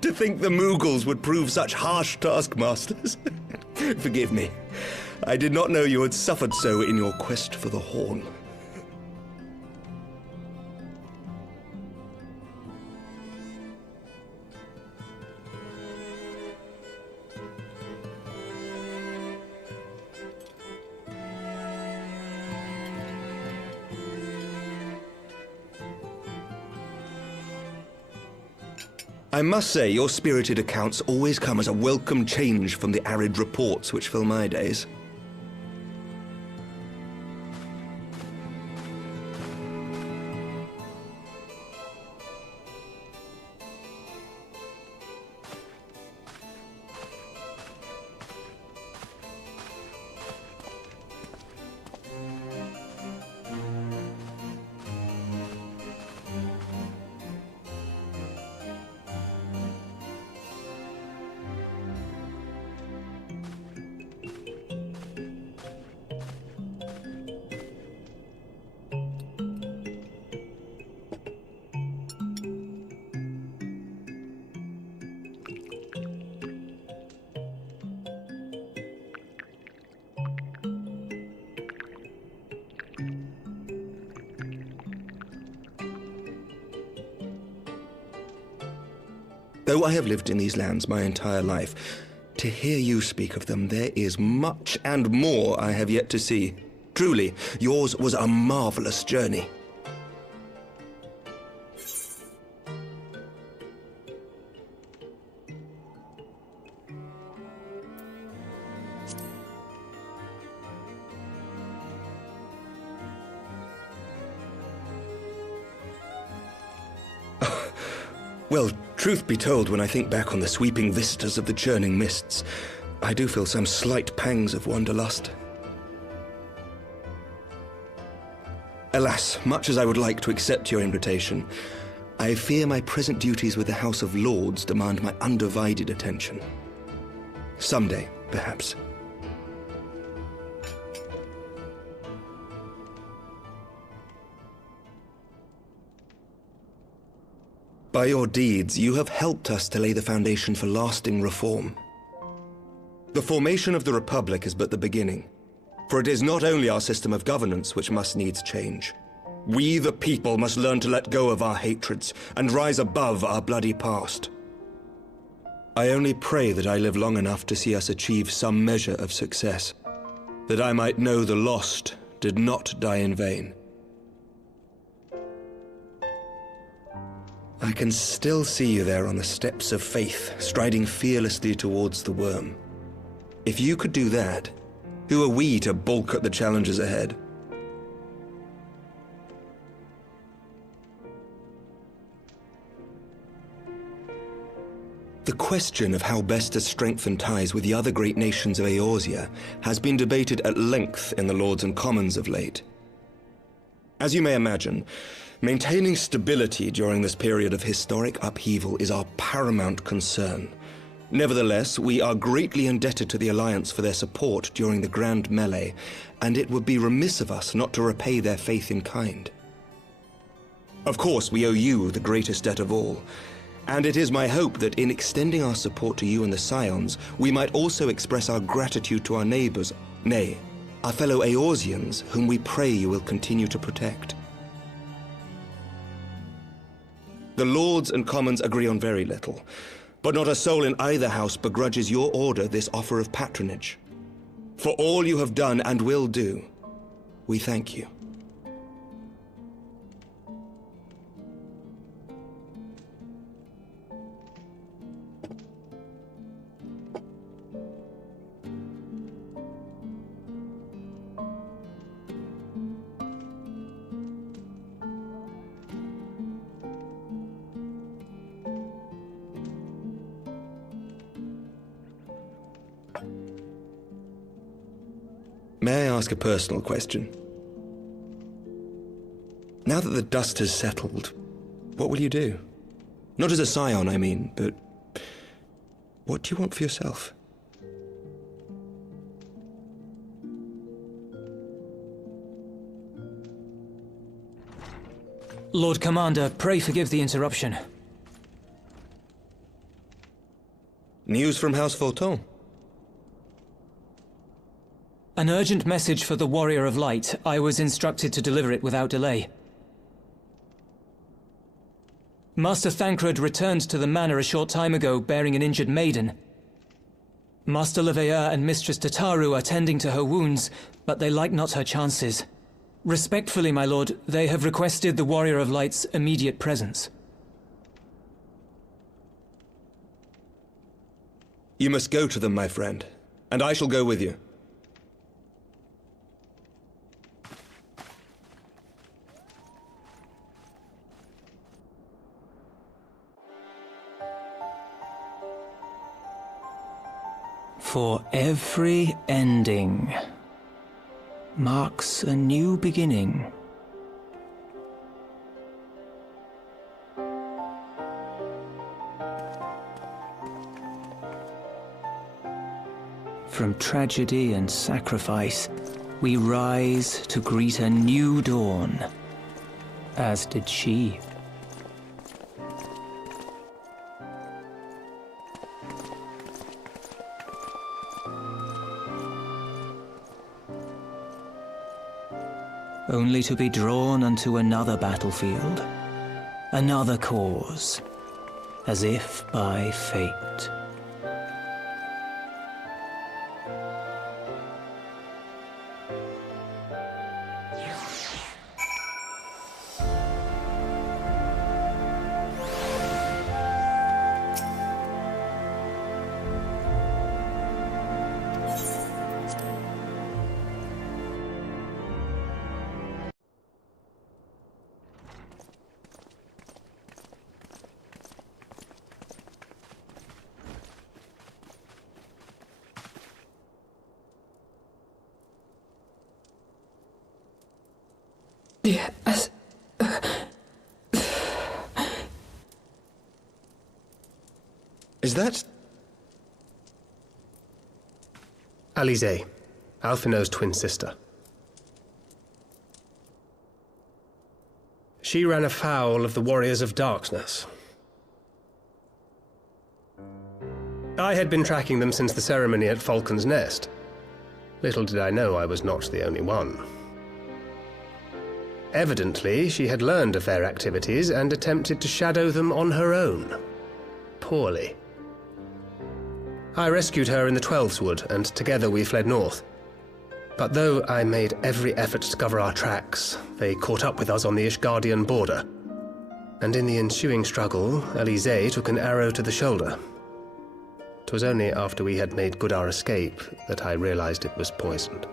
To think the Moogles would prove such harsh taskmasters. Forgive me. I did not know you had suffered so in your quest for the horn. I must say, your spirited accounts always come as a welcome change from the arid reports which fill my days. Though I have lived in these lands my entire life, to hear you speak of them, there is much and more I have yet to see. Truly, yours was a marvelous journey. Well, truth be told, when I think back on the sweeping vistas of the churning mists, I do feel some slight pangs of wanderlust. Alas, much as I would like to accept your invitation, I fear my present duties with the House of Lords demand my undivided attention. Someday, perhaps. By your deeds, you have helped us to lay the foundation for lasting reform. The formation of the Republic is but the beginning, for it is not only our system of governance which must needs change. We, the people, must learn to let go of our hatreds and rise above our bloody past. I only pray that I live long enough to see us achieve some measure of success, that I might know the lost did not die in vain. I can still see you there on the steps of faith, striding fearlessly towards the worm. If you could do that, who are we to balk at the challenges ahead? The question of how best to strengthen ties with the other great nations of Eorzea has been debated at length in the Lords and Commons of late. As you may imagine, maintaining stability during this period of historic upheaval is our paramount concern. Nevertheless, we are greatly indebted to the Alliance for their support during the Grand Melee, and it would be remiss of us not to repay their faith in kind. Of course, we owe you the greatest debt of all, and it is my hope that in extending our support to you and the Scions, we might also express our gratitude to our neighbors, nay, our fellow Eorzeans, whom we pray you will continue to protect. The Lords and Commons agree on very little, but not a soul in either house begrudges your order this offer of patronage. For all you have done and will do, we thank you. May I ask a personal question? Now that the dust has settled, what will you do? Not as a scion, I mean, but what do you want for yourself? Lord Commander, pray forgive the interruption. News from House Fulton? An urgent message for the Warrior of Light. I was instructed to deliver it without delay. Master Thancred returned to the manor a short time ago, bearing an injured maiden. Master Leveilleur and Mistress Tataru are tending to her wounds, but they like not her chances. Respectfully, my lord, they have requested the Warrior of Light's immediate presence. You must go to them, my friend, and I shall go with you. For every ending marks a new beginning. From tragedy and sacrifice, we rise to greet a new dawn, as did she. Only to be drawn unto another battlefield, another cause, as if by fate. Yes. Is that... Alize, Alphinaud's twin sister. She ran afoul of the Warriors of Darkness. I had been tracking them since the ceremony at Falcon's Nest. Little did I know I was not the only one. Evidently, she had learned of their activities and attempted to shadow them on her own. Poorly. I rescued her in the Twelveswood, and together we fled north. But though I made every effort to cover our tracks, they caught up with us on the Ishgardian border. and in the ensuing struggle, Elise took an arrow to the shoulder. 'Twas only after we had made good our escape that I realized it was poisoned.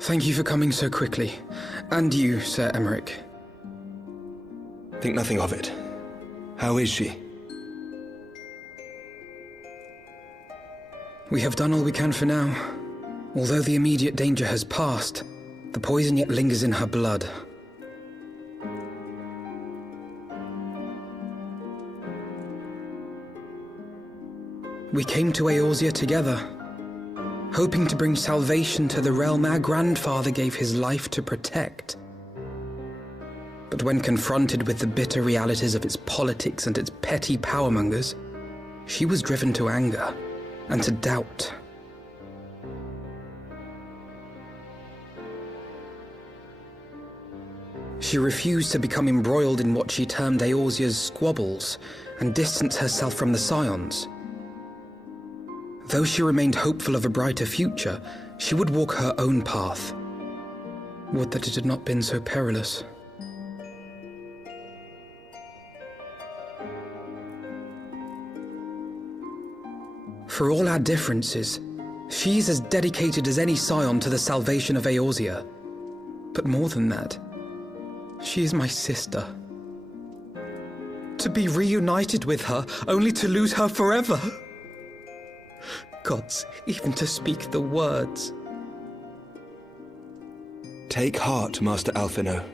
Thank you for coming so quickly. And you, Sir Emmerich. Think nothing of it. How is she? We have done all we can for now. Although the immediate danger has passed, the poison yet lingers in her blood. We came to Eorzea together, hoping to bring salvation to the realm our grandfather gave his life to protect. But when confronted with the bitter realities of its politics and its petty powermongers, she was driven to anger and to doubt. She refused to become embroiled in what she termed Eorzea's squabbles and distance herself from the Scions. Though she remained hopeful of a brighter future, she would walk her own path. Would that it had not been so perilous. For all our differences, she is as dedicated as any Scion to the salvation of Eorzea. But more than that, she is my sister. To be reunited with her, only to lose her forever. Gods, even to speak the words. Take heart, Master Alphino.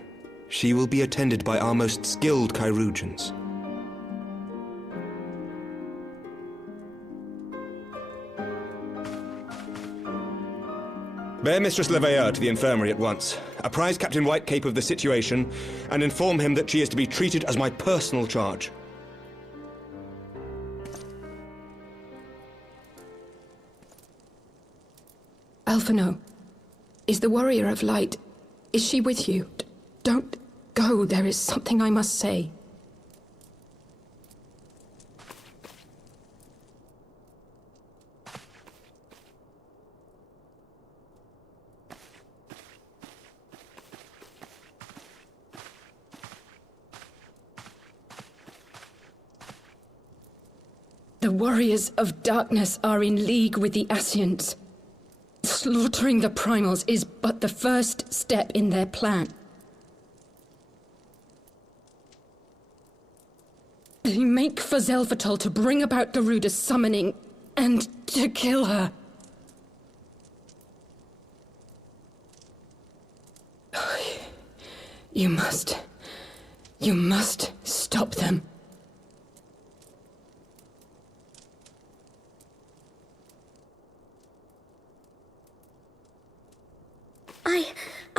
She will be attended by our most skilled chirurgeons. Bear Mistress Leveilleur to the infirmary at once. Apprise Captain Whitecape of the situation, and inform him that she is to be treated as my personal charge. Alphino, is the Warrior of Light... is she with you? Don't go, there is something I must say. The Warriors of Darkness are in league with the Ascians. Slaughtering the Primals is but the first step in their plan. They make for Zelvatol to bring about Garuda's summoning and to kill her. You must stop them.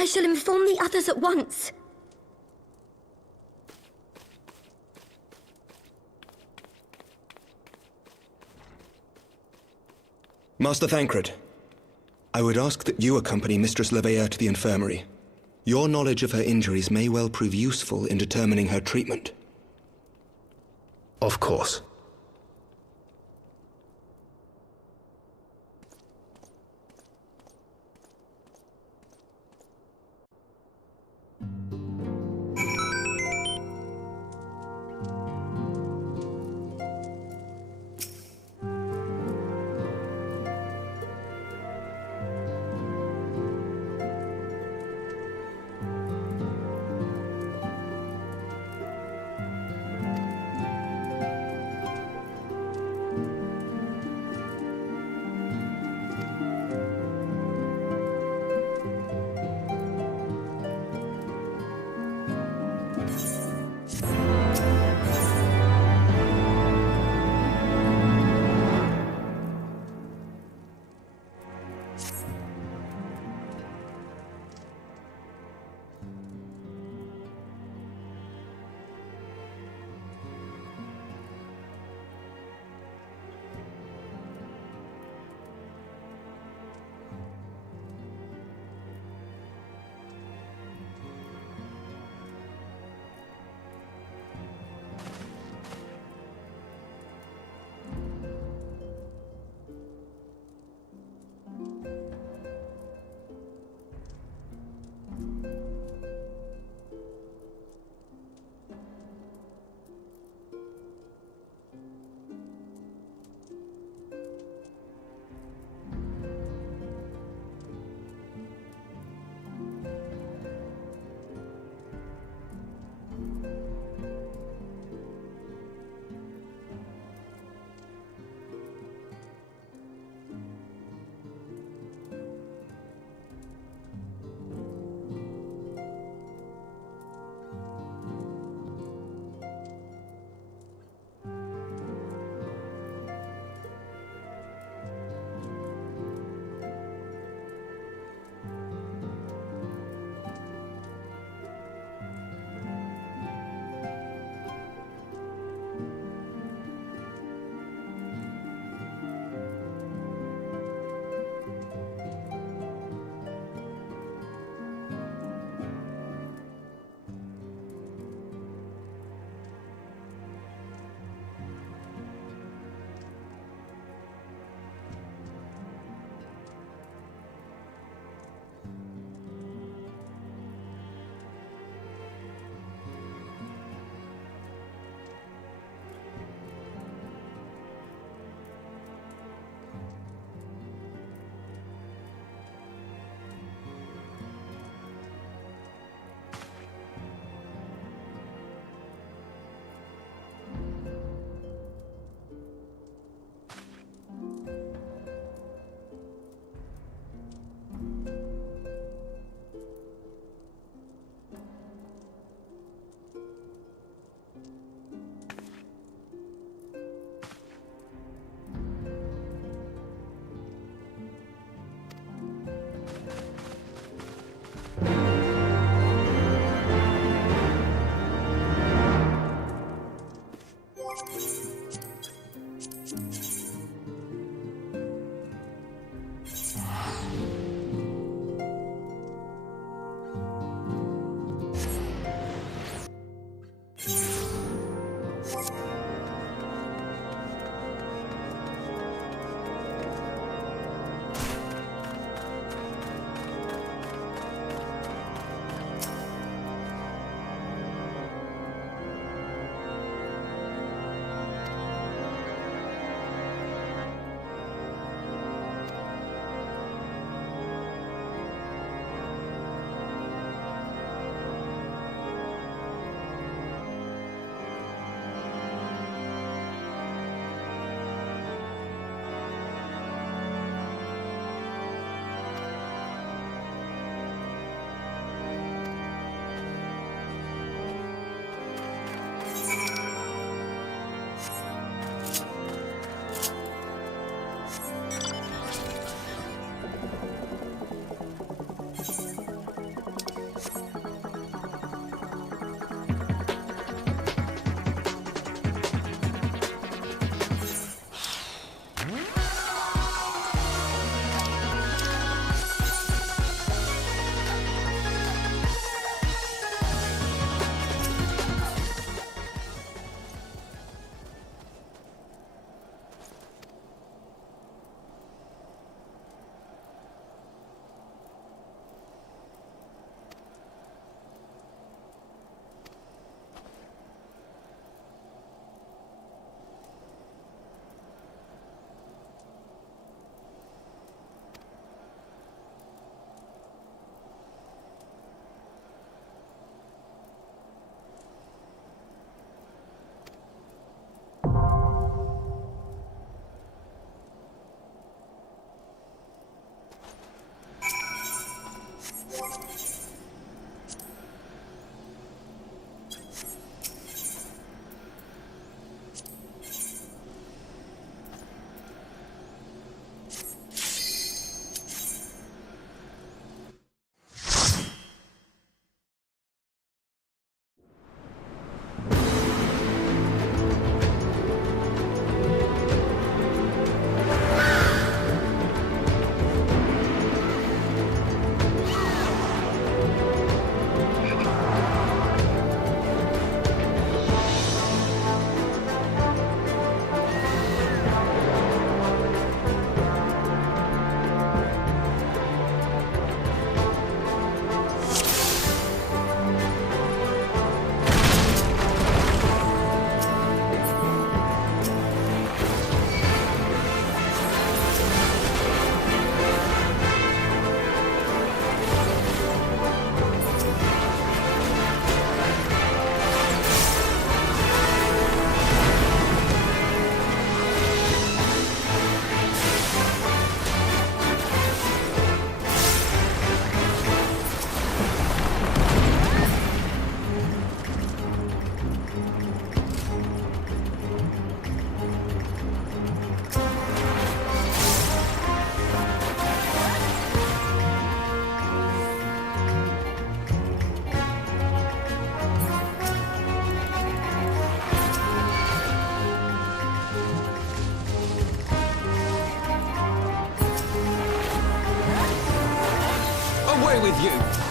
I shall inform the others at once. Master Thancred, I would ask that you accompany Mistress Leveilleur to the infirmary. Your knowledge of her injuries may well prove useful in determining her treatment. Of course. glory with you!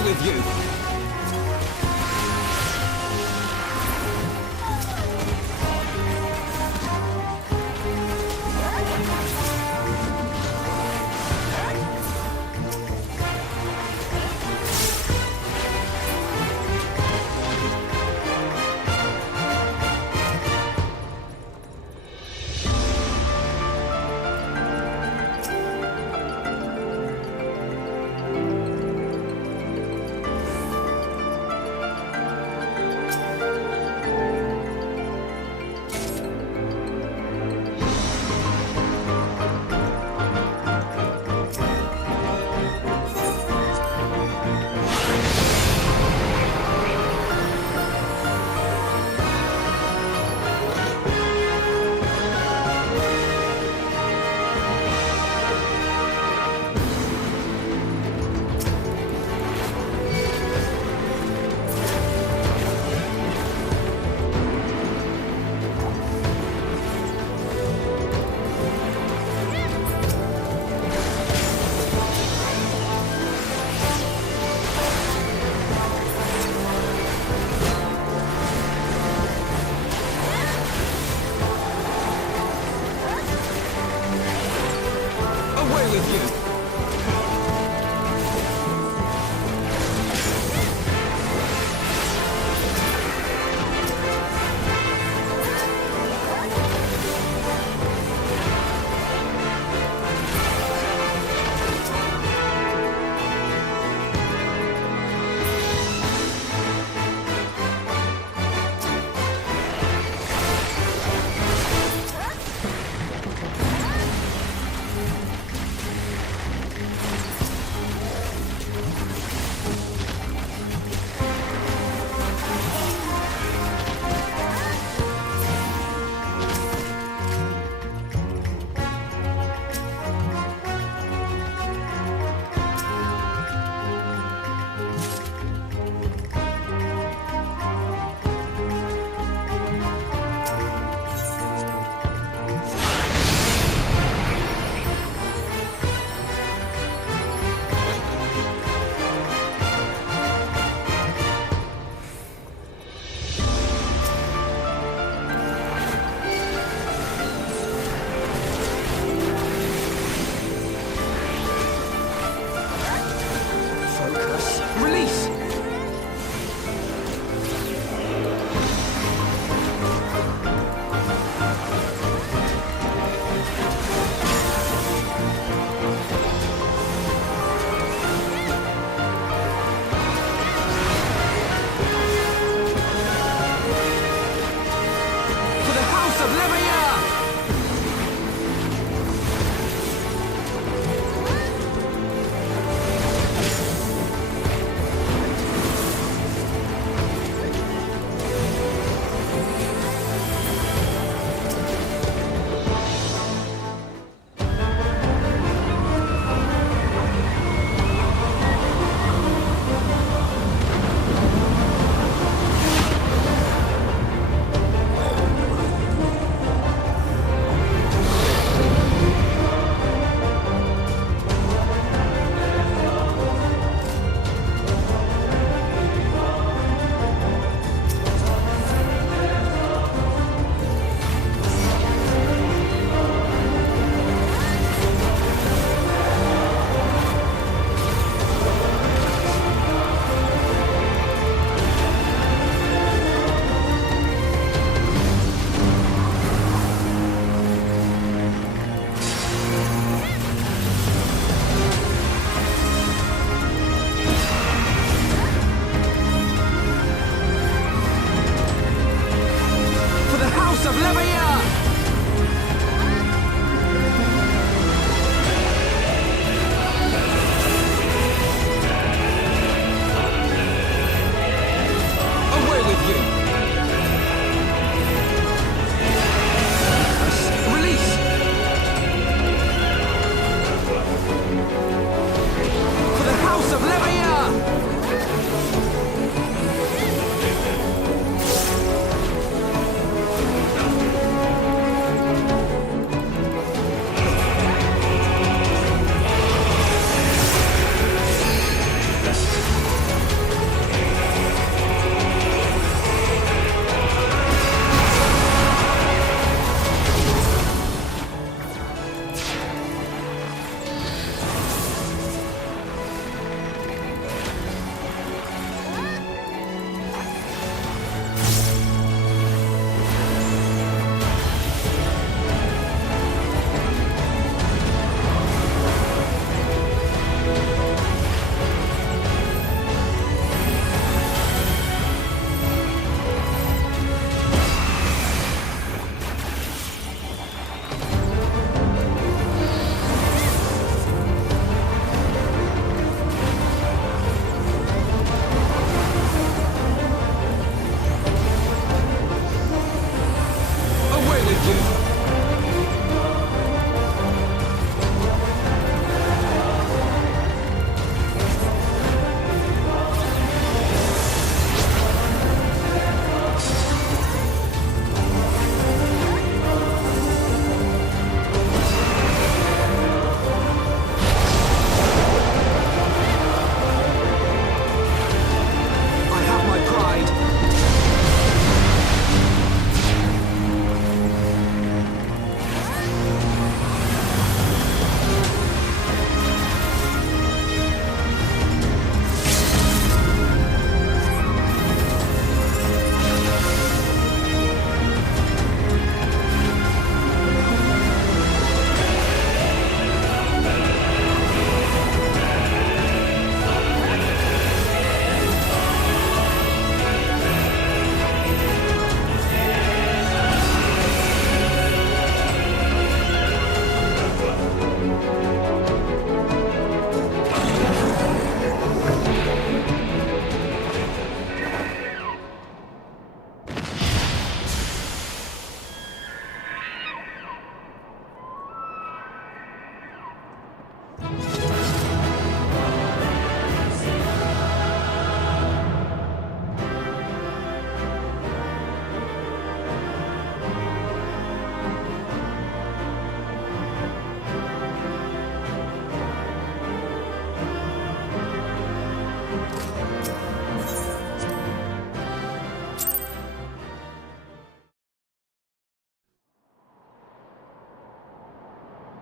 Away with you!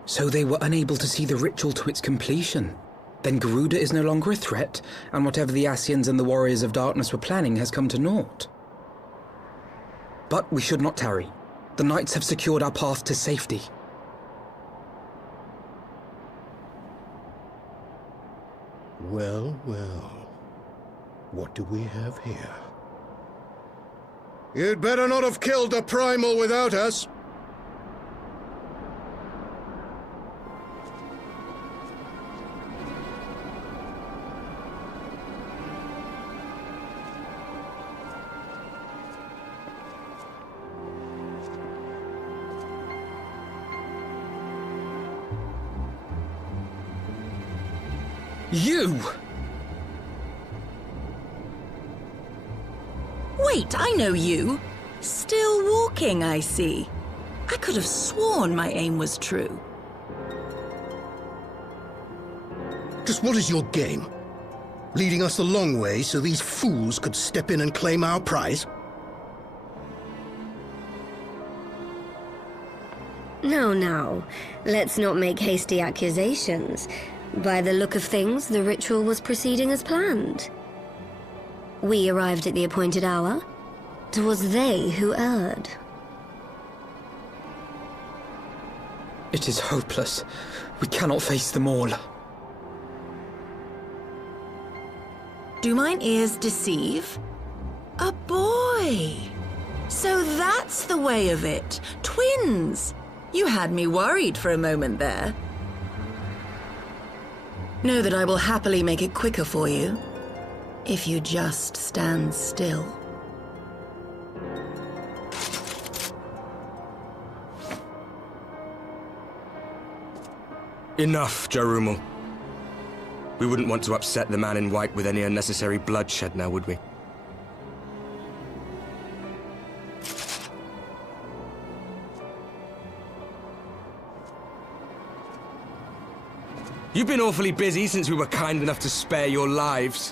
So they were unable to see the ritual to its completion. Then Garuda is no longer a threat, and whatever the Ascians and the Warriors of Darkness were planning has come to naught. But we should not tarry. The Knights have secured our path to safety. Well, well. What do we have here? You'd better not have killed the Primal without us. You! Wait, I know you. Still walking, I see. I could have sworn my aim was true. Just what is your game? Leading us the long way so these fools could step in and claim our prize? No. Let's not make hasty accusations. By the look of things, the ritual was proceeding as planned. We arrived at the appointed hour. It was they who erred. It is hopeless. We cannot face them all. Do mine ears deceive? A boy! So that's the way of it. Twins! You had me worried for a moment there. Know that I will happily make it quicker for you, if you just stand still. Enough, Jarumal. We wouldn't want to upset the man in white with any unnecessary bloodshed now, would we? You've been awfully busy since we were kind enough to spare your lives.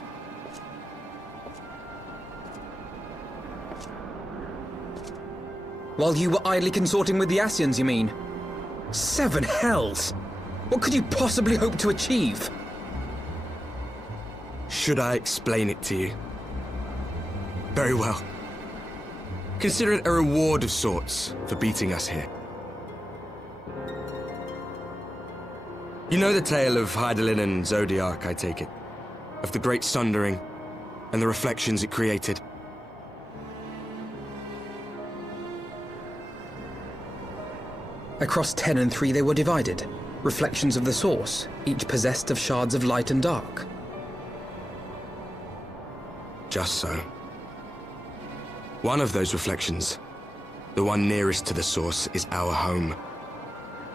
While you were idly consorting with the Ascians, you mean? 7 hells! What could you possibly hope to achieve? Should I explain it to you? Very well. Consider it a reward of sorts for beating us here. You know the tale of Hydaelyn and Zodiac, I take it? Of the Great Sundering, and the reflections it created? Across 10 and 3 they were divided. Reflections of the source, each possessed of shards of light and dark. Just so. One of those reflections, the one nearest to the source, is our home.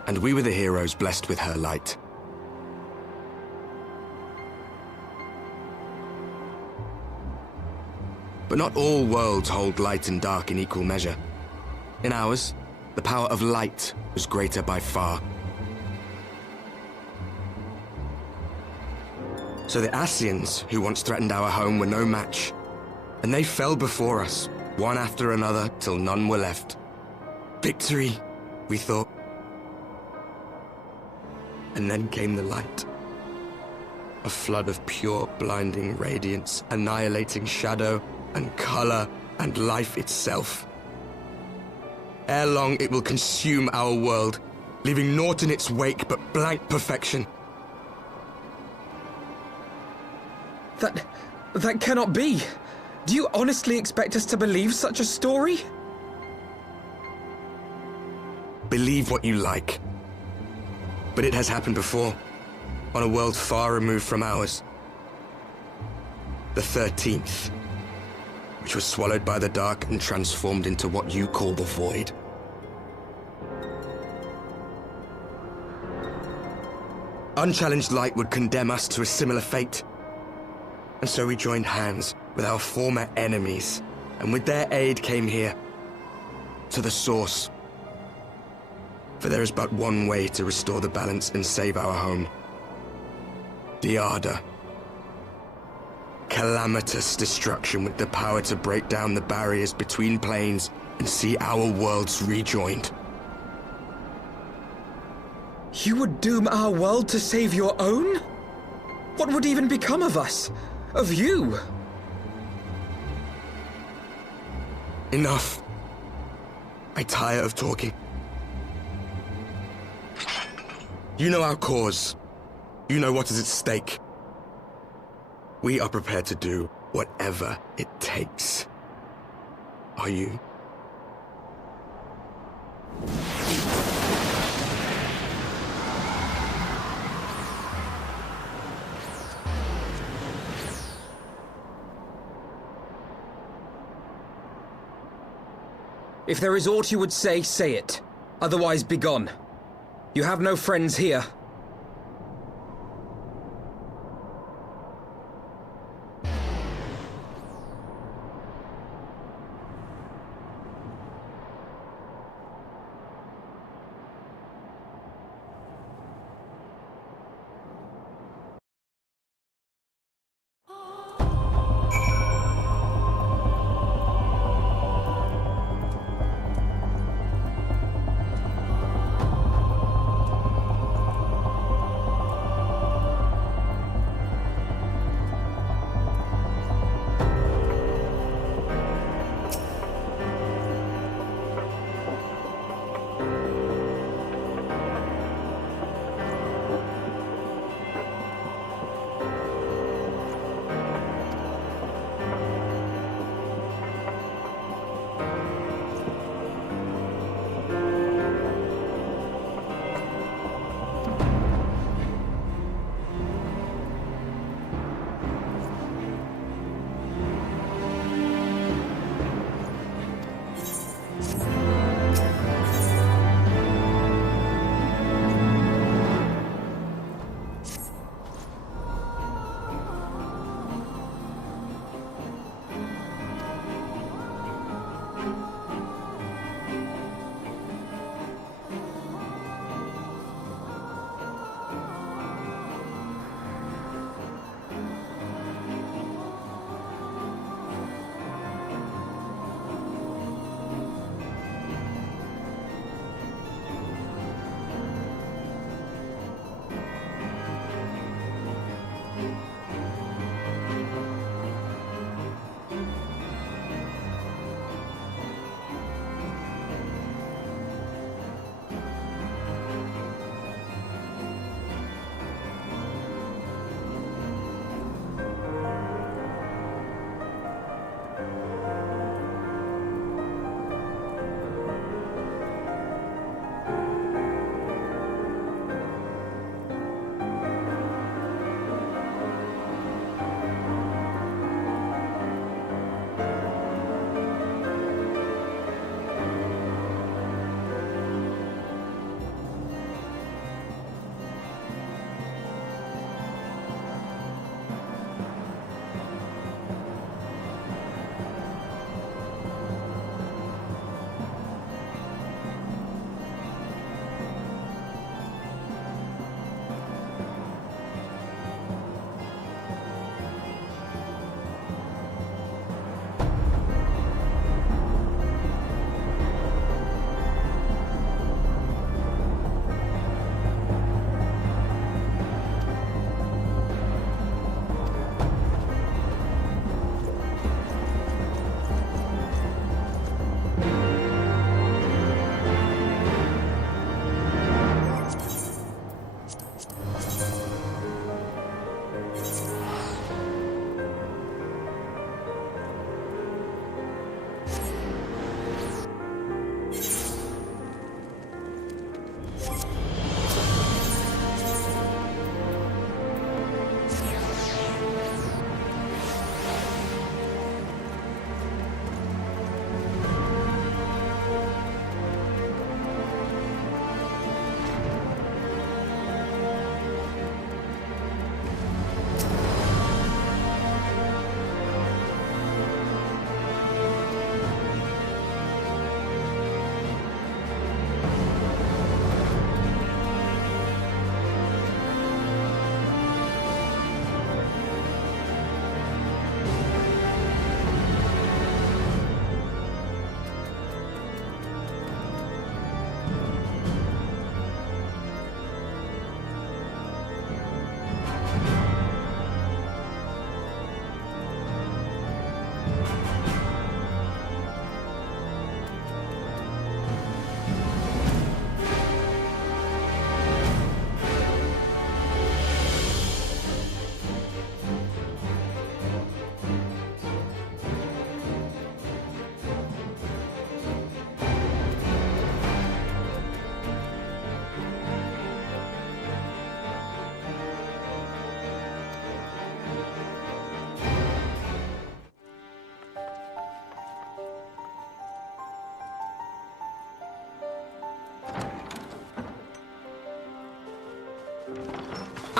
And we were the heroes blessed with her light. But not all worlds hold light and dark in equal measure. In ours, the power of light was greater by far. So the Ascians, who once threatened our home, were no match. And they fell before us, one after another, till none were left. Victory, we thought. And then came the light. A flood of pure, blinding radiance, annihilating shadow and color and life itself. Ere long, it will consume our world, leaving naught in its wake but blank perfection. That cannot be. Do you honestly expect us to believe such a story? Believe what you like. But it has happened before, on a world far removed from ours. The 13th, which was swallowed by the dark and transformed into what you call the Void. Unchallenged light would condemn us to a similar fate. And so we joined hands with our former enemies, and with their aid came here, to the source. For there is but one way to restore the balance and save our home. The Ardor. Calamitous destruction with the power to break down the barriers between planes and see our worlds rejoined. You would doom our world to save your own? What would even become of us? Of you? Enough. I tire of talking. You know our cause. You know what is at stake. We are prepared to do whatever it takes. Are you? If there is aught you would say, say it. Otherwise, begone. You have no friends here.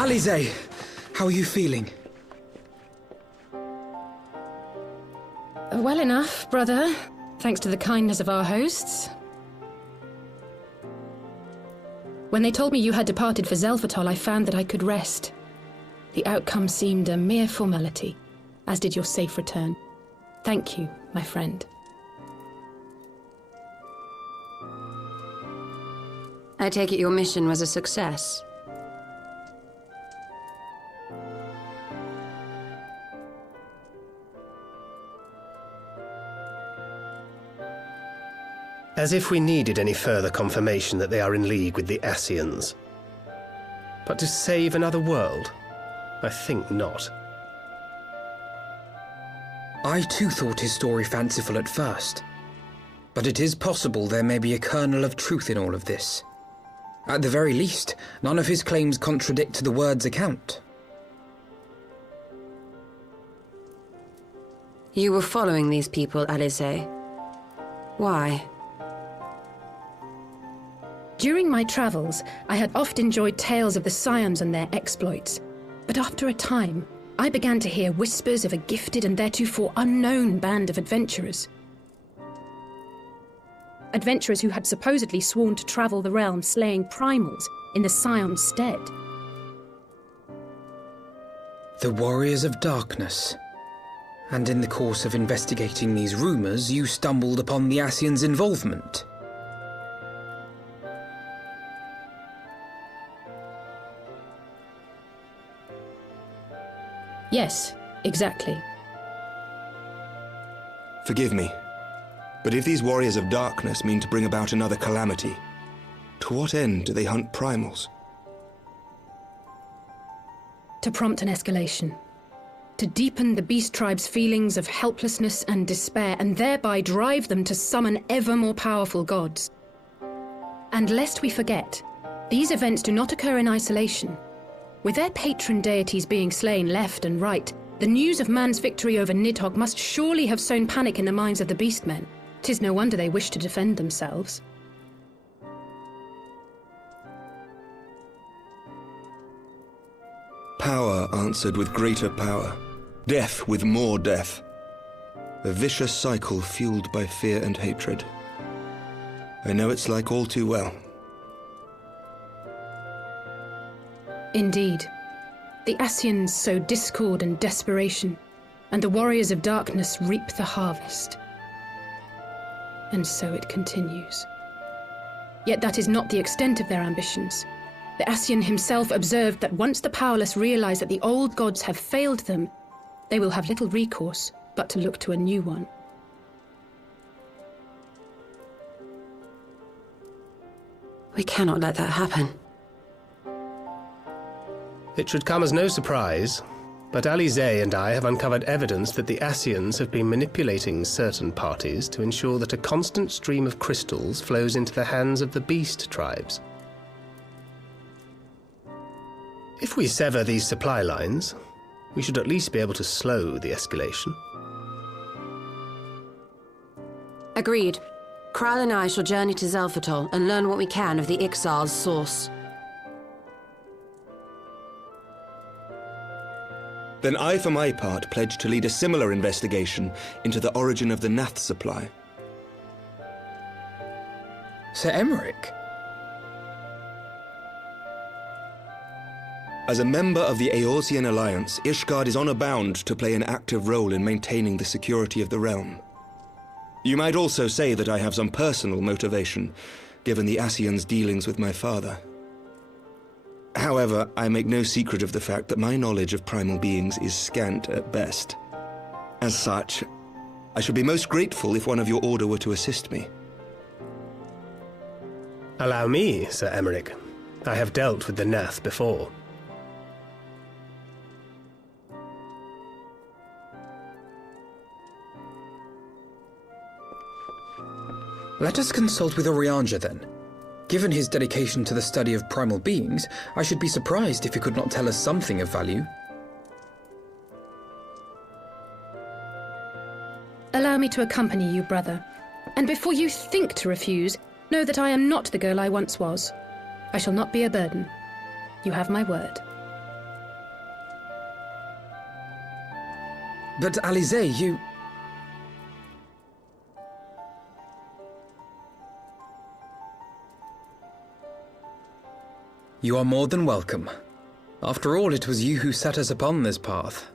Alize, how are you feeling? Well enough, brother. Thanks to the kindness of our hosts. When they told me you had departed for Zelphatol, I found that I could rest. The outcome seemed a mere formality, as did your safe return. Thank you, my friend. I take it your mission was a success. As if we needed any further confirmation that they are in league with the Ascians. But to save another world? I think not. I too thought his story fanciful at first. But it is possible there may be a kernel of truth in all of this. At the very least, none of his claims contradict the word's account. You were following these people, Alize. Why? During my travels, I had oft enjoyed tales of the Scions and their exploits. But after a time, I began to hear whispers of a gifted and theretofore unknown band of adventurers. Adventurers who had supposedly sworn to travel the realm slaying primals in the Scion's stead. The Warriors of Darkness. And in the course of investigating these rumors, you stumbled upon the Ascians' involvement. Yes, exactly. Forgive me, but if these Warriors of Darkness mean to bring about another calamity, to what end do they hunt primals? To prompt an escalation. To deepen the beast tribe's feelings of helplessness and despair, and thereby drive them to summon ever more powerful gods. And lest we forget, these events do not occur in isolation. With their patron deities being slain left and right, the news of man's victory over Nidhogg must surely have sown panic in the minds of the Beastmen. 'Tis no wonder they wish to defend themselves. Power answered with greater power, death with more death. A vicious cycle fueled by fear and hatred. I know it's like all too well. Indeed. The Ascians sow discord and desperation, and the Warriors of Darkness reap the harvest. And so it continues. Yet that is not the extent of their ambitions. The Ascian himself observed that once the powerless realize that the old gods have failed them, they will have little recourse but to look to a new one. We cannot let that happen. It should come as no surprise, but Alize and I have uncovered evidence that the Ascians have been manipulating certain parties to ensure that a constant stream of crystals flows into the hands of the beast tribes. If we sever these supply lines, we should at least be able to slow the escalation. Agreed. Kral and I shall journey to Zelphatol and learn what we can of the Ixal's source. Then I, for my part, pledge to lead a similar investigation into the origin of the Nath supply. Sir Emmerich? As a member of the Eorzean Alliance, Ishgard is honor-bound to play an active role in maintaining the security of the realm. You might also say that I have some personal motivation, given the Ascians' dealings with my father. However, I make no secret of the fact that my knowledge of primal beings is scant at best. As such, I should be most grateful if one of your order were to assist me. Allow me, Sir Emmerich. I have dealt with the Nath before. Let us consult with Orianja then. Given his dedication to the study of primal beings, I should be surprised if he could not tell us something of value. Allow me to accompany you, brother. And before you think to refuse, know that I am not the girl I once was. I shall not be a burden. You have my word. But Alizé, you... You are more than welcome. After all, it was you who set us upon this path.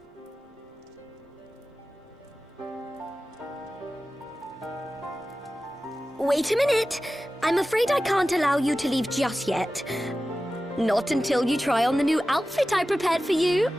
Wait a minute. I'm afraid I can't allow you to leave just yet. Not until you try on the new outfit I prepared for you.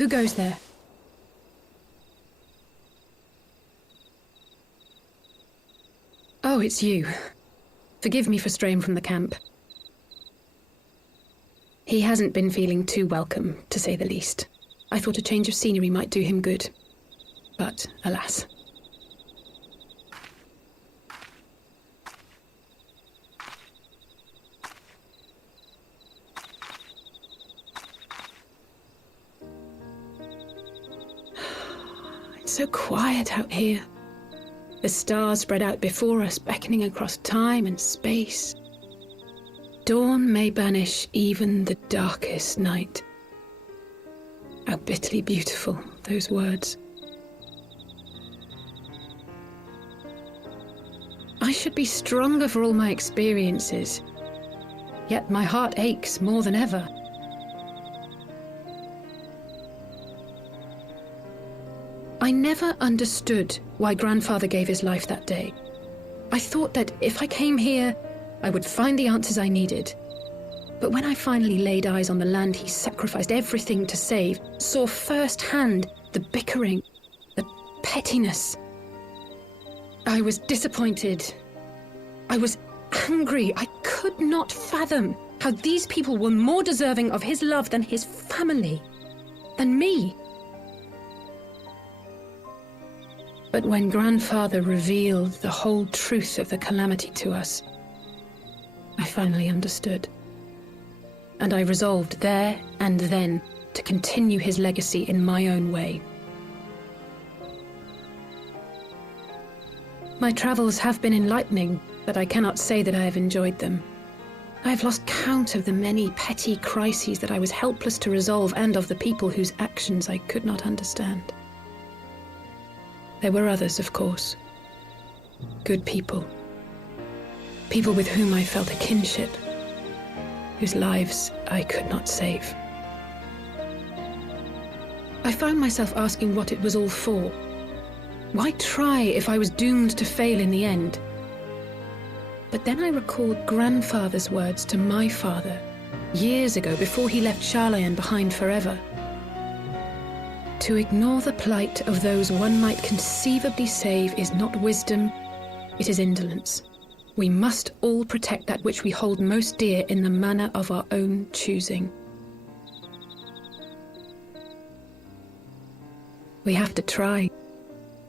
Who goes there? Oh, it's you. Forgive me for straying from the camp. He hasn't been feeling too welcome, to say the least. I thought a change of scenery might do him good. But, alas. It's so quiet out here. The stars spread out before us, beckoning across time and space. Dawn may banish even the darkest night. How bitterly beautiful, those words. I should be stronger for all my experiences, yet my heart aches more than ever. I never understood why Grandfather gave his life that day. I thought that if I came here, I would find the answers I needed. But when I finally laid eyes on the land he sacrificed everything to save, saw firsthand the bickering, the pettiness, I was disappointed. I was angry. I could not fathom how these people were more deserving of his love than his family, than me. But when Grandfather revealed the whole truth of the calamity to us, I finally understood. And I resolved there and then to continue his legacy in my own way. My travels have been enlightening, but I cannot say that I have enjoyed them. I have lost count of the many petty crises that I was helpless to resolve and of the people whose actions I could not understand. There were others, of course. Good people. People with whom I felt a kinship, whose lives I could not save. I found myself asking what it was all for. Why try if I was doomed to fail in the end? But then I recalled Grandfather's words to my father, years ago before he left Charlayan behind forever. To ignore the plight of those one might conceivably save is not wisdom, it is indolence. We must all protect that which we hold most dear in the manner of our own choosing. We have to try,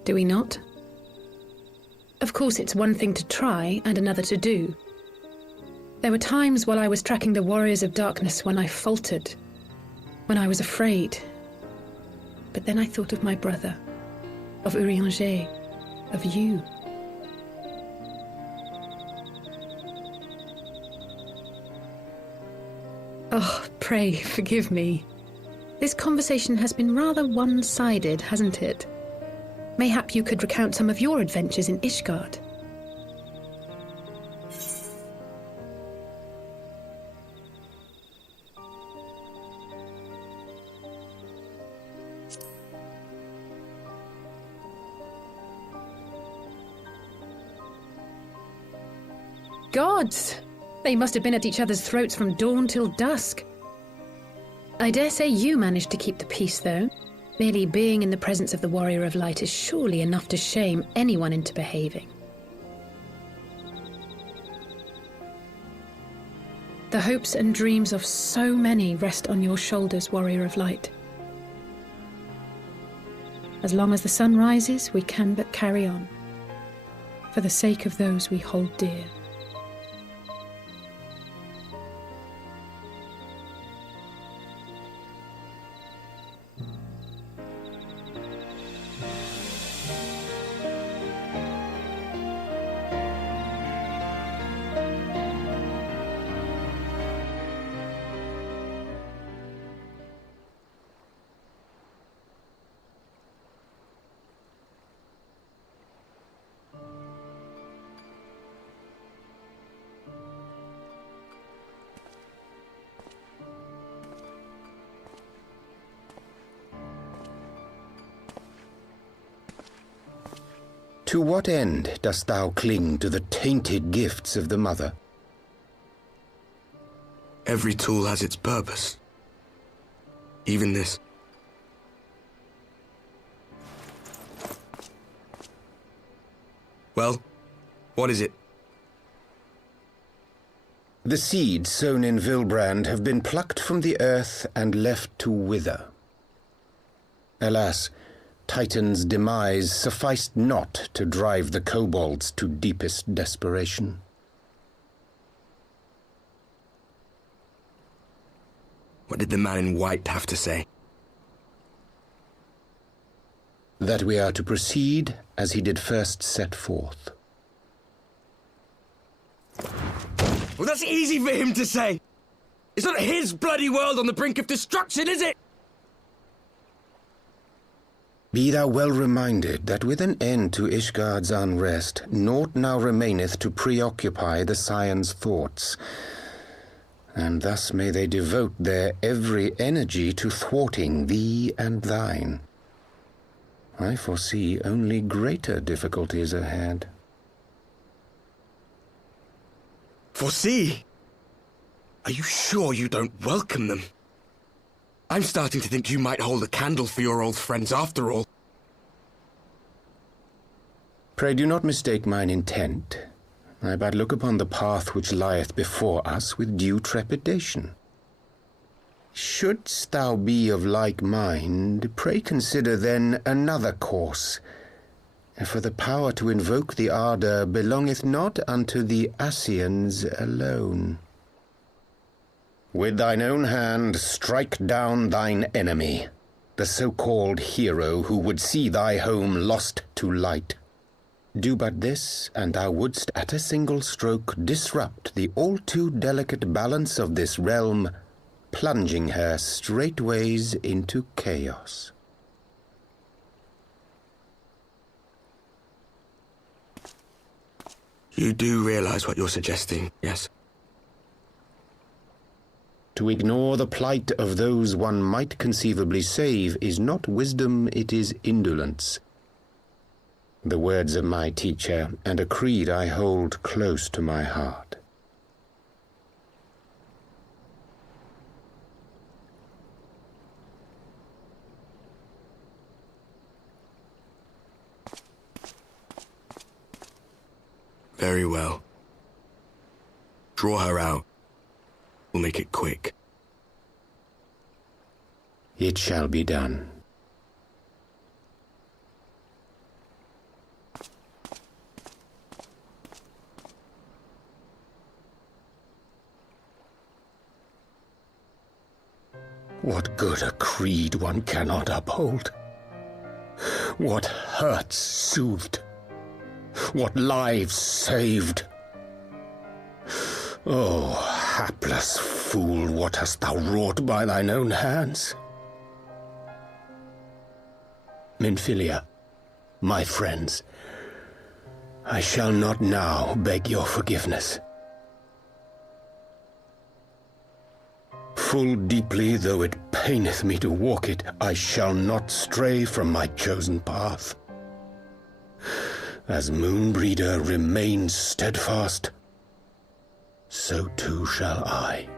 do we not? Of course, it's one thing to try and another to do. There were times while I was tracking the warriors of darkness when I faltered, when I was afraid. But then I thought of my brother, of Urianger, of you. Oh, pray forgive me. This conversation has been rather one-sided, hasn't it? Mayhap you could recount some of your adventures in Ishgard. Gods! They must have been at each other's throats from dawn till dusk. I dare say you managed to keep the peace, though. Merely being in the presence of the Warrior of Light is surely enough to shame anyone into behaving. The hopes and dreams of so many rest on your shoulders, Warrior of Light. As long as the sun rises, we can but carry on, for the sake of those we hold dear. To what end dost thou cling to the tainted gifts of the Mother? Every tool has its purpose. Even this. Well, what is it? The seeds sown in Vilbrand have been plucked from the earth and left to wither. Alas, Titan's demise sufficed not to drive the kobolds to deepest desperation. What did the man in white have to say? That we are to proceed as he did first set forth. Well, that's easy for him to say. It's not his bloody world on the brink of destruction, is it? Be thou well reminded that with an end to Ishgard's unrest, naught now remaineth to preoccupy the Scion's thoughts, and thus may they devote their every energy to thwarting thee and thine. I foresee only greater difficulties ahead. Foresee? Are you sure you don't welcome them? I'm starting to think you might hold a candle for your old friends after all. Pray do not mistake mine intent. I but look upon the path which lieth before us with due trepidation. Shouldst thou be of like mind, pray consider then another course. For the power to invoke the ardour belongeth not unto the Asians alone. With thine own hand strike down thine enemy, the so-called hero who would see thy home lost to light. Do but this, and thou wouldst at a single stroke disrupt the all too delicate balance of this realm, plunging her straightways into chaos. You do realize what you're suggesting, yes? To ignore the plight of those one might conceivably save is not wisdom, it is indolence. The words of my teacher, and a creed I hold close to my heart. Very well. Draw her out. We'll make it quick. It shall be done. What good a creed one cannot uphold? What hurts soothed? What lives saved? Oh, hapless fool, what hast thou wrought by thine own hands? Minfilia, my friends, I shall not now beg your forgiveness. Full deeply though it paineth me to walk it, I shall not stray from my chosen path. As Moonbreeder remains steadfast, so too shall I.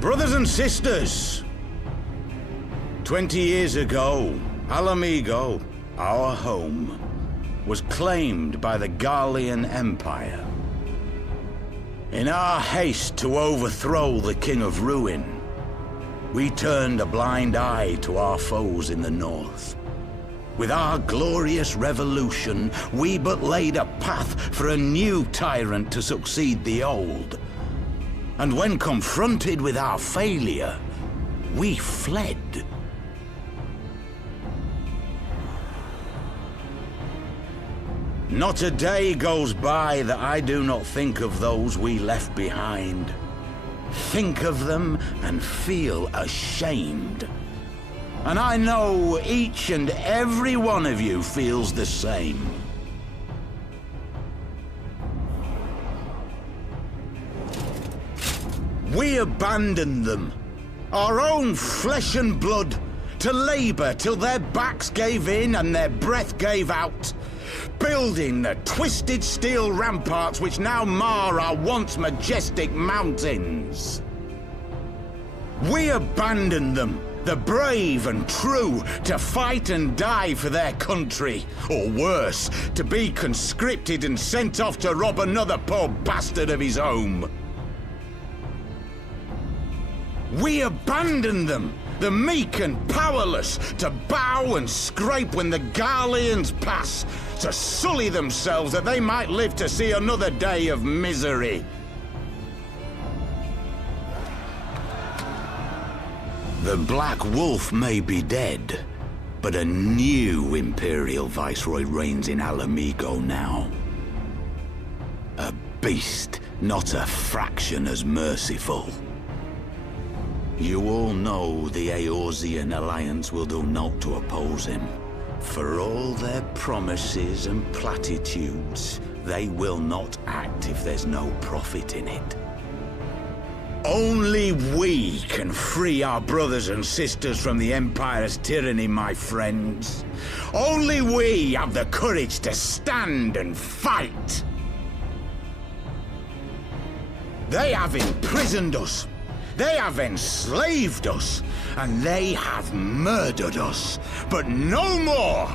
Brothers and sisters, 20 years ago, Alamigo, our home, was claimed by the Garlean Empire. In our haste to overthrow the King of Ruin, we turned a blind eye to our foes in the north. With our glorious revolution, we but laid a path for a new tyrant to succeed the old. And when confronted with our failure, we fled. Not a day goes by that I do not think of those we left behind. Think of them and feel ashamed. And I know each and every one of you feels the same. We abandoned them, our own flesh and blood, to labor till their backs gave in and their breath gave out, building the twisted steel ramparts which now mar our once majestic mountains. We abandoned them, the brave and true, to fight and die for their country, or worse, to be conscripted and sent off to rob another poor bastard of his home. We abandoned them, the meek and powerless, to bow and scrape when the Garleans pass, to sully themselves that they might live to see another day of misery. The Black Wolf may be dead, but a new Imperial Viceroy reigns in Alamigo now. A beast, not a fraction as merciful. You all know the Eorzean Alliance will do naught to oppose him. For all their promises and platitudes, they will not act if there's no profit in it. Only we can free our brothers and sisters from the Empire's tyranny, my friends. Only we have the courage to stand and fight. They have imprisoned us. They have enslaved us, and they have murdered us, but no more!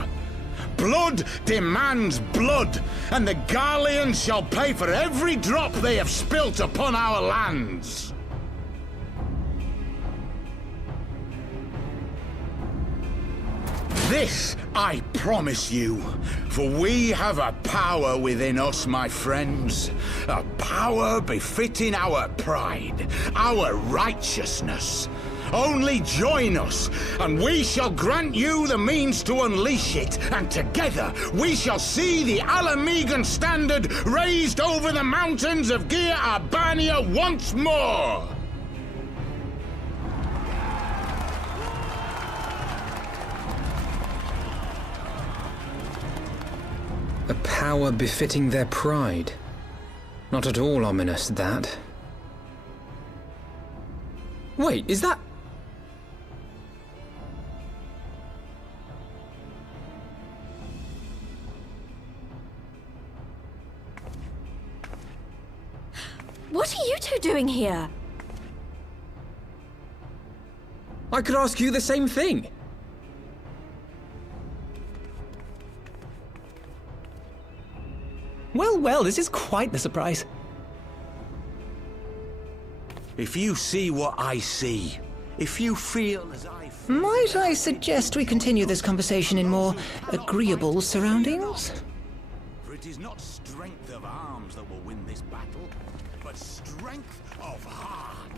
Blood demands blood, and the Garleans shall pay for every drop they have spilt upon our lands! This I promise you, for we have a power within us, my friends. A power befitting our pride, our righteousness. Only join us, and we shall grant you the means to unleash it, and together we shall see the Alamigan standard raised over the mountains of Gia Arbania once more! A power befitting their pride. Not at all ominous, that. Wait, is that... What are you two doing here? I could ask you the same thing. Well, this is quite the surprise. If you see what I see, If you feel as I feel... Might I suggest we continue this conversation in more agreeable surroundings? For it is not strength of arms that will win this battle, but strength of heart.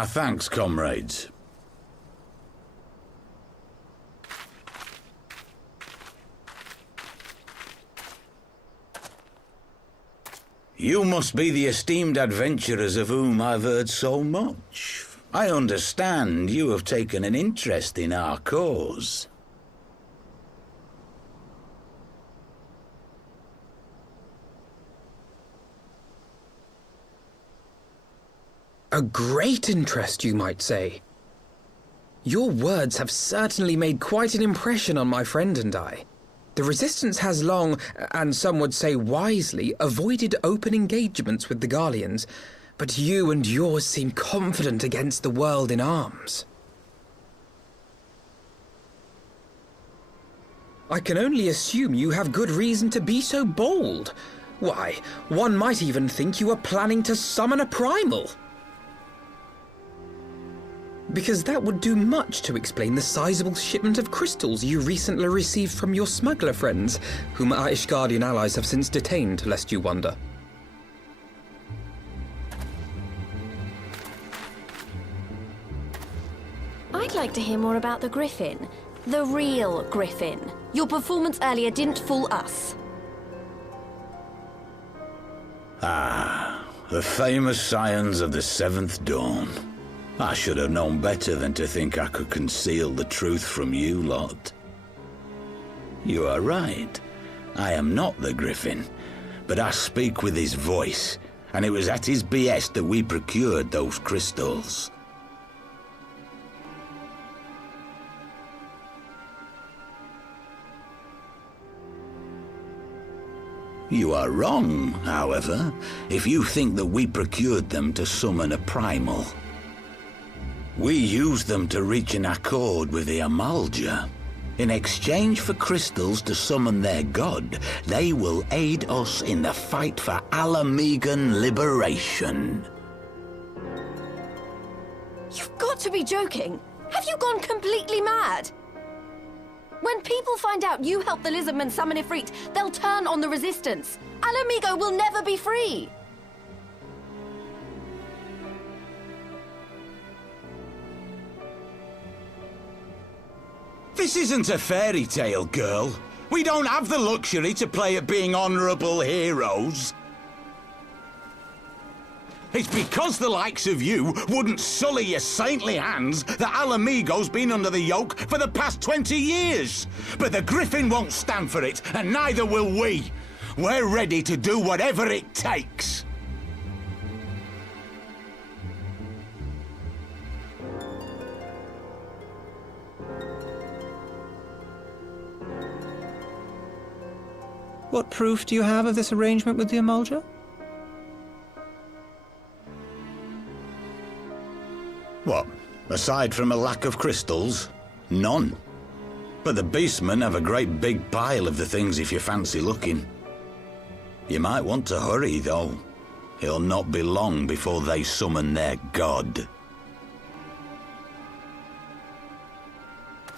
My thanks, comrades. You must be the esteemed adventurers of whom I've heard so much. I understand you have taken an interest in our cause. A great interest, you might say. Your words have certainly made quite an impression on my friend and I. The Resistance has long, and some would say wisely, avoided open engagements with the Garleans, but you and yours seem confident against the world in arms. I can only assume you have good reason to be so bold. Why, one might even think you are planning to summon a primal. Because that would do much to explain the sizable shipment of crystals you recently received from your smuggler friends, whom our Ishgardian allies have since detained, lest you wonder. I'd like to hear more about the Griffin. The real Griffin. Your performance earlier didn't fool us. Ah, the famous scions of the Seventh Dawn. I should have known better than to think I could conceal the truth from you lot. You are right. I am not the Griffin, but I speak with his voice, and it was at his behest that we procured those crystals. You are wrong, however, if you think that we procured them to summon a primal. We used them to reach an accord with the Amalja. In exchange for crystals to summon their god, they will aid us in the fight for Alamegan liberation. You've got to be joking! Have you gone completely mad? When people find out you helped the Lizardmen summon Ifrit, they'll turn on the Resistance. Alamigo will never be free! This isn't a fairy tale, girl. We don't have the luxury to play at being honourable heroes. It's because the likes of you wouldn't sully your saintly hands that Alamigo's been under the yoke for the past 20 years. But the Griffin won't stand for it, and neither will we. We're ready to do whatever it takes. What proof do you have of this arrangement with the Amalja? What? Aside from a lack of crystals? None. But the beastmen have a great big pile of the things if you fancy looking. You might want to hurry, though. It'll not be long before they summon their god.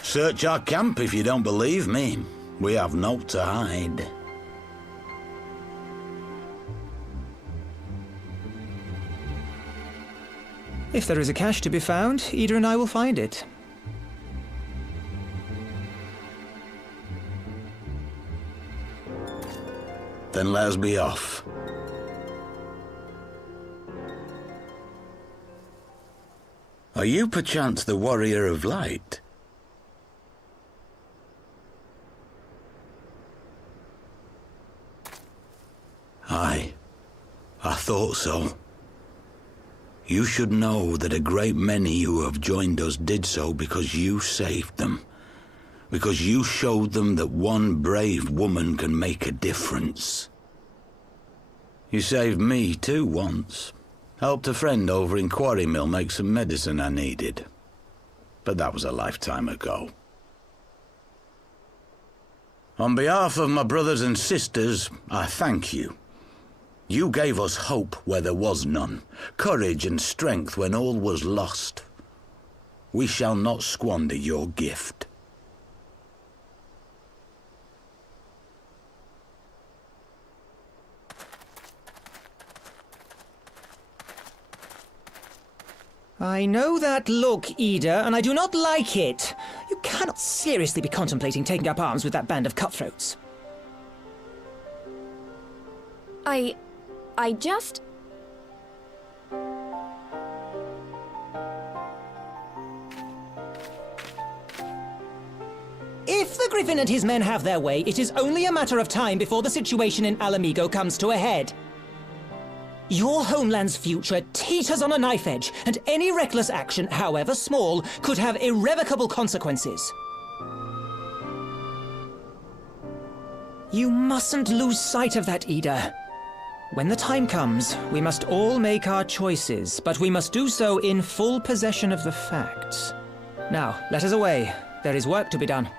Search our camp if you don't believe me. We have naught to hide. If there is a cache to be found, Ida and I will find it. Then let us be off. Are you perchance the Warrior of Light? Aye, I thought so. You should know that a great many who have joined us did so because you saved them. Because you showed them that one brave woman can make a difference. You saved me too once. Helped a friend over in Quarry Mill make some medicine I needed. But that was a lifetime ago. On behalf of my brothers and sisters, I thank you. You gave us hope where there was none, courage and strength when all was lost. We shall not squander your gift. I know that look, Ida, and I do not like it. You cannot seriously be contemplating taking up arms with that band of cutthroats. I just... If the Griffin and his men have their way, it is only a matter of time before the situation in Alamigo comes to a head. Your homeland's future teeters on a knife edge, and any reckless action, however small, could have irrevocable consequences. You mustn't lose sight of that, Ida. When the time comes, we must all make our choices, but we must do so in full possession of the facts. Now, let us away. There is work to be done.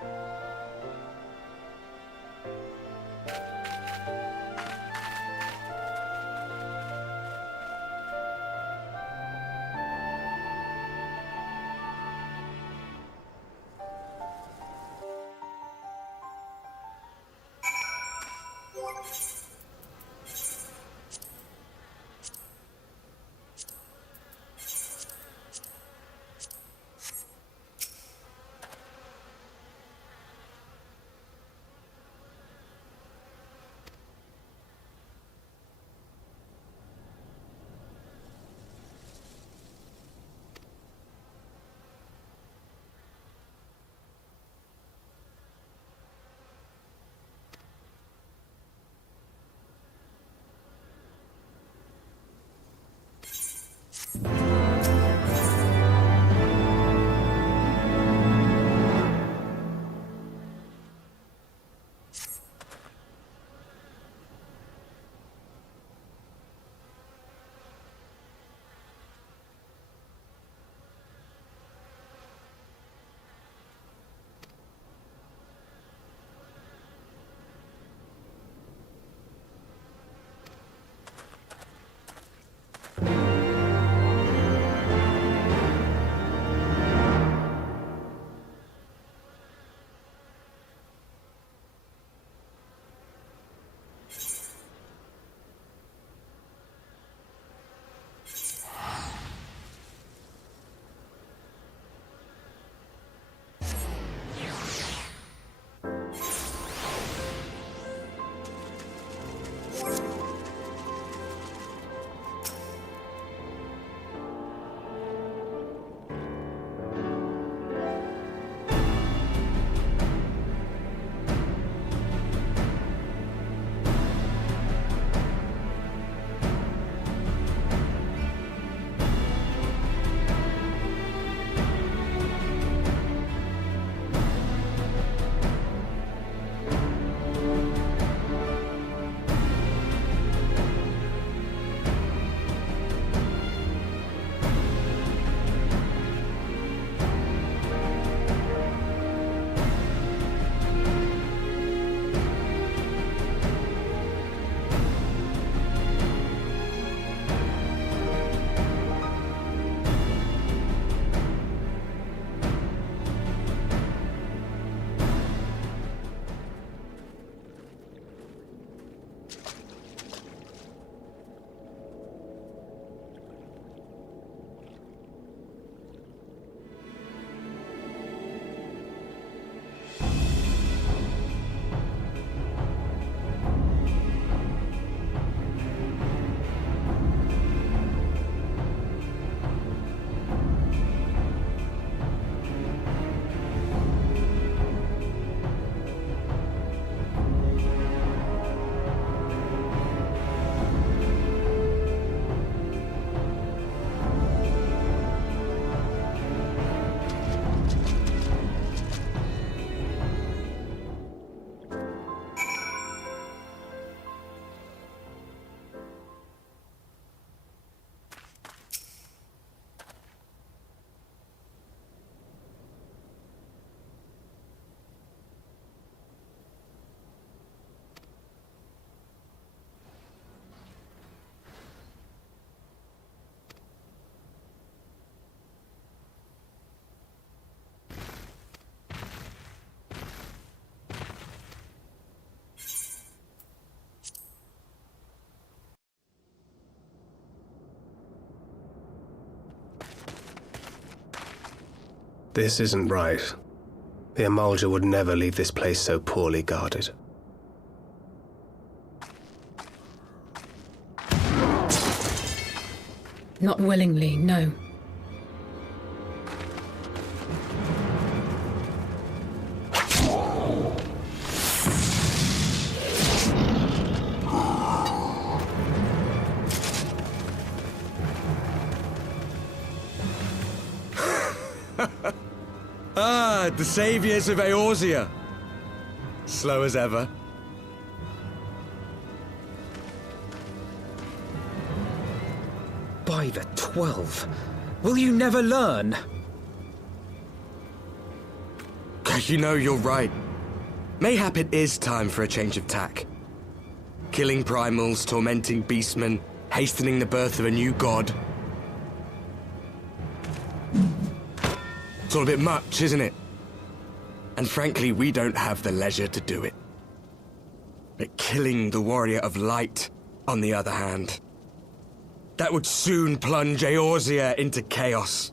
This isn't right. The Emulger would never leave this place so poorly guarded. Not willingly, no. The saviors of Eorzea. Slow as ever. By the 12, will you never learn? You know, you're right. Mayhap it is time for a change of tack. Killing primals, tormenting beastmen, hastening the birth of a new god. It's all a bit much, isn't it? And frankly, we don't have the leisure to do it. But killing the Warrior of Light, on the other hand, that would soon plunge Eorzea into chaos.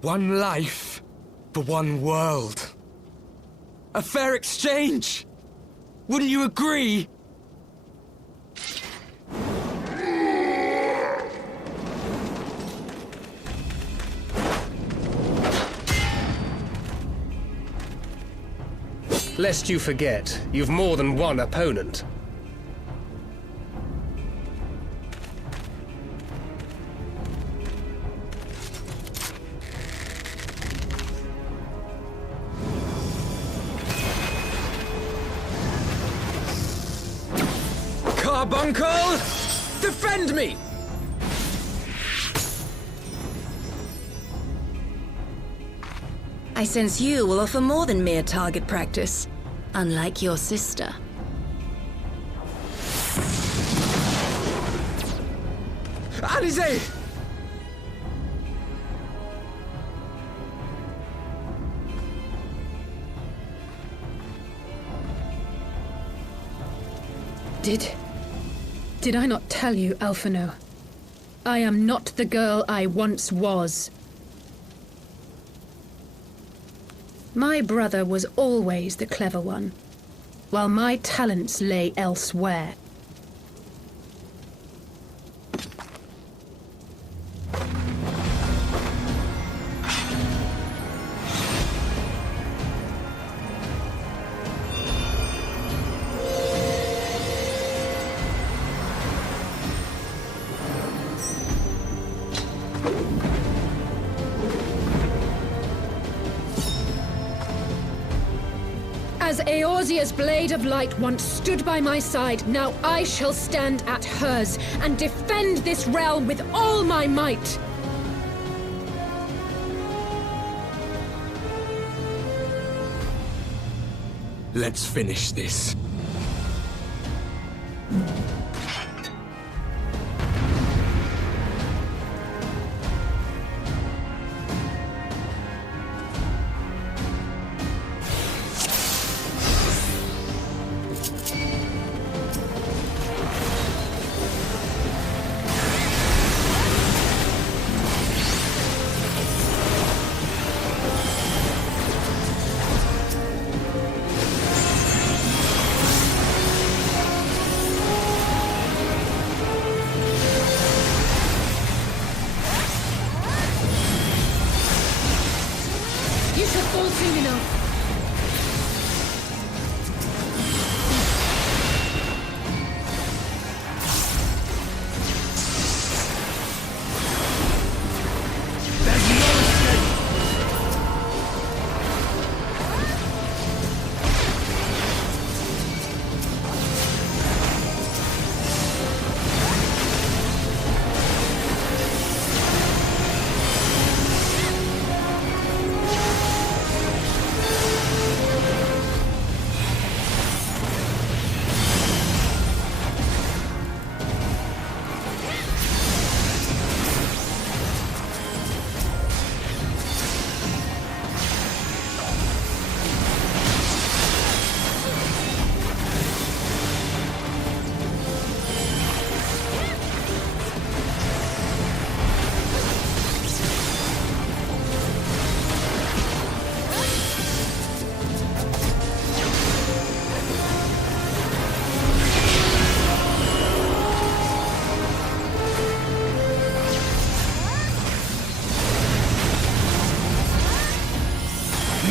One life for one world. A fair exchange! Wouldn't you agree? Lest you forget, you've more than one opponent. Carbuncle! Defend me! I sense you will offer more than mere target practice, unlike your sister. Alizé! Did I not tell you, Alphino? I am not the girl I once was. My brother was always the clever one, while my talents lay elsewhere. As Eorzea's blade of light once stood by my side, now I shall stand at hers and defend this realm with all my might. Let's finish this.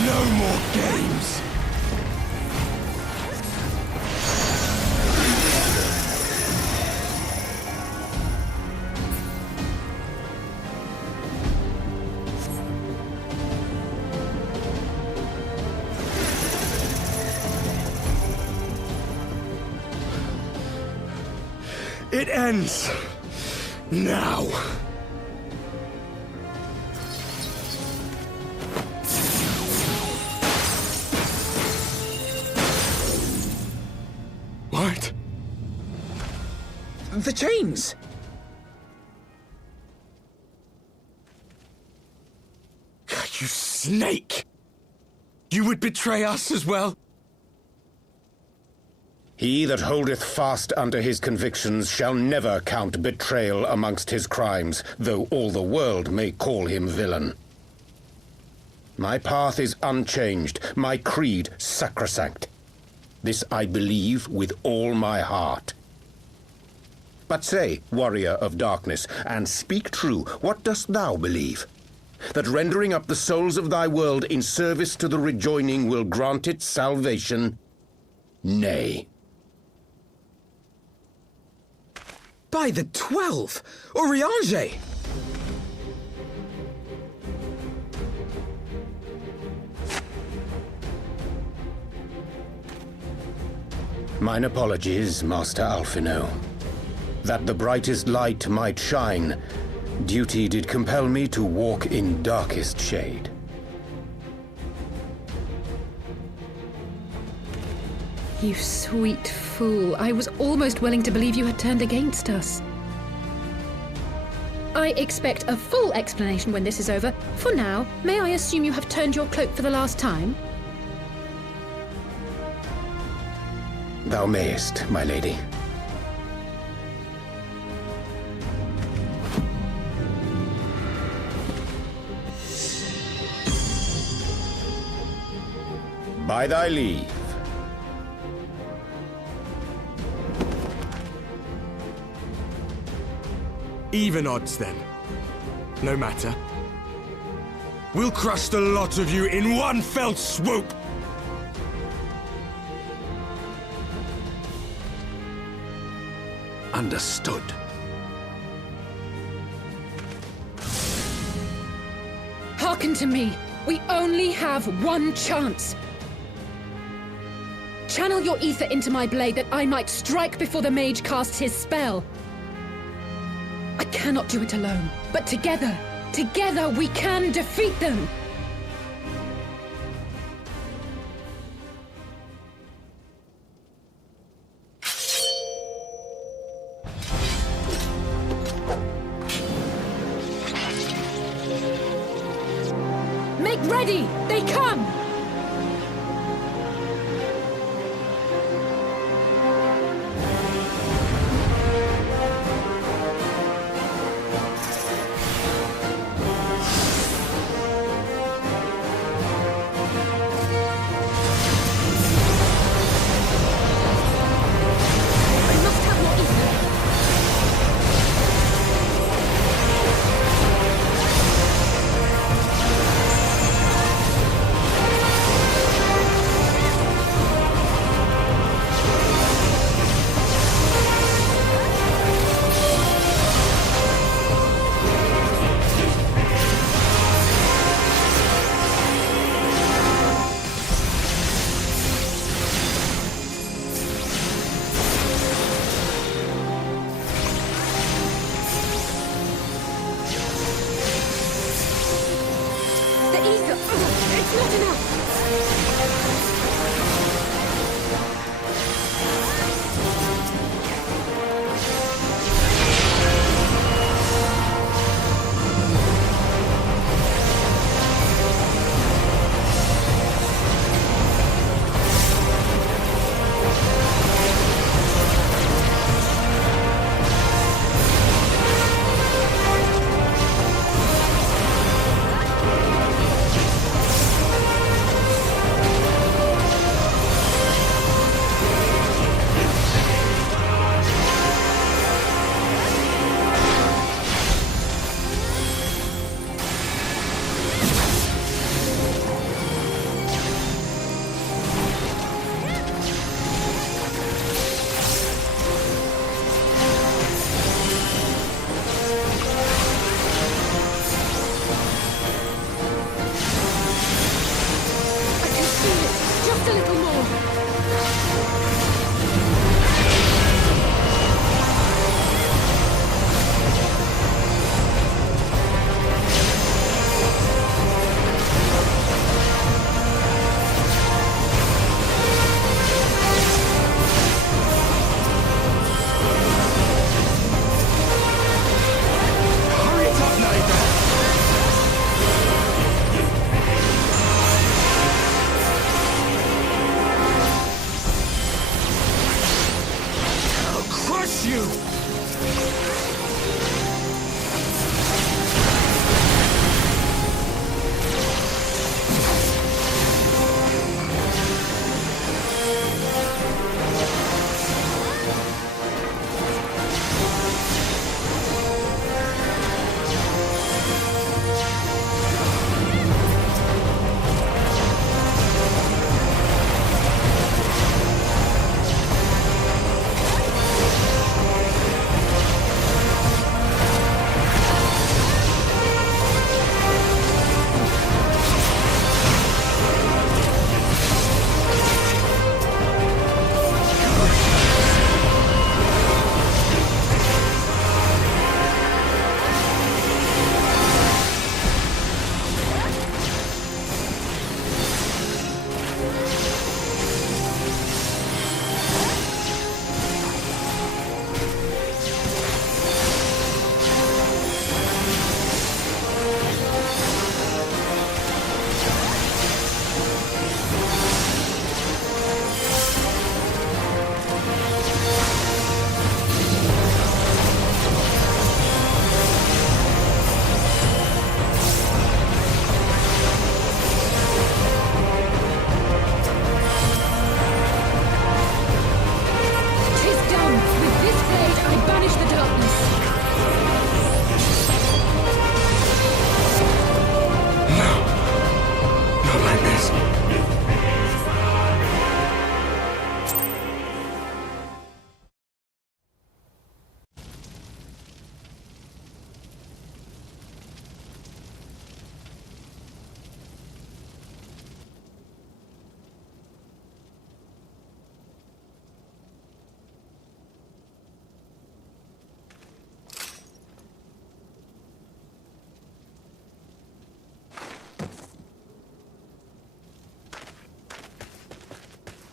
No more games! It ends now. What? The chains! You snake! You would betray us as well? He that holdeth fast unto his convictions shall never count betrayal amongst his crimes, though all the world may call him villain. My path is unchanged, my creed sacrosanct. This I believe with all my heart. But say, warrior of darkness, and speak true, what dost thou believe? That rendering up the souls of thy world in service to the rejoining will grant it salvation? Nay. By the 12! Oriange! Mine apologies, Master Alphino. That the brightest light might shine, duty did compel me to walk in darkest shade. You sweet fool. I was almost willing to believe you had turned against us. I expect a full explanation when this is over. For now, may I assume you have turned your cloak for the last time? Thou mayest, my lady. By thy leave. Even odds, then. No matter. We'll crush the lot of you in one fell swoop! Understood. Hearken to me. We only have one chance. Channel your ether into my blade that I might strike before the mage casts his spell. I cannot do it alone, but together we can defeat them! Make ready! They come! feel it! Just a little more!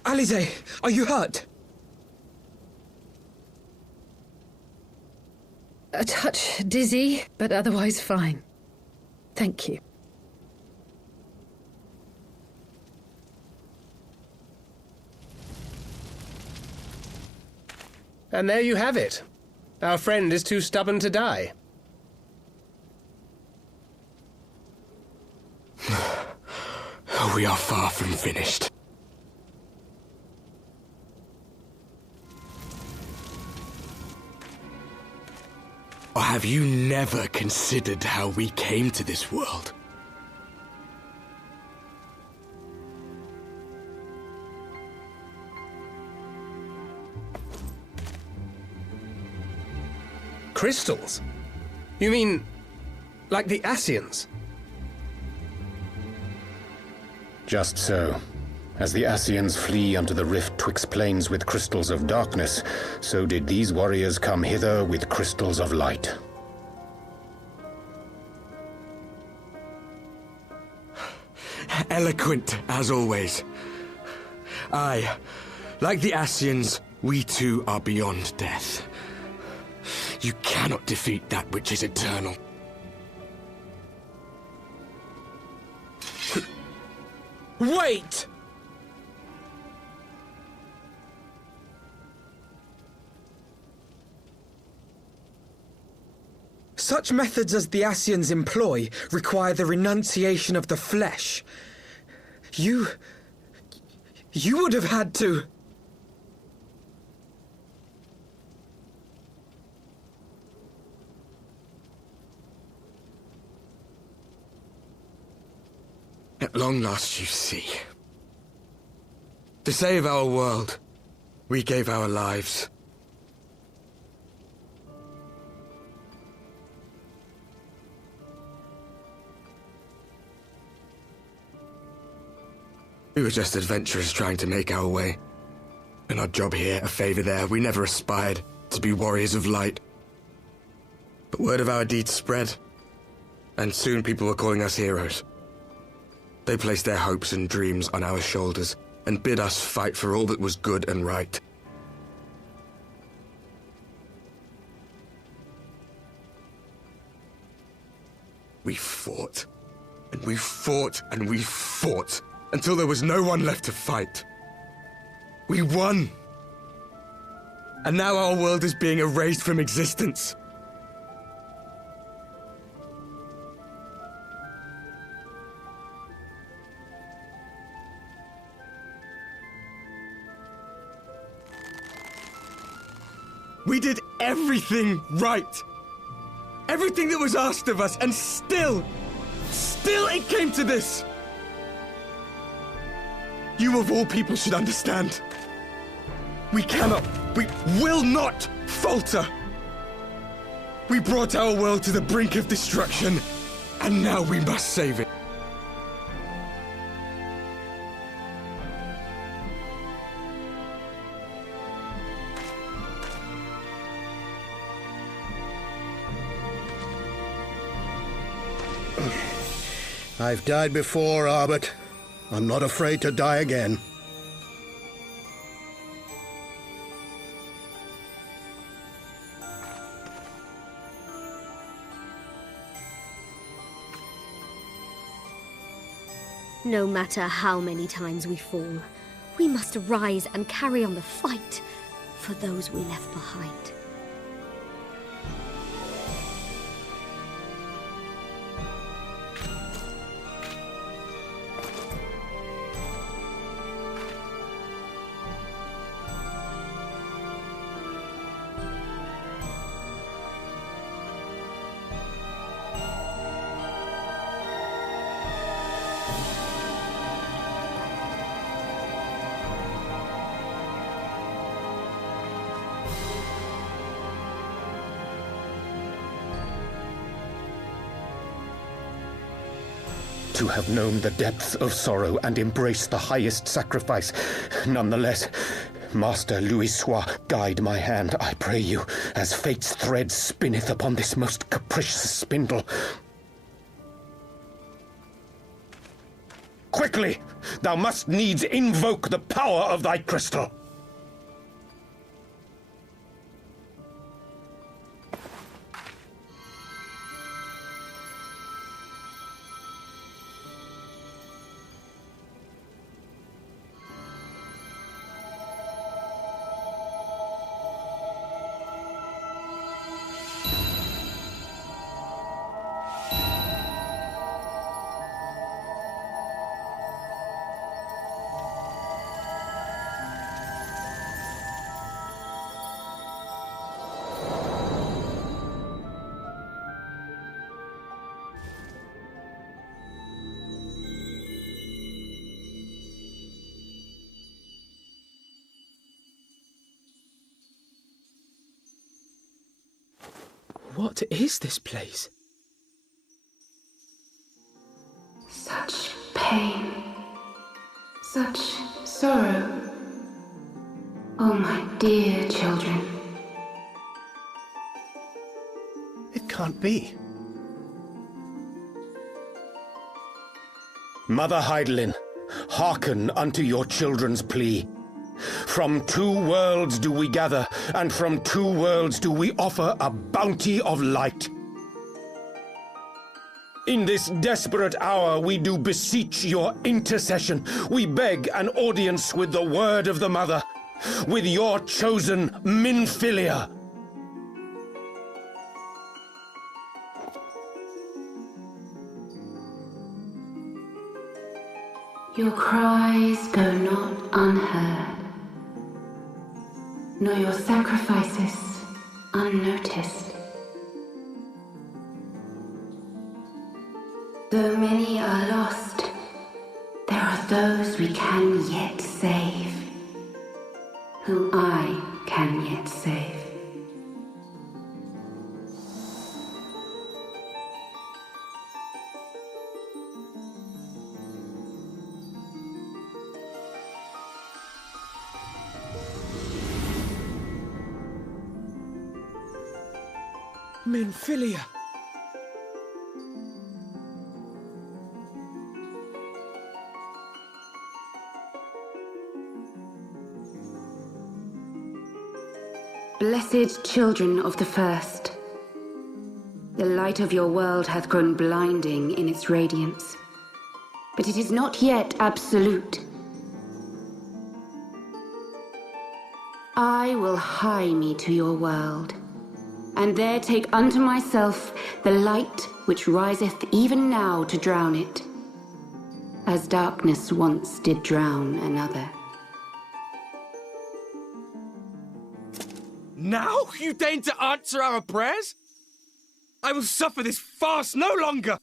Alize, are you hurt? A touch dizzy, but otherwise fine. Thank you. And there you have it. Our friend is too stubborn to die. We are far from finished. Or have you never considered how we came to this world? Crystals? You mean, like the Ascians? Just so. As the Ascians flee unto the rift twixt planes with crystals of darkness, so did these warriors come hither with crystals of light. Eloquent, as always. Aye, like the Ascians, we too are beyond death. You cannot defeat that which is eternal. Wait! Such methods as the Ascians employ require the renunciation of the flesh. You would have had to... At long last, you see. To save our world, we gave our lives. We were just adventurers trying to make our way. An odd job here, a favor there. We never aspired to be warriors of light. But word of our deeds spread, and soon people were calling us heroes. They placed their hopes and dreams on our shoulders and bid us fight for all that was good and right. We fought, and we fought, and we fought, until there was no one left to fight. We won! And now our world is being erased from existence. We did everything right. Everything that was asked of us, and still it came to this. You of all people should understand. We will not falter. We brought our world to the brink of destruction, and now we must save it. I've died before, Arbet. I'm not afraid to die again. No matter how many times we fall, we must rise and carry on the fight for those we left behind. To have known the depths of sorrow and embraced the highest sacrifice. Nonetheless, Master Louis-Sois, guide my hand, I pray you, as fate's thread spinneth upon this most capricious spindle. Quickly! Thou must needs invoke the power of thy crystal! What is this place? Such pain. Such sorrow. Oh, my dear children. It can't be. Mother Heidelin, hearken unto your children's plea. From two worlds do we gather, and from two worlds do we offer a bounty of light. In this desperate hour we do beseech your intercession. We beg an audience with the word of the Mother, with your chosen Minfilia. Your cries go not unheard, nor your sacrifices unnoticed. Though many are lost, there are those we can yet save, whom I can yet save. Minfilia. Blessed children of the First, the light of your world hath grown blinding in its radiance, but it is not yet absolute. I will hie me to your world, and there take unto myself the light which riseth even now to drown it, as darkness once did drown another. Now you deign to answer our prayers? I will suffer this farce no longer!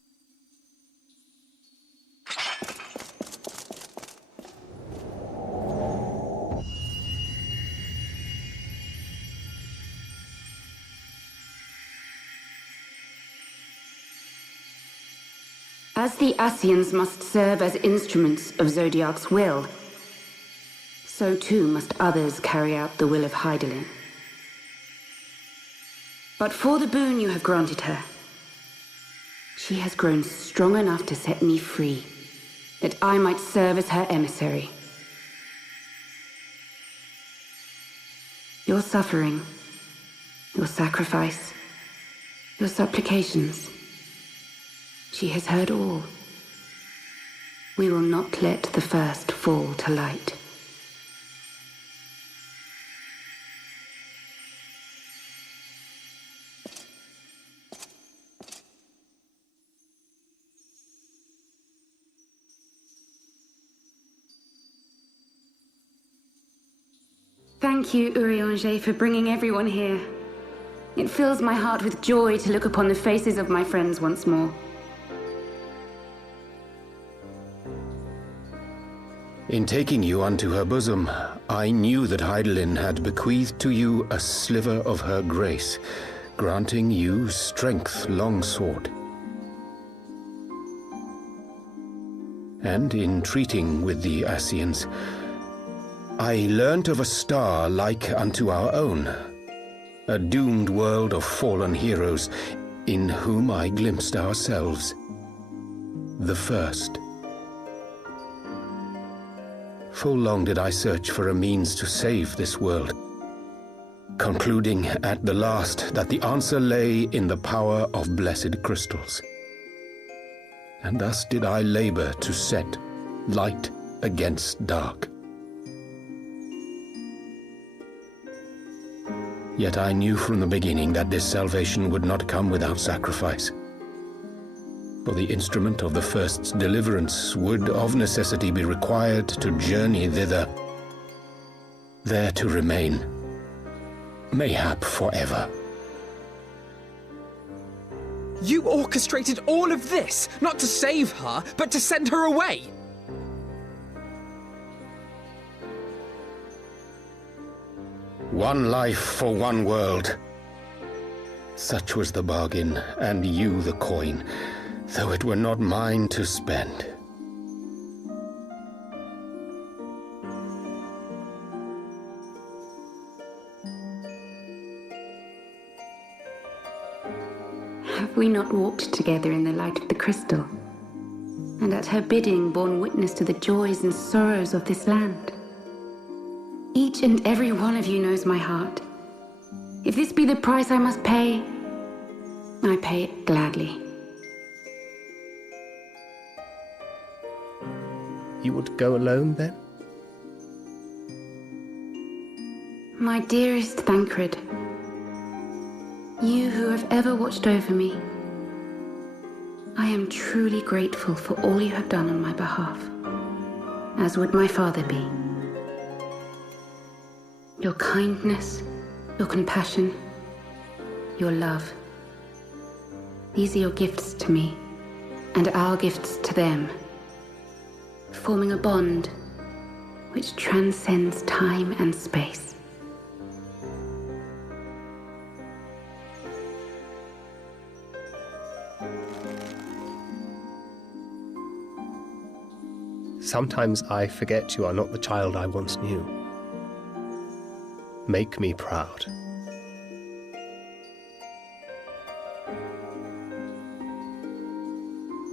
As the Ascians must serve as instruments of Zodiark's will, so too must others carry out the will of Hydaelyn. But for the boon you have granted her, she has grown strong enough to set me free, that I might serve as her emissary. Your suffering, your sacrifice, your supplications, she has heard all. We will not let the first fall to light. Thank you, Urianger, for bringing everyone here. It fills my heart with joy to look upon the faces of my friends once more. In taking you unto her bosom, I knew that Hydaelyn had bequeathed to you a sliver of her grace, granting you strength longsword. And in treating with the Ascians, I learnt of a star like unto our own, a doomed world of fallen heroes, in whom I glimpsed ourselves, the first. Full long did I search for a means to save this world, concluding at the last that the answer lay in the power of blessed crystals. And thus did I labor to set light against dark. Yet I knew from the beginning that this salvation would not come without sacrifice. For the instrument of the first's deliverance would of necessity be required to journey thither, there to remain, mayhap forever. You orchestrated all of this, not to save her, but to send her away! One life for one world. Such was the bargain, and you the coin, though it were not mine to spend. Have we not walked together in the light of the crystal, and at her bidding borne witness to the joys and sorrows of this land? Each and every one of you knows my heart. If this be the price I must pay, I pay it gladly. You would go alone, then? My dearest Thancred, you who have ever watched over me, I am truly grateful for all you have done on my behalf, as would my father be. Your kindness, your compassion, your love. These are your gifts to me, and our gifts to them, forming a bond which transcends time and space. Sometimes I forget you are not the child I once knew. Make me proud.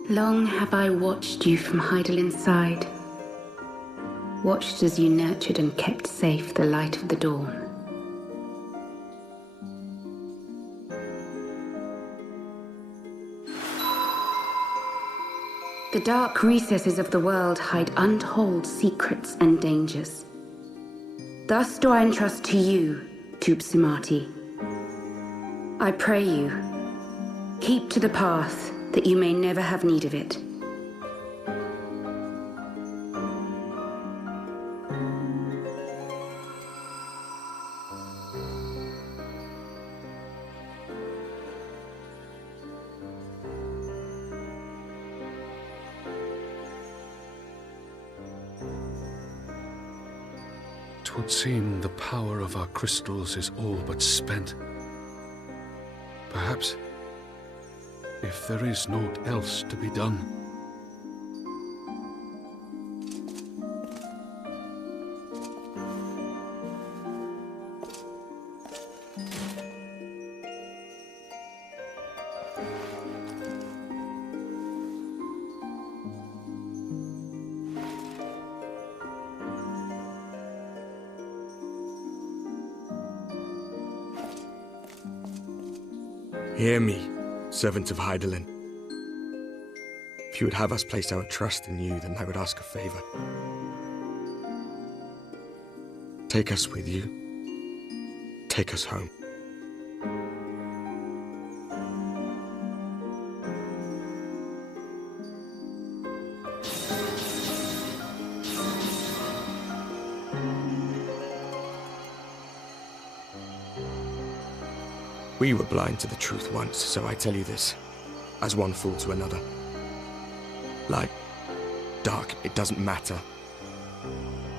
Long have I watched you from Heidelin's side. Watched as you nurtured and kept safe the light of the dawn. The dark recesses of the world hide untold secrets and dangers. Thus do I entrust to you, Tupsimati. I pray you, keep to the path that you may never have need of it. Twould seem the power of our crystals is all but spent. Perhaps, if there is naught else to be done. Hear me, servants of Heidelin. If you would have us place our trust in you, then I would ask a favor. Take us with you. Take us home. We were blind to the truth once, so I tell you this, as one fool to another. Light, dark, it doesn't matter.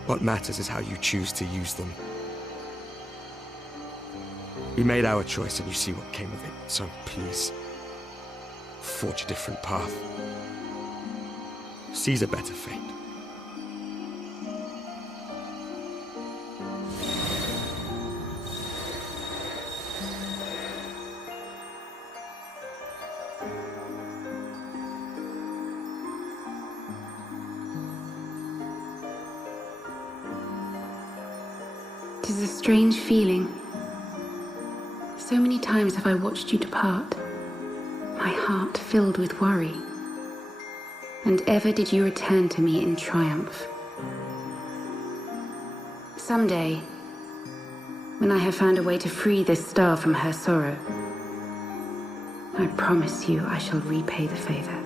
What matters is how you choose to use them. We made our choice and you see what came of it, so please, forge a different path. Seize a better fate. It is a strange feeling. So many times have I watched you depart, my heart filled with worry. And ever did you return to me in triumph. Someday, when I have found a way to free this star from her sorrow, I promise you I shall repay the favor.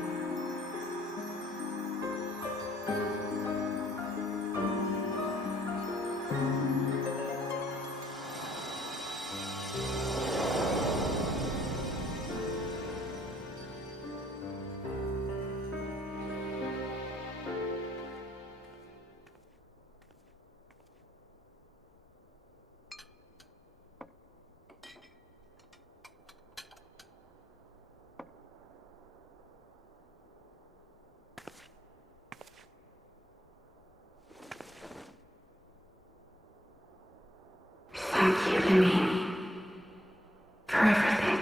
Thank you, Lemmy, for everything.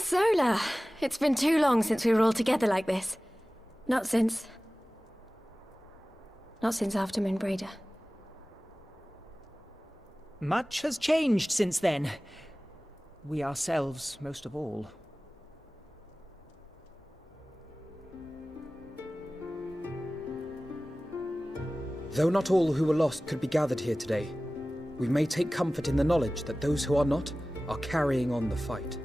Sola. It's been too long since we were all together like this. Not since after Moonbreeder. Much has changed since then. We ourselves, most of all. Though not all who were lost could be gathered here today, we may take comfort in the knowledge that those who are not are carrying on the fight.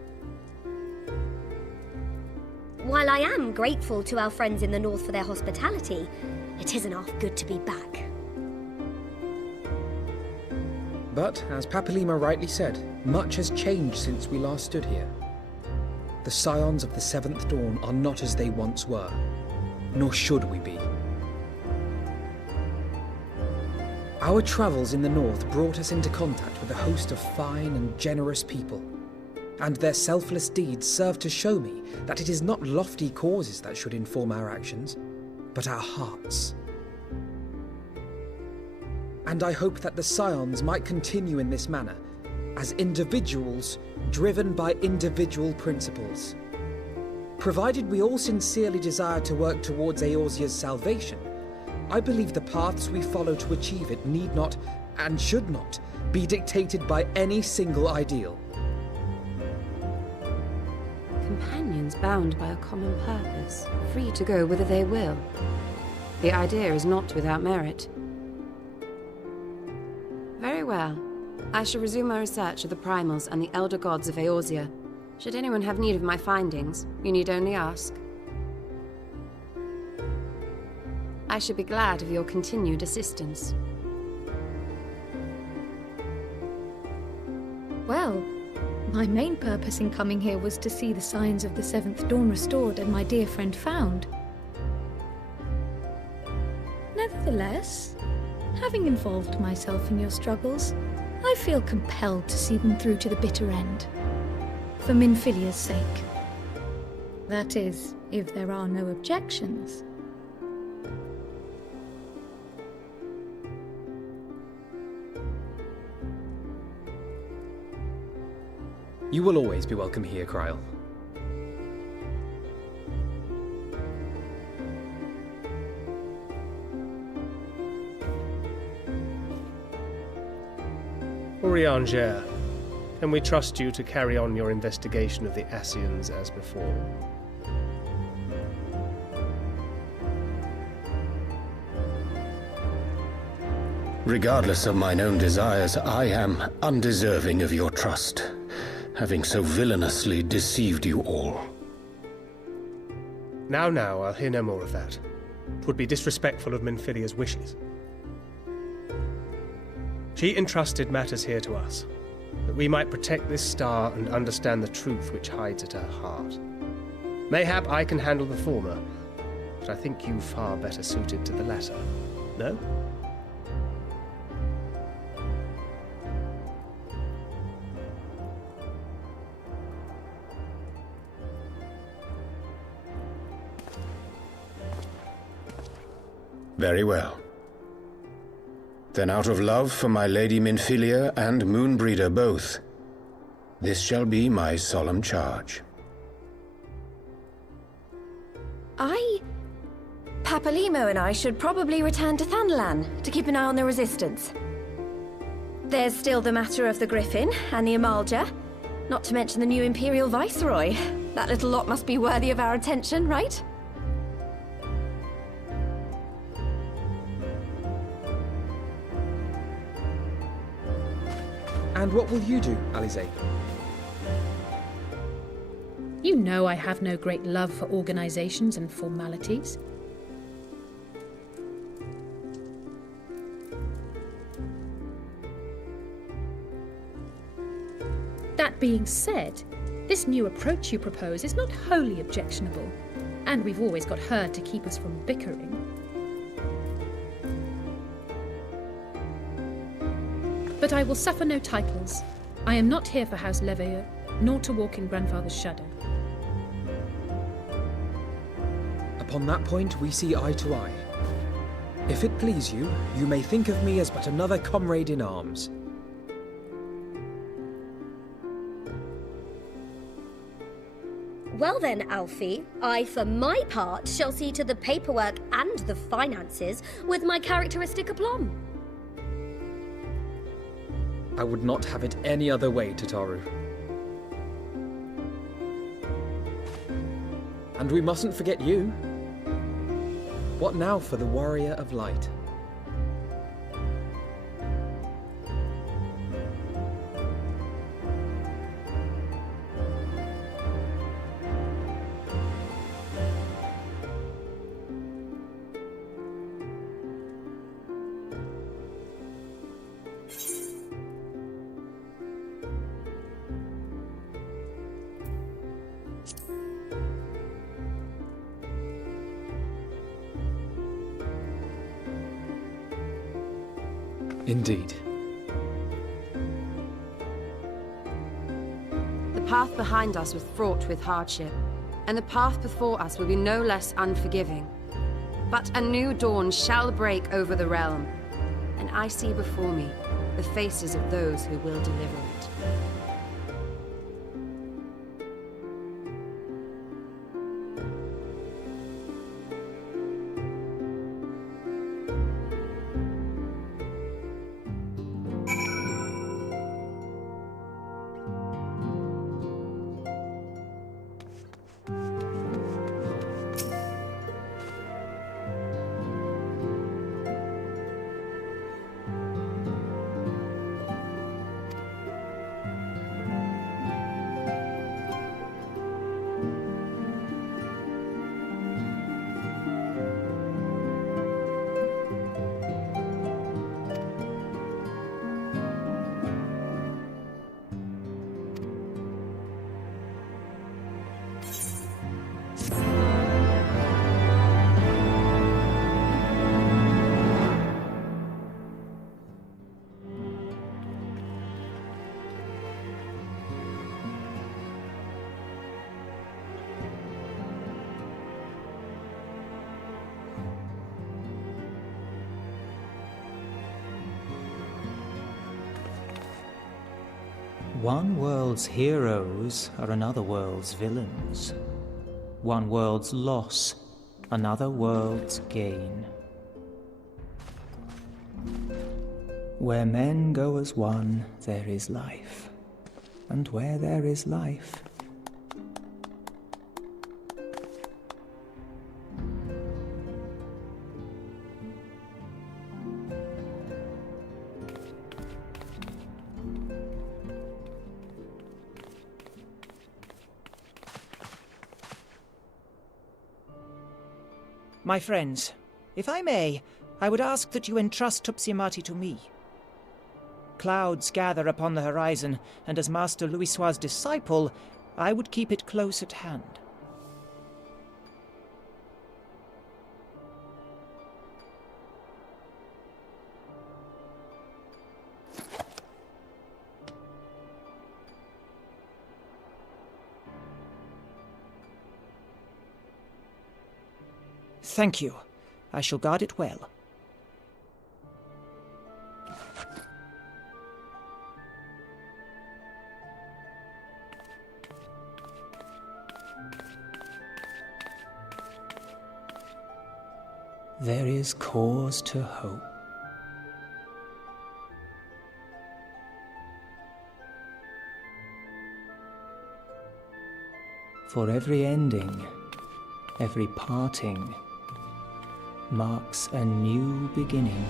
While I am grateful to our friends in the north for their hospitality, it isn't half good to be back. But, as Papalima rightly said, much has changed since we last stood here. The Scions of the Seventh Dawn are not as they once were, nor should we be. Our travels in the north brought us into contact with a host of fine and generous people, and their selfless deeds serve to show me that it is not lofty causes that should inform our actions, but our hearts. And I hope that the Scions might continue in this manner, as individuals driven by individual principles. Provided we all sincerely desire to work towards Eorzea's salvation, I believe the paths we follow to achieve it need not, and should not, be dictated by any single ideal. Companions bound by a common purpose, free to go whither they will. The idea is not without merit. Very well. I shall resume my research of the primals and the elder gods of Eorzea. Should anyone have need of my findings, you need only ask. I should be glad of your continued assistance. Well, my main purpose in coming here was to see the signs of the Seventh Dawn restored and my dear friend found. Nevertheless, having involved myself in your struggles, I feel compelled to see them through to the bitter end. For Minfilia's sake. That is, if there are no objections. You will always be welcome here, Kryl. Urianger, can we trust you to carry on your investigation of the Ascians as before? Regardless of mine own desires, I am undeserving of your trust, having so villainously deceived you all. Now, I'll hear no more of that. 'Twould be disrespectful of Minfilia's wishes. She entrusted matters here to us, that we might protect this star and understand the truth which hides at her heart. Mayhap I can handle the former, but I think you far better suited to the latter. No? Very well. Then out of love for my Lady Minfilia and Moonbreeder both, this shall be my solemn charge. Papalimo and I should probably return to Thanalan to keep an eye on the Resistance. There's still the matter of the Griffin and the Amalja, not to mention the new Imperial Viceroy. That little lot must be worthy of our attention, right? And what will you do, Alize? You know I have no great love for organizations and formalities. That being said, this new approach you propose is not wholly objectionable, and we've always got her to keep us from bickering. But I will suffer no titles. I am not here for House Leveilleur, nor to walk in Grandfather's shadow. Upon that point, we see eye to eye. If it please you, you may think of me as but another comrade in arms. Well then, Alfie, I, for my part, shall see to the paperwork and the finances with my characteristic aplomb. I would not have it any other way, Tataru. And we mustn't forget you. What now for the Warrior of Light? Indeed. The path behind us was fraught with hardship, and the path before us will be no less unforgiving. But a new dawn shall break over the realm, and I see before me the faces of those who will deliver it. One world's heroes are another world's villains. One world's loss, another world's gain. Where men go as one, there is life. And where there is life, my friends, if I may, I would ask that you entrust Tupsimati to me. Clouds gather upon the horizon, and as Master Louisoix's disciple, I would keep it close at hand. Thank you. I shall guard it well. There is cause to hope. For every ending, every parting, marks a new beginning.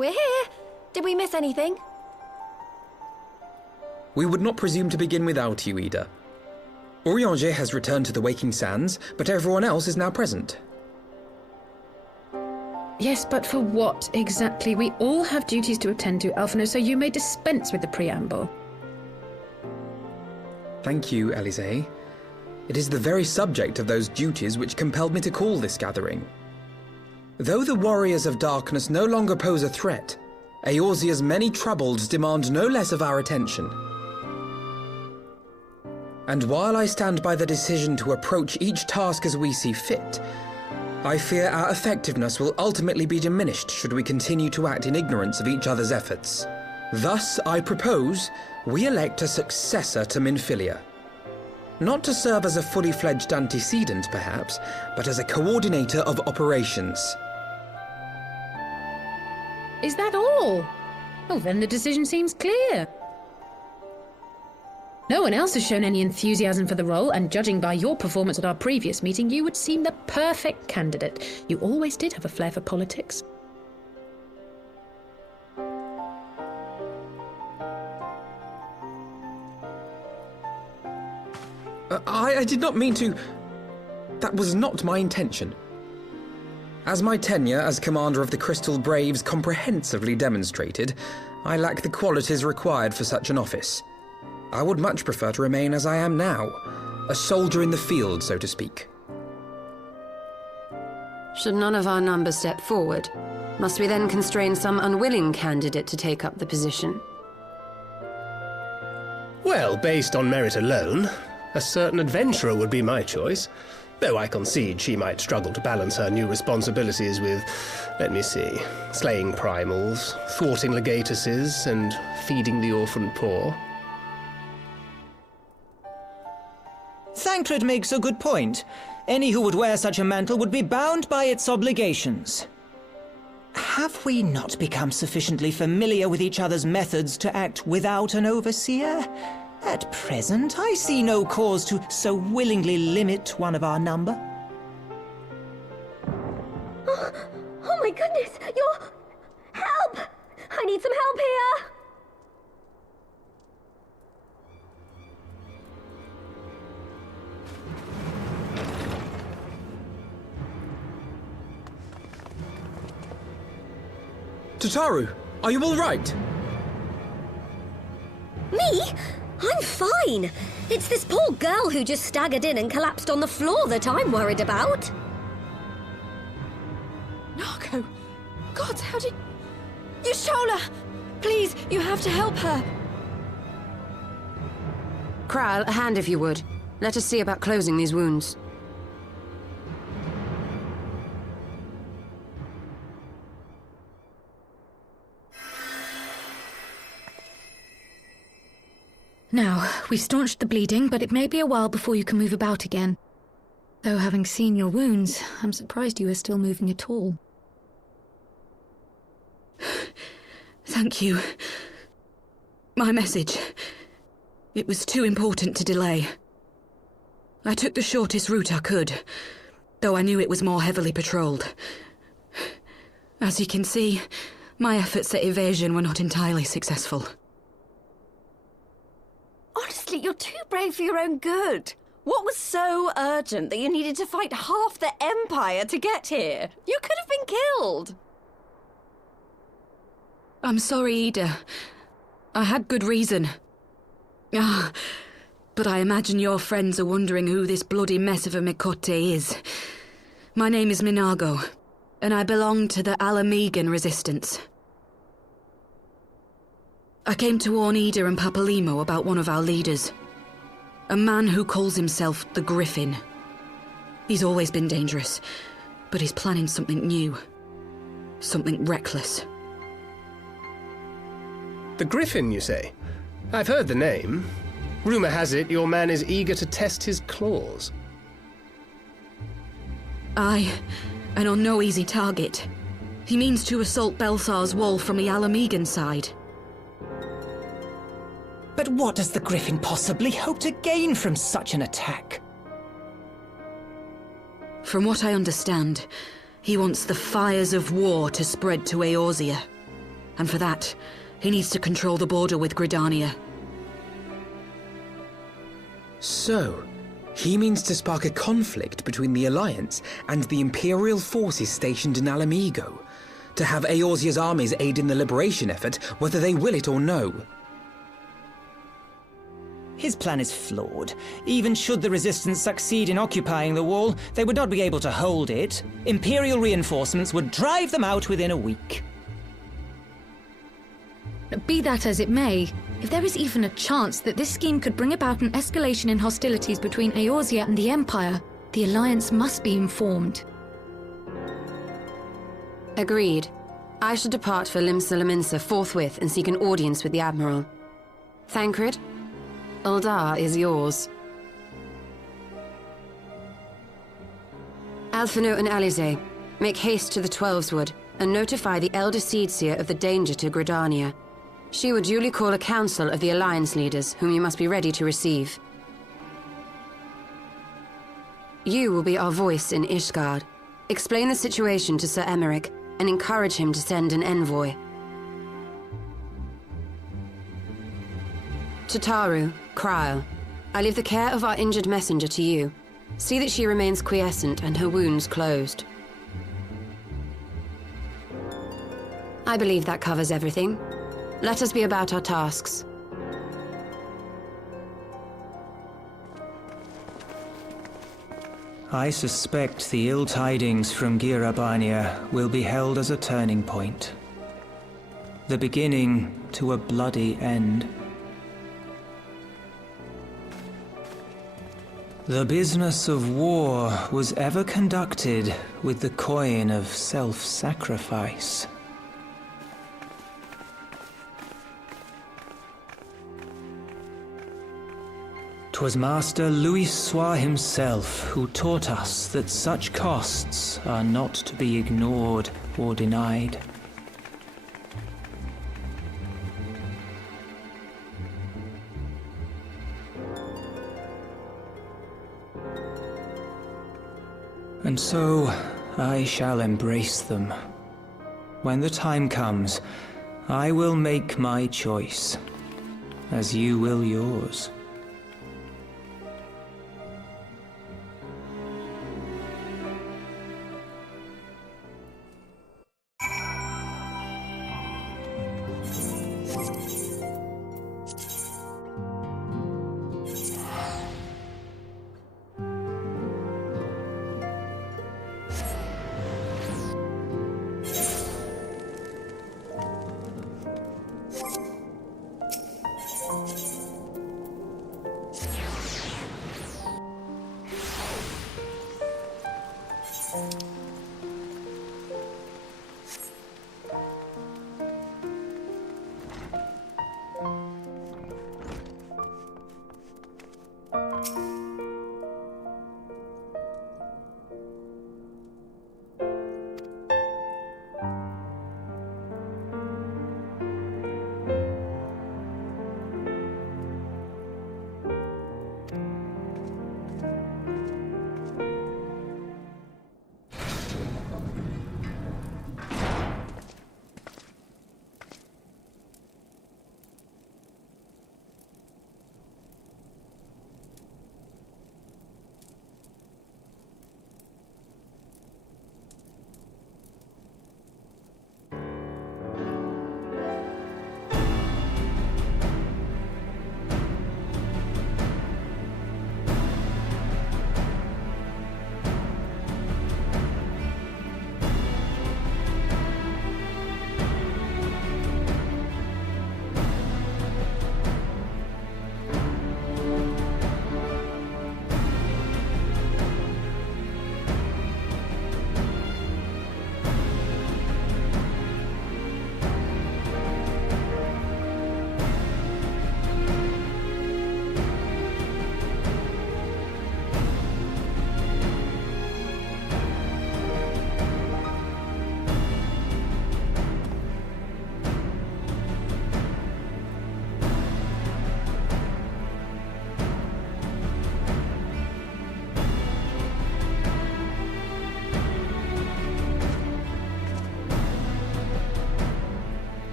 We're here! Did we miss anything? We would not presume to begin without you, Ida. Urianger has returned to the Waking Sands, but everyone else is now present. Yes, but for what exactly? We all have duties to attend to, Alphino, so you may dispense with the preamble. Thank you, Elise. It is the very subject of those duties which compelled me to call this gathering. Though the Warriors of Darkness no longer pose a threat, Eorzea's many troubles demand no less of our attention. And while I stand by the decision to approach each task as we see fit, I fear our effectiveness will ultimately be diminished should we continue to act in ignorance of each other's efforts. Thus, I propose we elect a successor to Minfilia. Not to serve as a fully fledged antecedent, perhaps, but as a coordinator of operations. Is that all? Oh, then the decision seems clear. No one else has shown any enthusiasm for the role, and judging by your performance at our previous meeting, you would seem the perfect candidate. You always did have a flair for politics. I did not mean to... That was not my intention. As my tenure as commander of the Crystal Braves comprehensively demonstrated, I lack the qualities required for such an office. I would much prefer to remain as I am now, a soldier in the field, so to speak. Should none of our numbers step forward, must we then constrain some unwilling candidate to take up the position? Well, based on merit alone, a certain adventurer would be my choice. Though I concede she might struggle to balance her new responsibilities with, let me see, slaying primals, thwarting legatuses, and feeding the orphan poor. Thancred makes a good point. Any who would wear such a mantle would be bound by its obligations. Have we not become sufficiently familiar with each other's methods to act without an overseer? At present, I see no cause to so willingly limit one of our number. Oh my goodness! Help! I need some help here! Tataru, are you all right? Me? I'm fine. It's this poor girl who just staggered in and collapsed on the floor that I'm worried about. Narco! God, how did... Yashola! Please, you have to help her. Kral, a hand if you would. Let us see about closing these wounds. Now, we've staunched the bleeding, but it may be a while before you can move about again. Though having seen your wounds, I'm surprised you are still moving at all. Thank you. My message. It was too important to delay. I took the shortest route I could, though I knew it was more heavily patrolled. As you can see, my efforts at evasion were not entirely successful. Honestly, you're too brave for your own good. What was so urgent that you needed to fight half the Empire to get here? You could have been killed. I'm sorry, Ida. I had good reason. But I imagine your friends are wondering who this bloody mess of a Mikote is. My name is Minago, and I belong to the Alamegan Resistance. I came to warn Ida and Papalimo about one of our leaders. A man who calls himself the Griffin. He's always been dangerous, but he's planning something new. Something reckless. The Griffin, you say? I've heard the name. Rumor has it your man is eager to test his claws. Aye, and on no easy target. He means to assault Belsar's wall from the Alamegan side. But what does the Griffin possibly hope to gain from such an attack? From what I understand, he wants the fires of war to spread to Eorzea. And for that, he needs to control the border with Gridania. So, he means to spark a conflict between the Alliance and the Imperial forces stationed in Alamigo, to have Eorzea's armies aid in the liberation effort, whether they will it or no. His plan is flawed. Even should the Resistance succeed in occupying the wall, they would not be able to hold it. Imperial reinforcements would drive them out within a week. Be that as it may, if there is even a chance that this scheme could bring about an escalation in hostilities between Eorzea and the Empire, the Alliance must be informed. Agreed. I shall depart for Limsa forthwith and seek an audience with the Admiral. Thancred, Uldar is yours. Alphino and Alize, make haste to the Twelveswood and notify the Elder Seedseer of the danger to Gridania. She will duly call a council of the Alliance leaders, whom you must be ready to receive. You will be our voice in Ishgard. Explain the situation to Sir Emeric, and encourage him to send an envoy. To Taru, Kryl, I leave the care of our injured messenger to you. See that she remains quiescent and her wounds closed. I believe that covers everything. Let us be about our tasks. I suspect the ill tidings from Girabania will be held as a turning point. The beginning to a bloody end. The business of war was ever conducted with the coin of self-sacrifice. 'Twas Master Louis Soir himself who taught us that such costs are not to be ignored or denied. And so I shall embrace them. When the time comes, I will make my choice, as you will yours.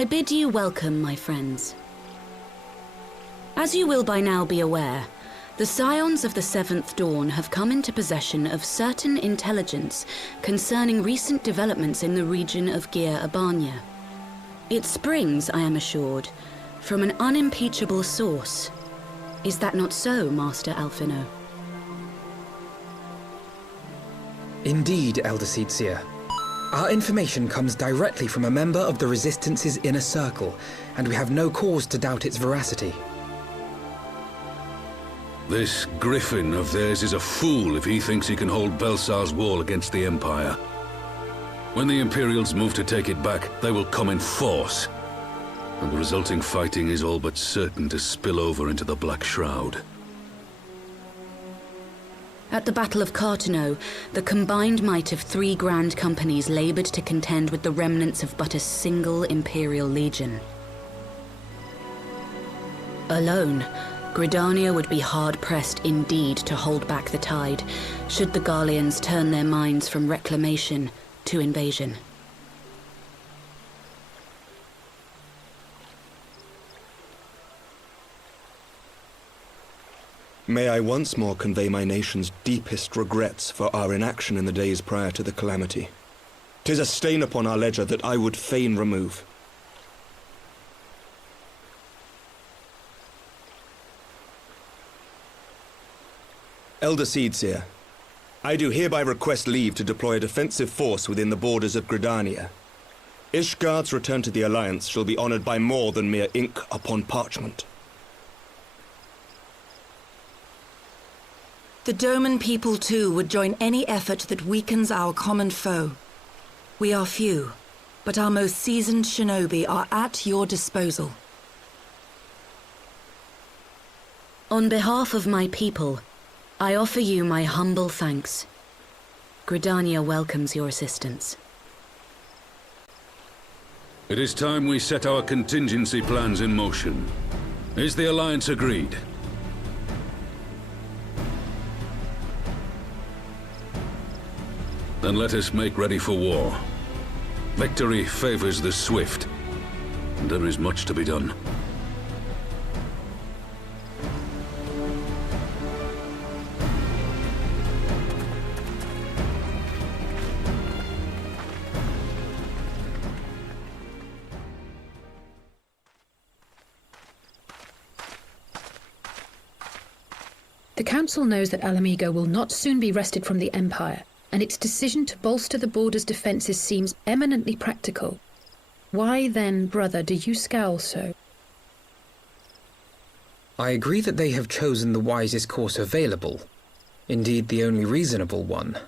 I bid you welcome, my friends. As you will by now be aware, the Scions of the Seventh Dawn have come into possession of certain intelligence concerning recent developments in the region of Gyr Abania. It springs, I am assured, from an unimpeachable source. Is that not so, Master Alphino? Indeed, Elder Seedseer. Our information comes directly from a member of the Resistance's inner circle, and we have no cause to doubt its veracity. This griffin of theirs is a fool if he thinks he can hold Belsar's wall against the Empire. When the Imperials move to take it back, they will come in force, and the resulting fighting is all but certain to spill over into the Black Shroud. At the Battle of Cartano, the combined might of 3 grand companies labored to contend with the remnants of but a single Imperial legion. Alone, Gridania would be hard-pressed indeed to hold back the tide, should the Garleans turn their minds from reclamation to invasion. May I once more convey my nation's deepest regrets for our inaction in the days prior to the calamity. 'Tis a stain upon our ledger that I would fain remove. Elder Seedseer, I do hereby request leave to deploy a defensive force within the borders of Gridania. Ishgard's return to the Alliance shall be honored by more than mere ink upon parchment. The Doman people too would join any effort that weakens our common foe. We are few, but our most seasoned shinobi are at your disposal. On behalf of my people, I offer you my humble thanks. Gridania welcomes your assistance. It is time we set our contingency plans in motion. Is the Alliance agreed? Then let us make ready for war. Victory favors the swift, and there is much to be done. The Council knows that Alamigo will not soon be wrested from the Empire, and its decision to bolster the border's defences seems eminently practical. Why then, brother, do you scowl so? I agree that they have chosen the wisest course available. Indeed, the only reasonable one.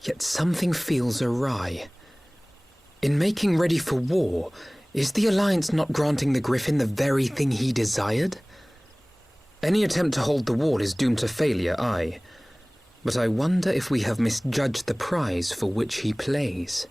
Yet something feels awry. In making ready for war, is the Alliance not granting the Griffin the very thing he desired? Any attempt to hold the wall is doomed to failure, aye. But I wonder if we have misjudged the prize for which he plays.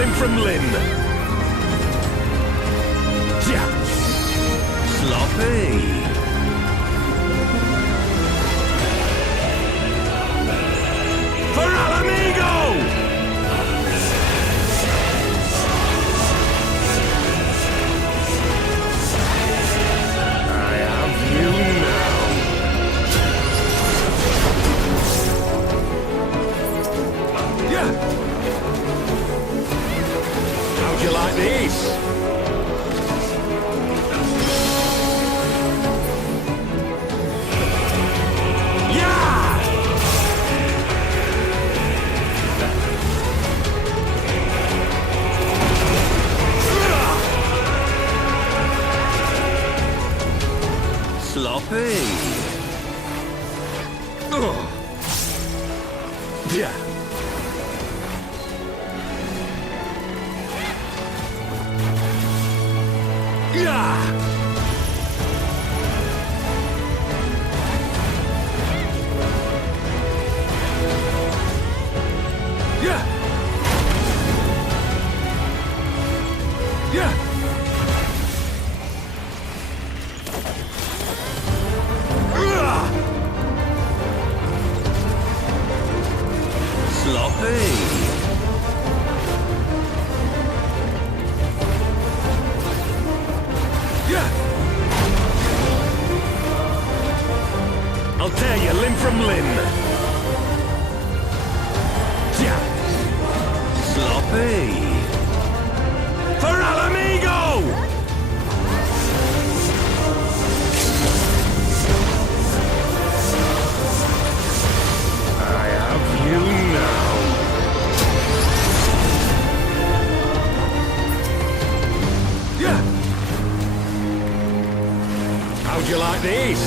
limb from limb. Yeah. Sloppy. For Alamigo! I have you now. Yeah. How'd you like these? Sloppy. Oh. Yeah. Yeah. Yeah. Sloppy. I'll tear you limb from limb. Sloppy. For Alamigo! I have you now. How'd you like this?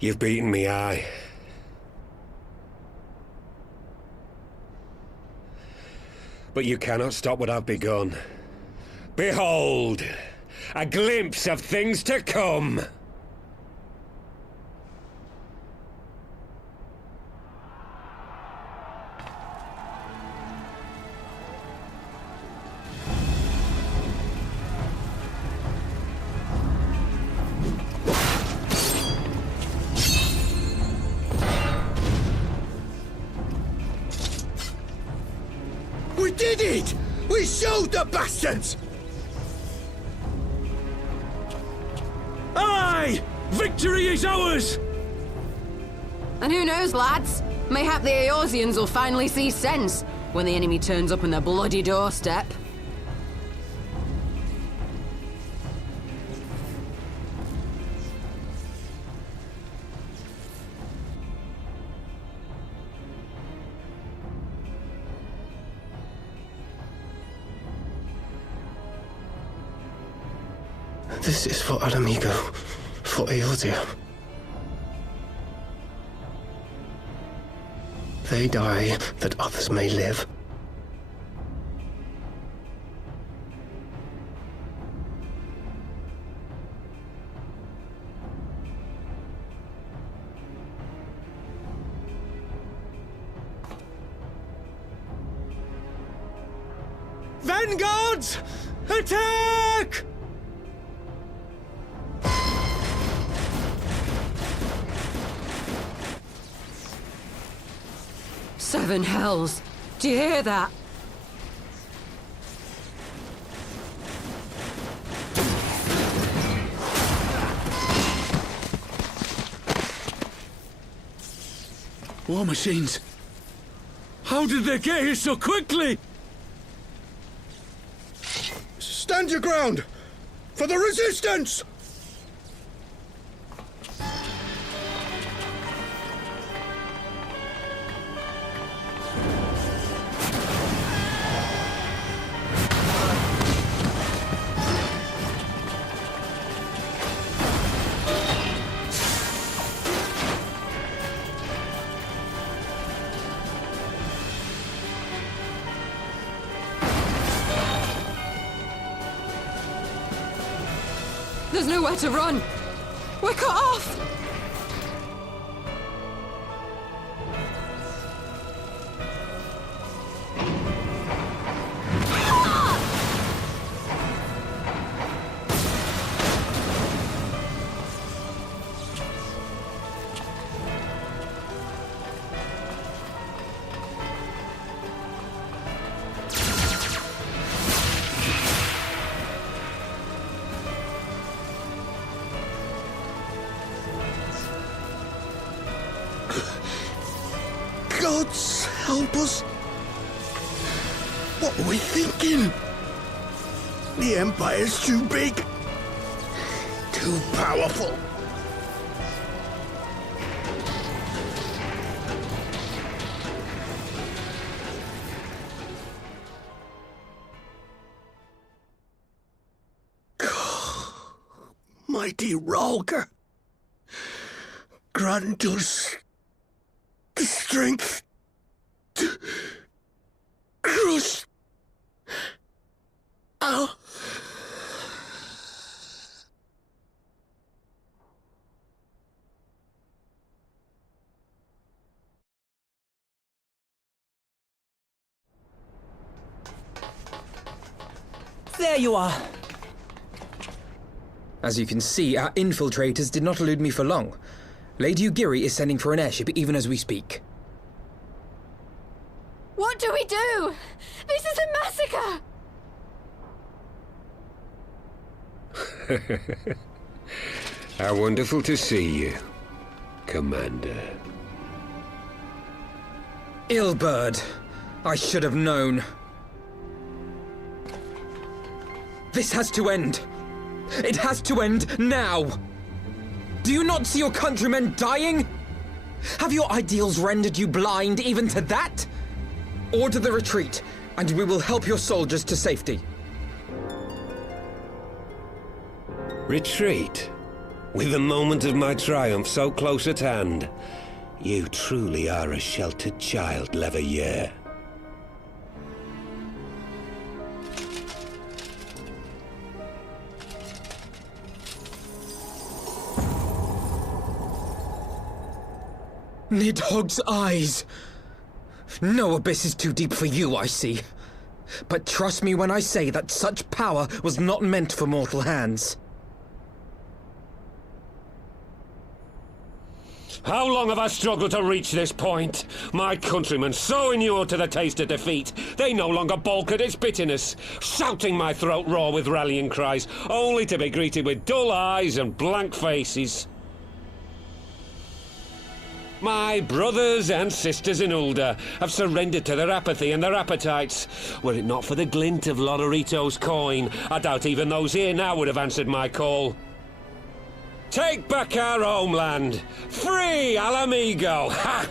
You've beaten me, aye. But you cannot stop what I've begun. Behold, a glimpse of things to come. We did it! We showed the bastards! Aye! Victory is ours! And who knows, lads? Mayhap the Eorzeans will finally see sense when the enemy turns up on their bloody doorstep. This is for Alamigo, for Eorzea. They die that others may live. Vanguards! Attack! Seven hells! Do you hear that? War machines! How did they get here so quickly? Stand your ground! For the resistance! There's nowhere to run! We're cut off! Gods help us! What were we thinking? The Empire's too big. Too powerful. Mighty Ralker, grant us the strength to crush our... There you are. As you can see, our infiltrators did not elude me for long. Lady Ugiri is sending for an airship even as we speak. What do we do? This is a massacre! How wonderful to see you, Commander. Illbird. I should have known. This has to end. It has to end now! Do you not see your countrymen dying? Have your ideals rendered you blind even to that? Order the retreat, and we will help your soldiers to safety. Retreat? With the moment of my triumph so close at hand? You truly are a sheltered child, Leveilleur. Nidhogg's eyes! No abyss is too deep for you, I see. But trust me when I say that such power was not meant for mortal hands. How long have I struggled to reach this point? My countrymen, so inured to the taste of defeat, they no longer balk at its bitterness, shouting my throat raw with rallying cries, only to be greeted with dull eyes and blank faces. My brothers and sisters in Ulda have surrendered to their apathy and their appetites. Were it not for the glint of Lodorito's coin, I doubt even those here now would have answered my call. Take back our homeland! Free Alamigo! Ha!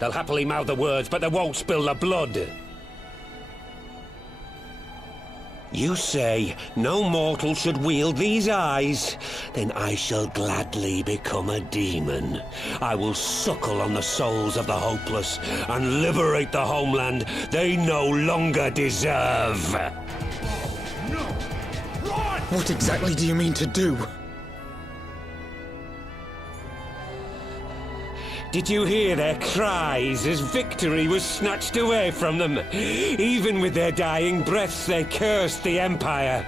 They'll happily mouth the words, but they won't spill the blood. You say no mortal should wield these eyes? Then I shall gladly become a demon. I will suckle on the souls of the hopeless and liberate the homeland they no longer deserve. What exactly do you mean to do? Did you hear their cries as victory was snatched away from them? Even with their dying breaths, they cursed the Empire.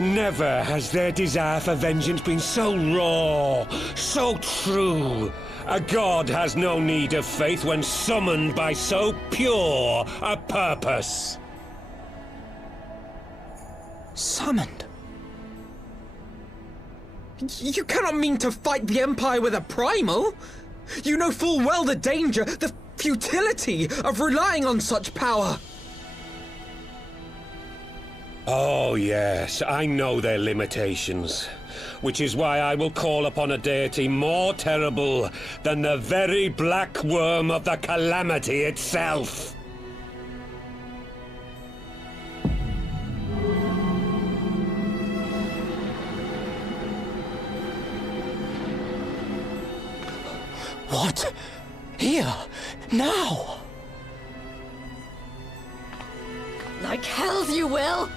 Never has their desire for vengeance been so raw, so true. A god has no need of faith when summoned by so pure a purpose. Summoned? You cannot mean to fight the Empire with a primal! You know full well the danger, the futility of relying on such power! Oh yes, I know their limitations. Which is why I will call upon a deity more terrible than the very black worm of the calamity itself. What? Here? Now? Like hells you will!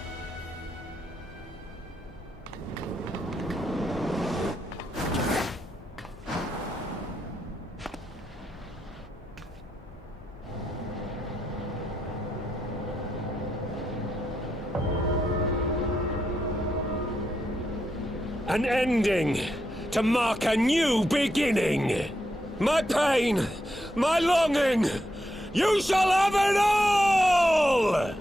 An ending to mark a new beginning. My pain, my longing, you shall have it all!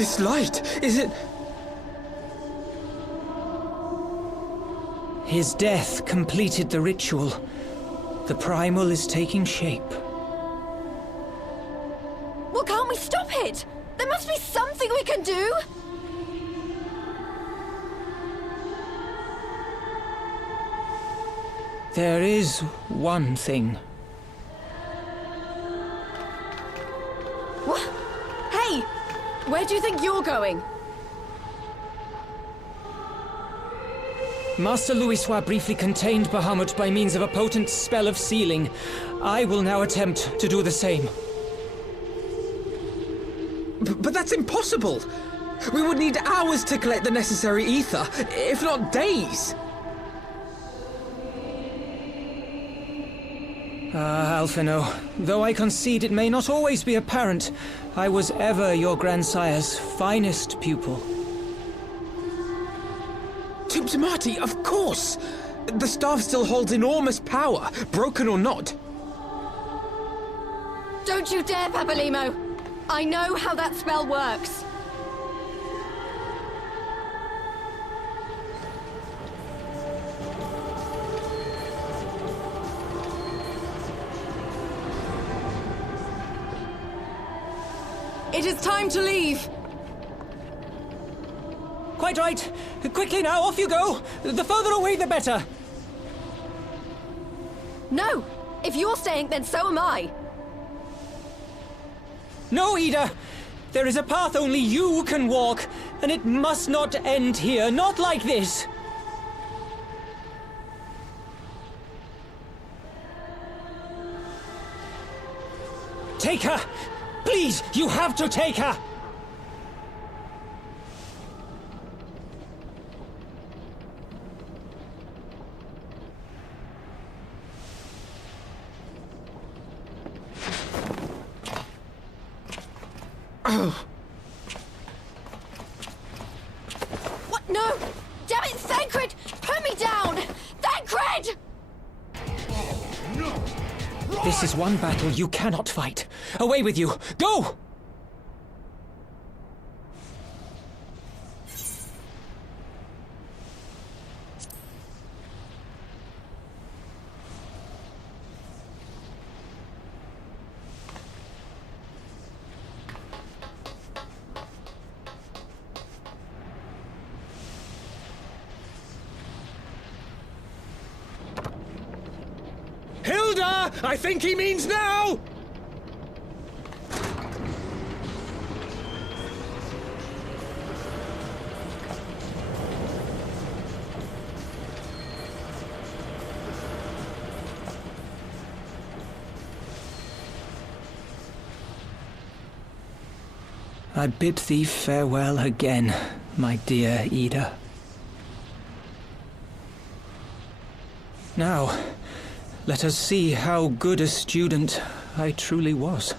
This light, is it... His death completed the ritual. The primal is taking shape. Well, can't we stop it? There must be something we can do! There is one thing. What? Hey! Where do you think you're going? Master Louisoix briefly contained Bahamut by means of a potent spell of sealing. I will now attempt to do the same. But that's impossible! We would need hours to collect the necessary ether, if not days! Alphino, though I concede it may not always be apparent, I was ever your grandsire's finest pupil. Tuptimati, of course! The staff still holds enormous power, broken or not. Don't you dare, Papalimo! I know how that spell works! It is time to leave! Quite right. Quickly now, off you go! The further away, the better! No! If you're staying, then so am I! No, Ida! There is a path only you can walk, and it must not end here, not like this! Take her! Please, you have to take her! Oh. What? No! Damn it, Thancred! Put me down! Thancred! This is one battle you cannot fight. Away with you! Go! Hilda! I think he means now! I bid thee farewell again, my dear Ida. Now, let us see how good a student I truly was.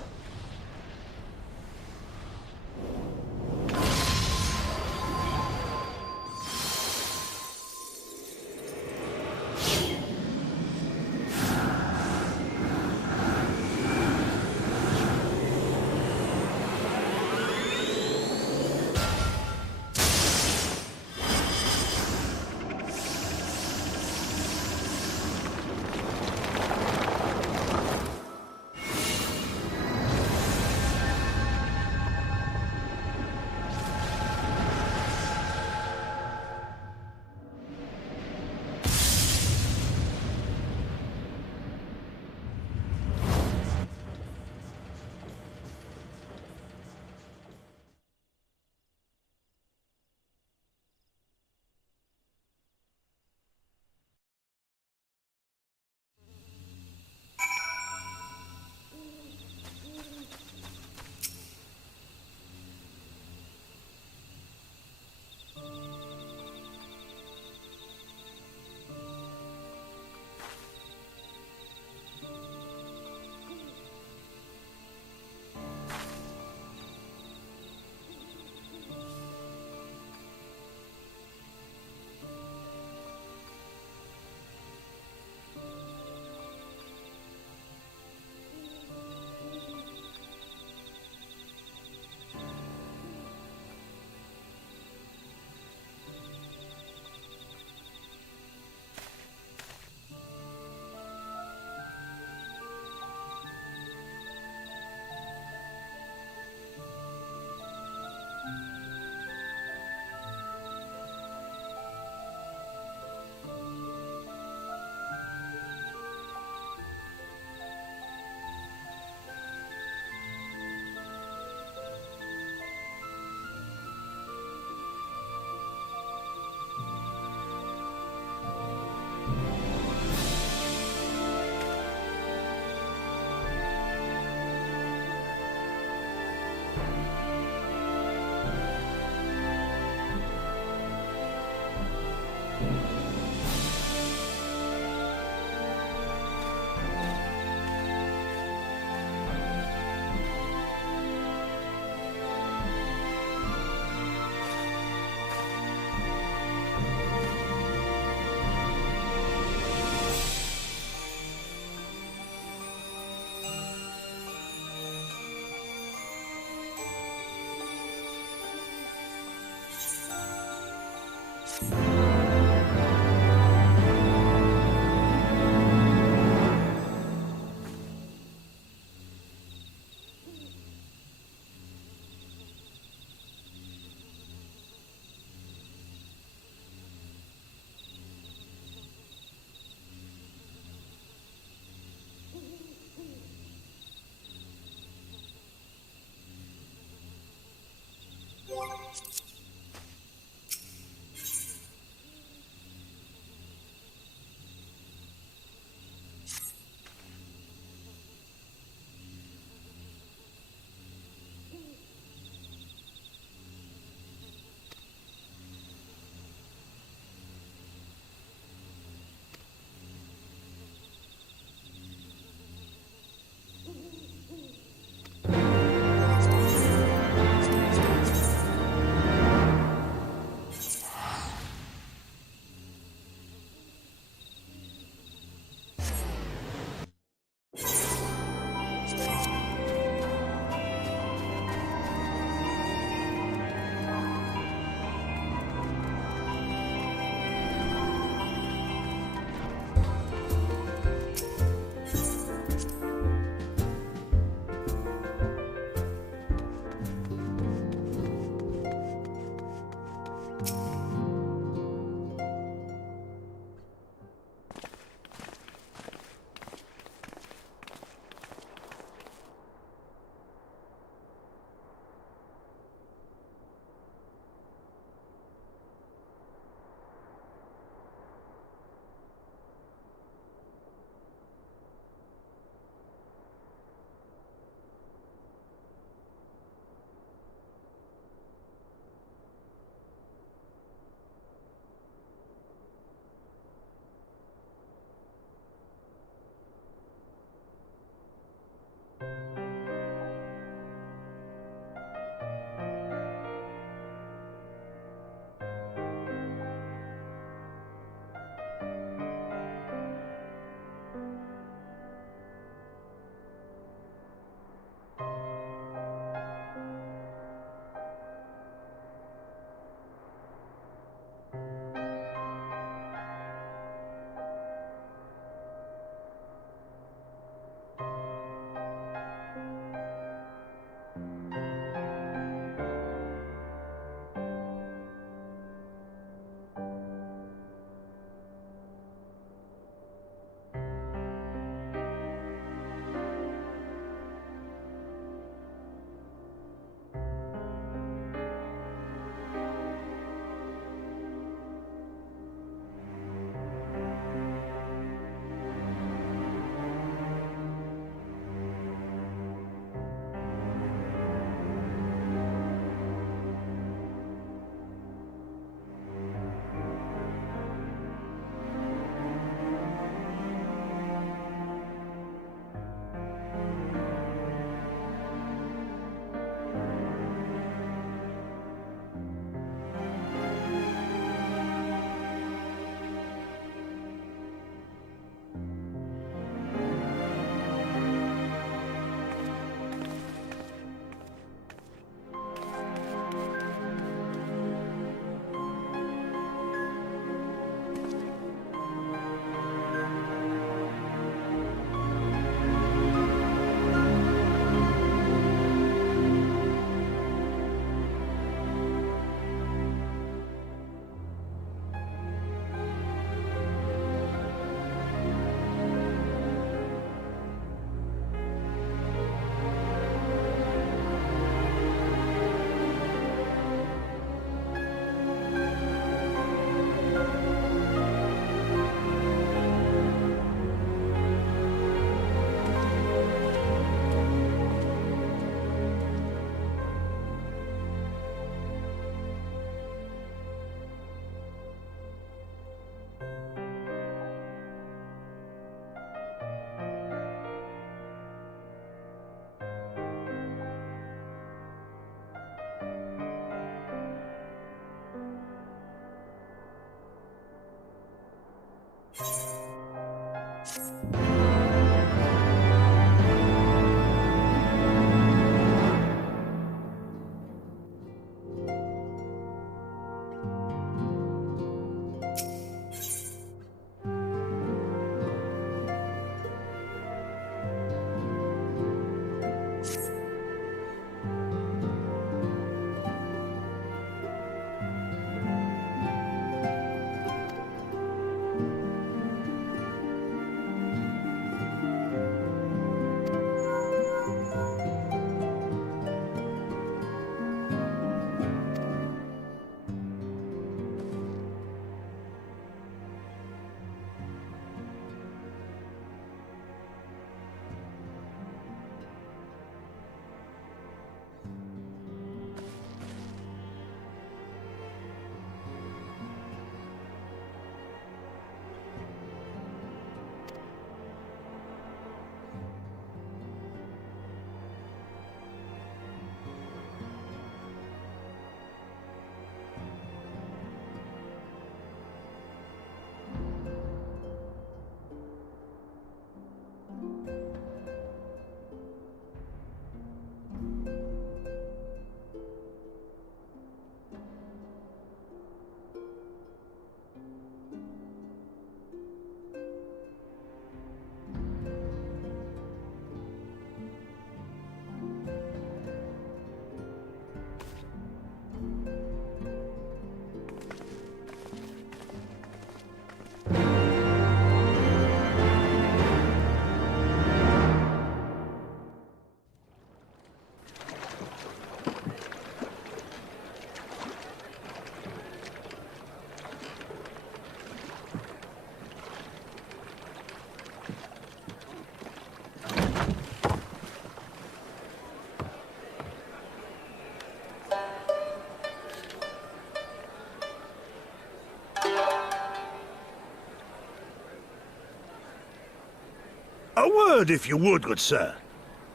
A word, if you would, good sir.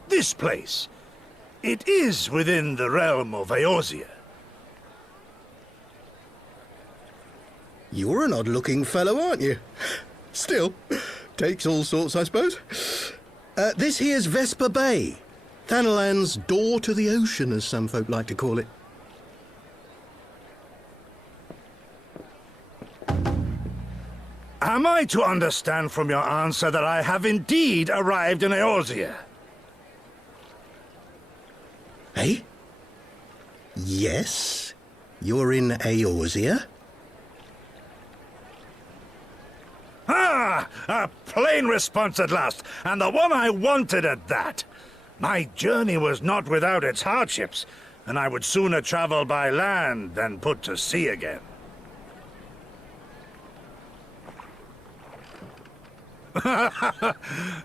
This place, it is within the realm of Eorzea. You're an odd-looking fellow, aren't you? Still, takes all sorts, I suppose. This here's Vesper Bay. Thanalan's door to the ocean, as some folk like to call it. Am I to understand from your answer that I have indeed arrived in Eorzea? Eh? Yes, you're in Eorzea. Ah! A plain response at last, and the one I wanted at that. My journey was not without its hardships, and I would sooner travel by land than put to sea again.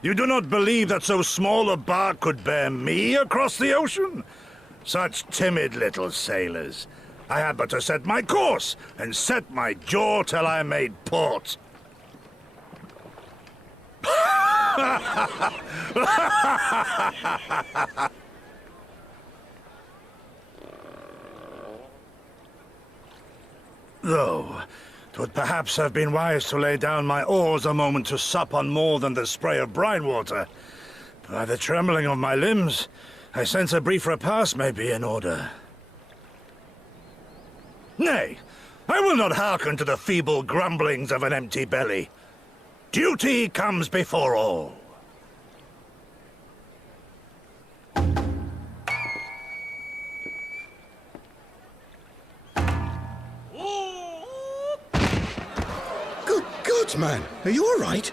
You do not believe that so small a bark could bear me across the ocean? Such timid little sailors. I had but to set my course and set my jaw till I made port. Though, 'twould perhaps have been wise to lay down my oars a moment to sup on more than the spray of brine water. By the trembling of my limbs, I sense a brief repast may be in order. Nay, I will not hearken to the feeble grumblings of an empty belly. Duty comes before all. Good God, man! Are you all right?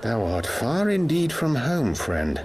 Thou art far indeed from home, friend.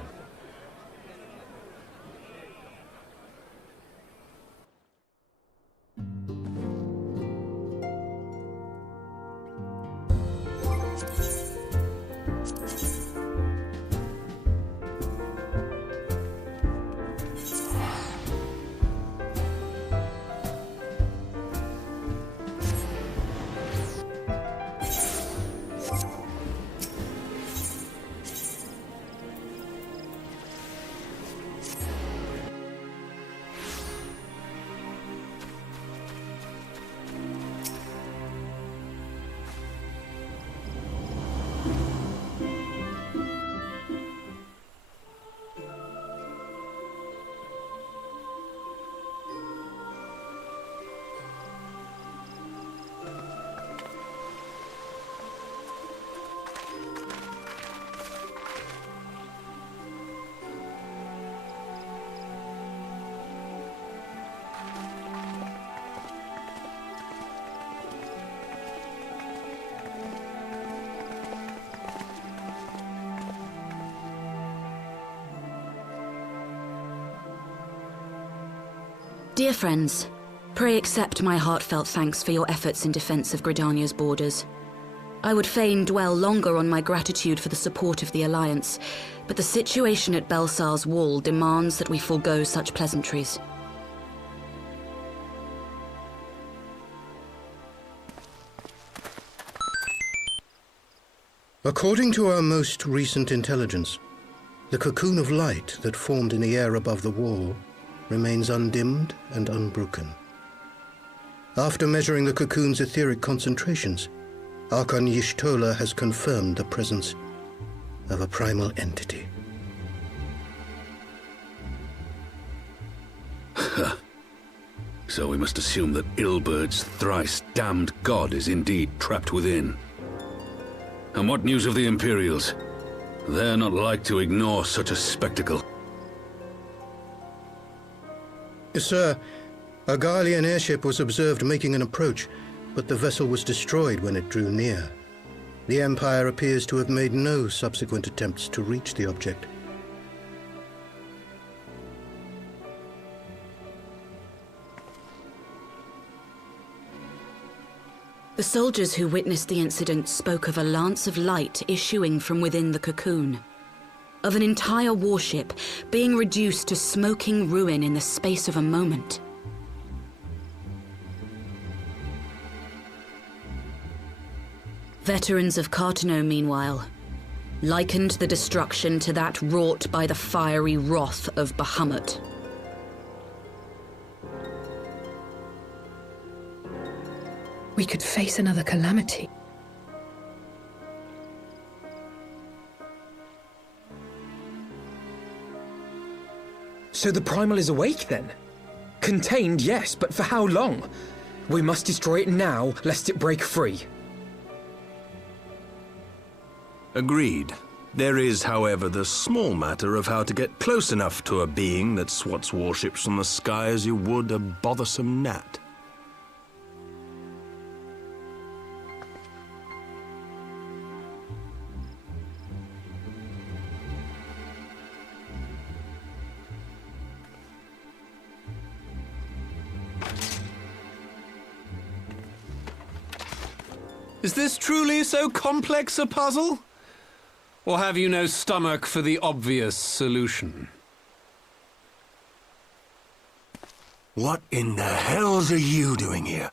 Dear friends, pray accept my heartfelt thanks for your efforts in defense of Gridania's borders. I would fain dwell longer on my gratitude for the support of the Alliance, but the situation at Belsar's Wall demands that we forego such pleasantries. According to our most recent intelligence, the cocoon of light that formed in the air above the wall remains undimmed and unbroken. After measuring the cocoon's etheric concentrations, Archon Y'shtola has confirmed the presence of a primal entity. So we must assume that Ilbert's thrice-damned god is indeed trapped within. And what news of the Imperials? They're not like to ignore such a spectacle. Sir, a Garlean airship was observed making an approach, but the vessel was destroyed when it drew near. The Empire appears to have made no subsequent attempts to reach the object. The soldiers who witnessed the incident spoke of a lance of light issuing from within the cocoon. of an entire warship being reduced to smoking ruin in the space of a moment. Veterans of Cartano, meanwhile, likened the destruction to that wrought by the fiery wrath of Bahamut. We could face another calamity. So the Primal is awake then? Contained, yes, but for how long? We must destroy it now, lest it break free. Agreed. There is, however, the small matter of how to get close enough to a being that swats warships from the sky as you would a bothersome gnat. Is this truly so complex a puzzle? Or have you no stomach for the obvious solution? What in the hells are you doing here?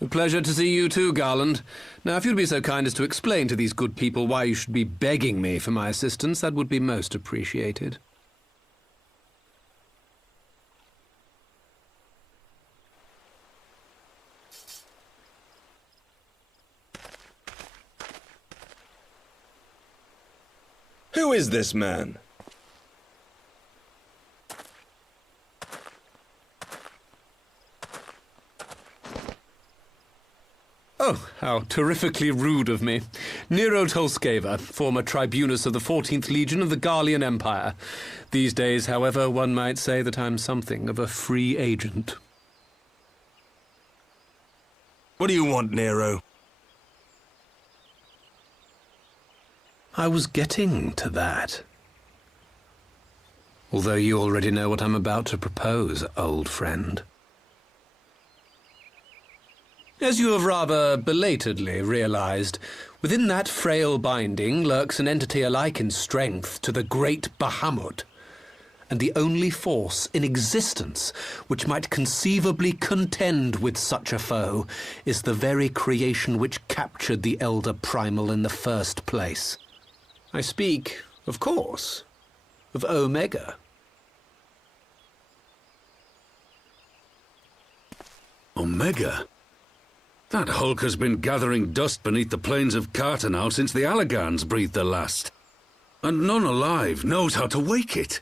A pleasure to see you too, Garland. Now, if you'd be so kind as to explain to these good people why you should be begging me for my assistance, that would be most appreciated. Who is this man? Oh, how terrifically rude of me. Nero Tolskeva, former tribunus of the 14th Legion of the Garlean Empire. These days, however, one might say that I'm something of a free agent. What do you want, Nero? I was getting to that. Although you already know what I'm about to propose, old friend. As you have rather belatedly realized, within that frail binding lurks an entity alike in strength to the great Bahamut, and the only force in existence which might conceivably contend with such a foe is the very creation which captured the Elder Primal in the first place. I speak, of course, of Omega. Omega? That hulk has been gathering dust beneath the plains of Cartano since the Allagans breathed their last. And none alive knows how to wake it.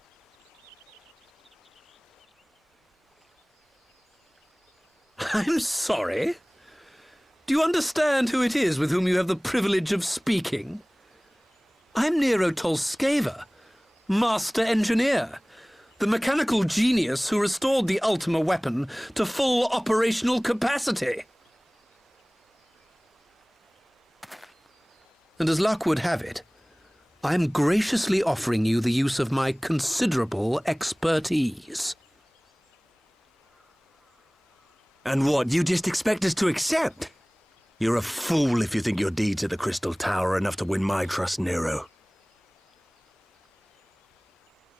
I'm sorry? Do you understand who it is with whom you have the privilege of speaking? I'm Nero Tolskeva, Master Engineer, the mechanical genius who restored the Ultima weapon to full operational capacity. And as luck would have it, I am graciously offering you the use of my considerable expertise. And what, you just expect us to accept? You're a fool if you think your deeds at the Crystal Tower are enough to win my trust, Nero.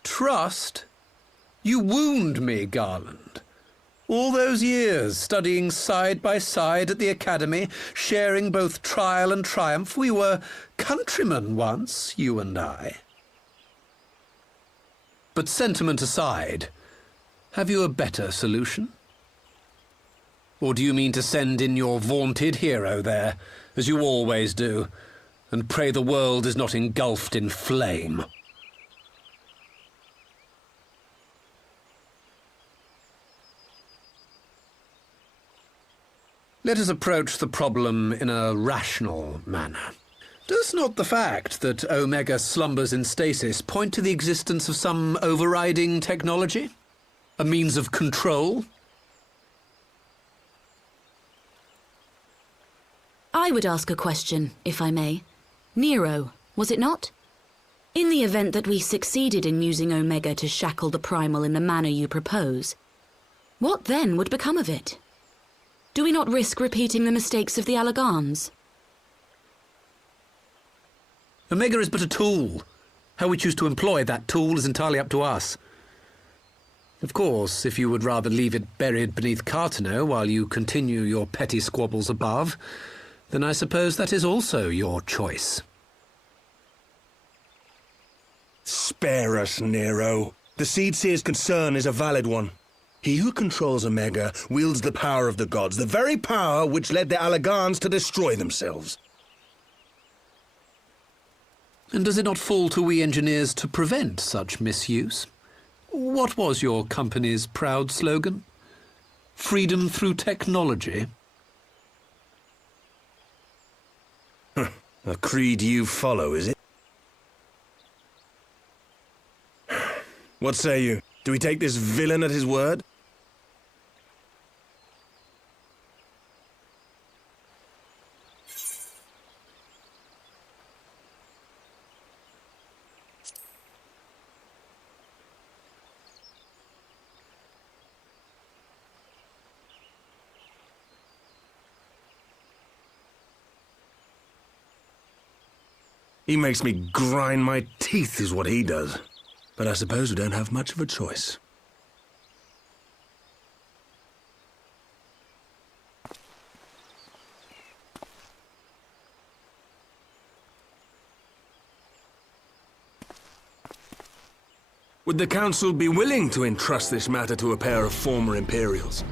Trust? You wound me, Garland. All those years, studying side by side at the Academy, sharing both trial and triumph, we were countrymen once, you and I. But sentiment aside, have you a better solution? Or do you mean to send in your vaunted hero there, as you always do, and pray the world is not engulfed in flame? Let us approach the problem in a rational manner. Does not the fact that Omega slumbers in stasis point to the existence of some overriding technology? A means of control? I would ask a question, if I may. Nero, was it not? In the event that we succeeded in using Omega to shackle the Primal in the manner you propose, what then would become of it? Do we not risk repeating the mistakes of the Allagans? Omega is but a tool. How we choose to employ that tool is entirely up to us. Of course, if you would rather leave it buried beneath Cartano while you continue your petty squabbles above, then I suppose that is also your choice. Spare us, Nero. The Seedseer's concern is a valid one. He who controls Omega wields the power of the gods, the very power which led the Allagans to destroy themselves. And does it not fall to we engineers to prevent such misuse? What was your company's proud slogan? Freedom through technology? A creed you follow, is it? What say you? Do we take this villain at his word? He makes me grind my teeth, is what he does. But I suppose we don't have much of a choice. Would the Council be willing to entrust this matter to a pair of former Imperials?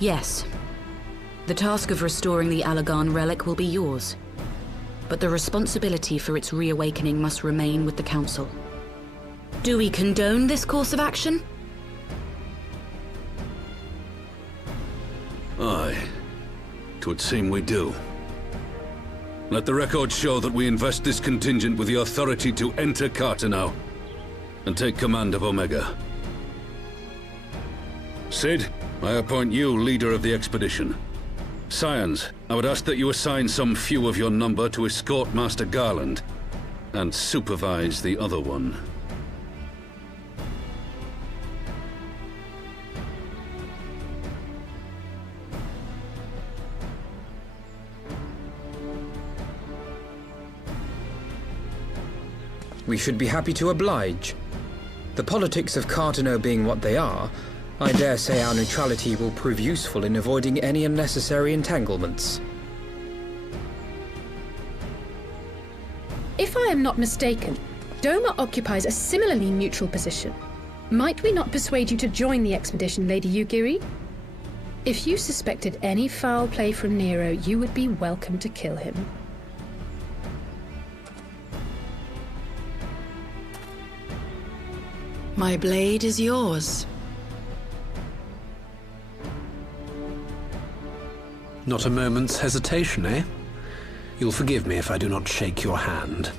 Yes. The task of restoring the Allagan relic will be yours. But the responsibility for its reawakening must remain with the Council. Do we condone this course of action? Aye. 'Twould seem we do. Let the record show that we invest this contingent with the authority to enter Cartano and take command of Omega. Sid, I appoint you leader of the expedition. Scions, I would ask that you assign some few of your number to escort Master Garland and supervise the other one. We should be happy to oblige. The politics of Cartano being what they are, I dare say our neutrality will prove useful in avoiding any unnecessary entanglements. If I am not mistaken, Doma occupies a similarly neutral position. Might we not persuade you to join the expedition, Lady Yugiri? If you suspected any foul play from Nero, you would be welcome to kill him. My blade is yours. Not a moment's hesitation, eh? You'll forgive me if I do not shake your hand.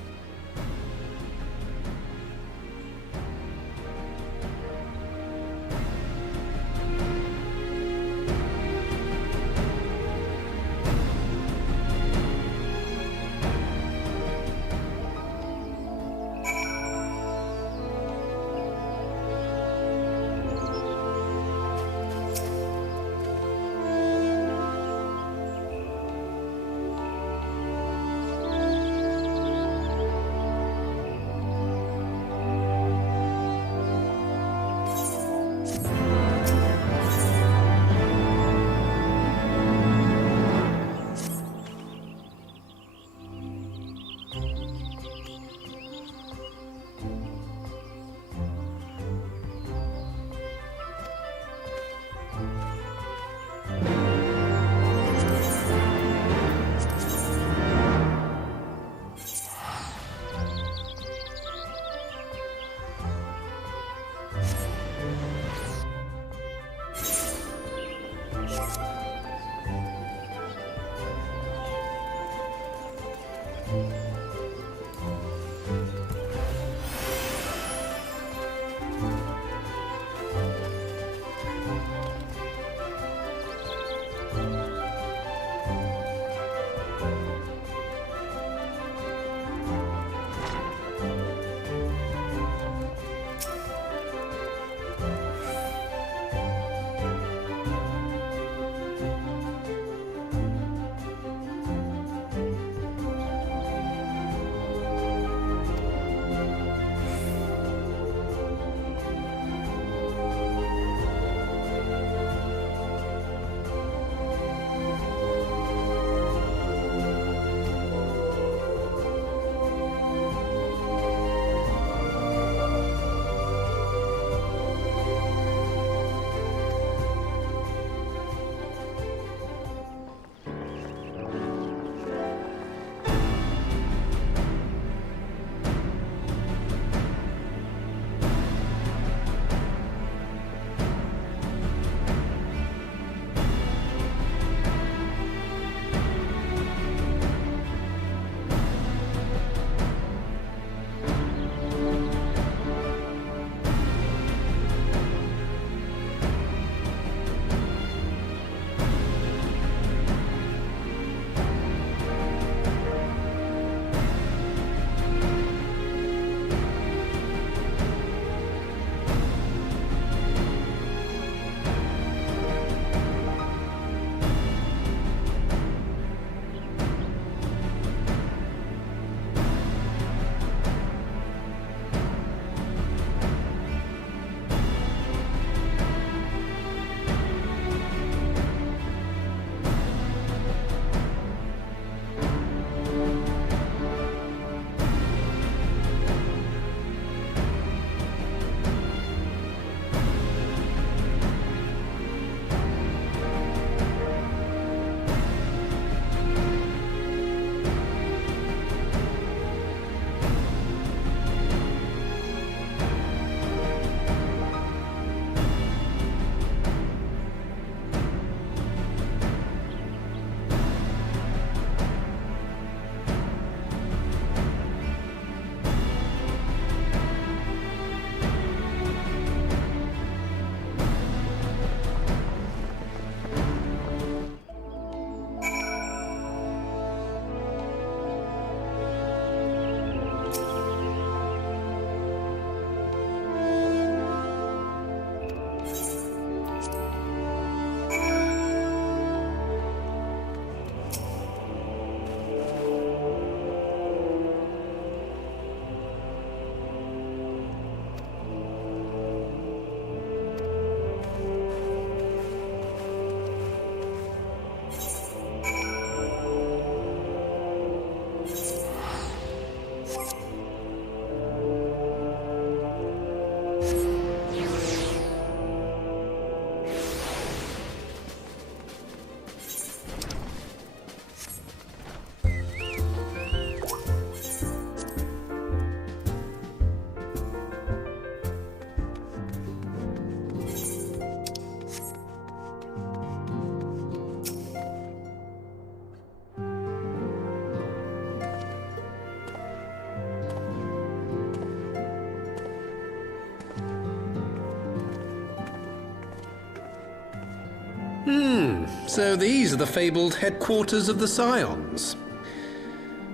So these are the fabled headquarters of the Scions.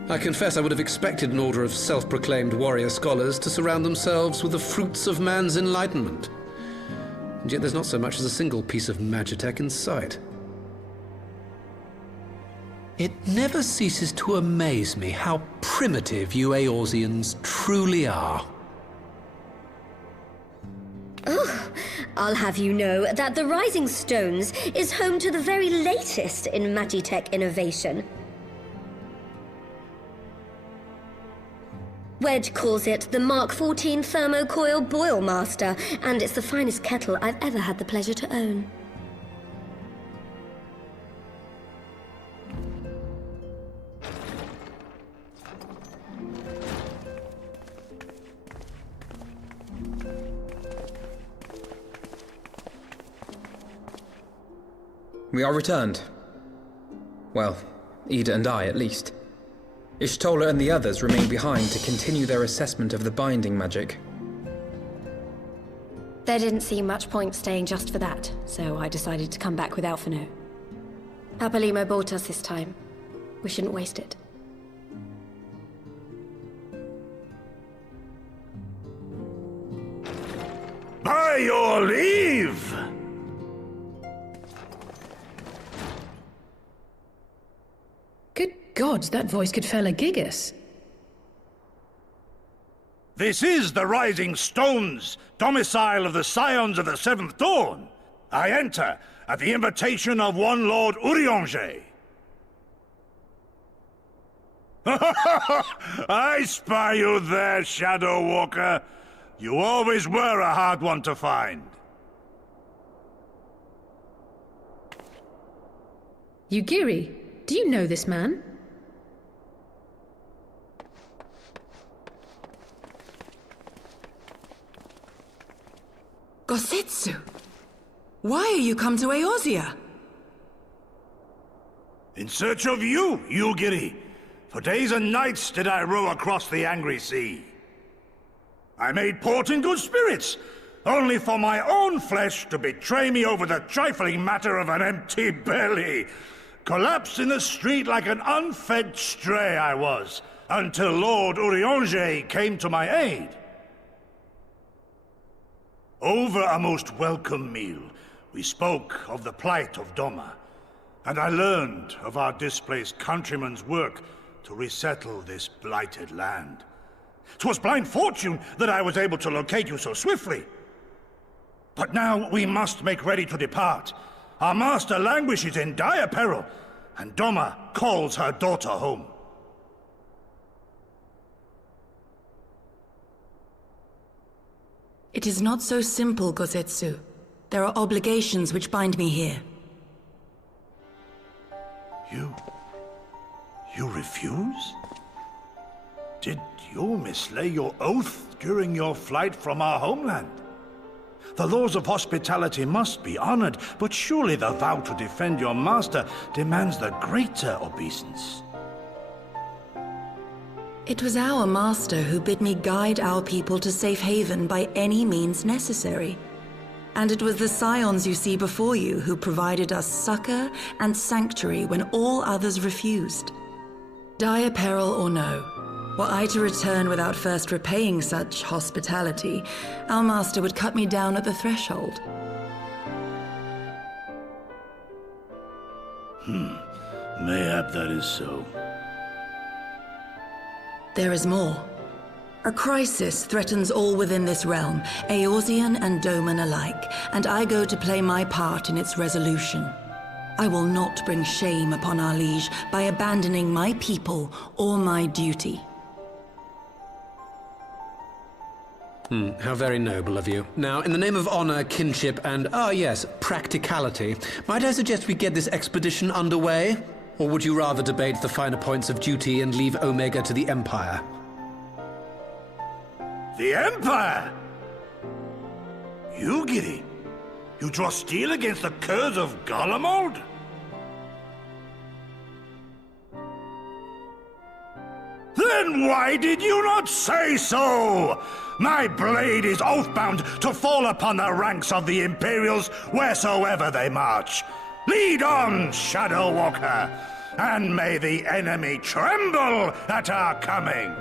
I confess I would have expected an order of self-proclaimed warrior scholars to surround themselves with the fruits of man's enlightenment. And yet there's not so much as a single piece of magitech in sight. It never ceases to amaze me how primitive you Eorzeans truly are. Oh, I'll have you know that the Rising Stones is home to the very latest in magitech innovation. Wedge calls it the Mark 14 Thermocoil Boil Master, and it's the finest kettle I've ever had the pleasure to own. We are returned. Well, Ida and I, at least. Ishtola and the others remain behind to continue their assessment of the binding magic. There didn't seem much point staying just for that, so I decided to come back with Alphino. Apolimo bought us this time. We shouldn't waste it. By your leave! Good gods, that voice could fell a gigas. This is the Rising Stones, domicile of the Scions of the Seventh Dawn. I enter at the invitation of one Lord Urianger. I spy you there, Shadow Walker. You always were a hard one to find. Yugiri, do you know this man? Gosetsu, why are you come to Eorzea? In search of you, Yugiri. For days and nights did I row across the angry sea. I made port in good spirits, only for my own flesh to betray me over the trifling matter of an empty belly. Collapsed in the street like an unfed stray I was, until Lord Urianger came to my aid. Over a most welcome meal, we spoke of the plight of Doma, and I learned of our displaced countrymen's work to resettle this blighted land. 'Twas blind fortune that I was able to locate you so swiftly. But now we must make ready to depart. Our master languishes in dire peril, and Doma calls her daughter home. It is not so simple, Gosetsu. There are obligations which bind me here. You refuse? Did you mislay your oath during your flight from our homeland? The laws of hospitality must be honored, but surely the vow to defend your master demands the greater obeisance. It was our master who bid me guide our people to safe haven by any means necessary. And it was the Scions you see before you who provided us succor and sanctuary when all others refused. Dire peril or no, were I to return without first repaying such hospitality, our master would cut me down at the threshold. Mayhap that is so. There is more. A crisis threatens all within this realm, Eorzean and Doman alike, and I go to play my part in its resolution. I will not bring shame upon our liege by abandoning my people or my duty. How very noble of you. Now, in the name of honor, kinship, and, practicality, might I suggest we get this expedition underway? Or would you rather debate the finer points of duty and leave Omega to the Empire? The Empire? Yugiri, you draw steel against the curse of Garlemald? Then why did you not say so? My blade is oath-bound to fall upon the ranks of the Imperials wheresoever they march. Lead on, Shadow Walker, and may the enemy tremble at our coming!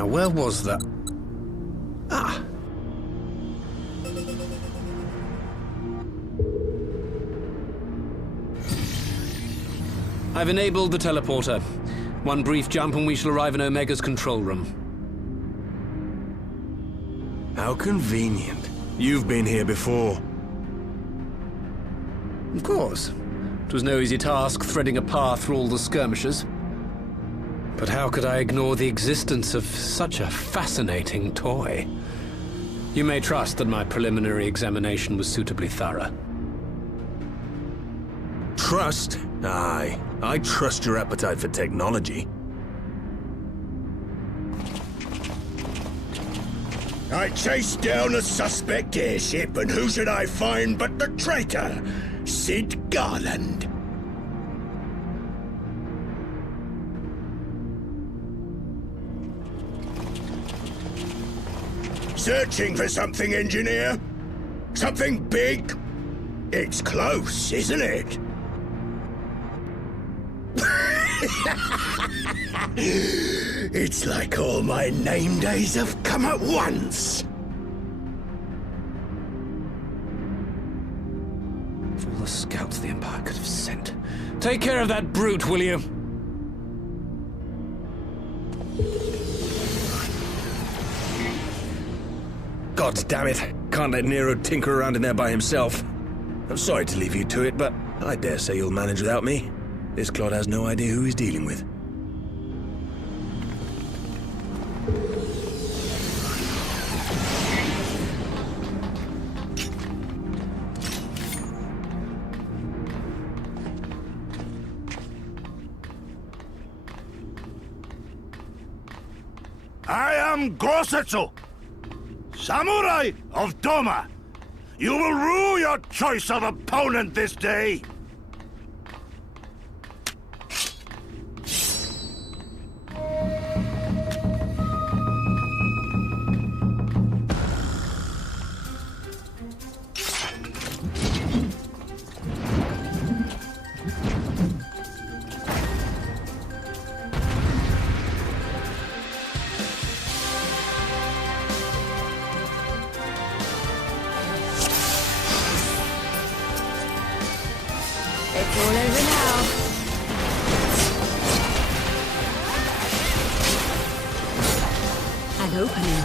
Now, where was that? Ah! I've enabled the teleporter. One brief jump and we shall arrive in Omega's control room. How convenient. You've been here before. Of course. It was no easy task threading a path through all the skirmishers. But how could I ignore the existence of such a fascinating toy? You may trust that my preliminary examination was suitably thorough. Trust? Aye. I trust your appetite for technology. I chased down a suspect airship, and who should I find but the traitor, Sid Garland. Searching for something, engineer? Something big? It's close, isn't it? It's like all my name days have come at once. Of all the scouts the Empire could have sent. Take care of that brute, will you? God damn it. Can't let Nero tinker around in there by himself. I'm sorry to leave you to it, but I dare say you'll manage without me. This clod has no idea who he's dealing with. I am Gosetsu, Samurai of Doma. You will rue your choice of opponent this day. It's all over now. An opening.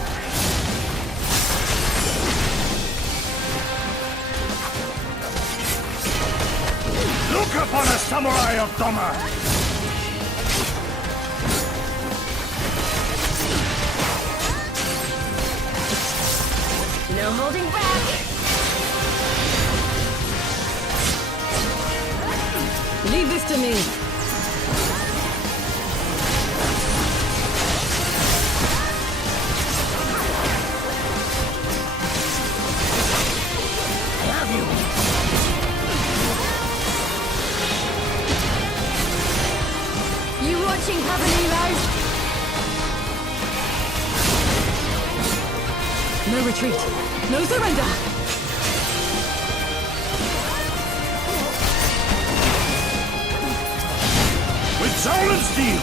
Look upon a samurai of Doma! No holding back. Leave this to me. Have you? You watching, Pavanilo? No retreat. No surrender. With soul and steel!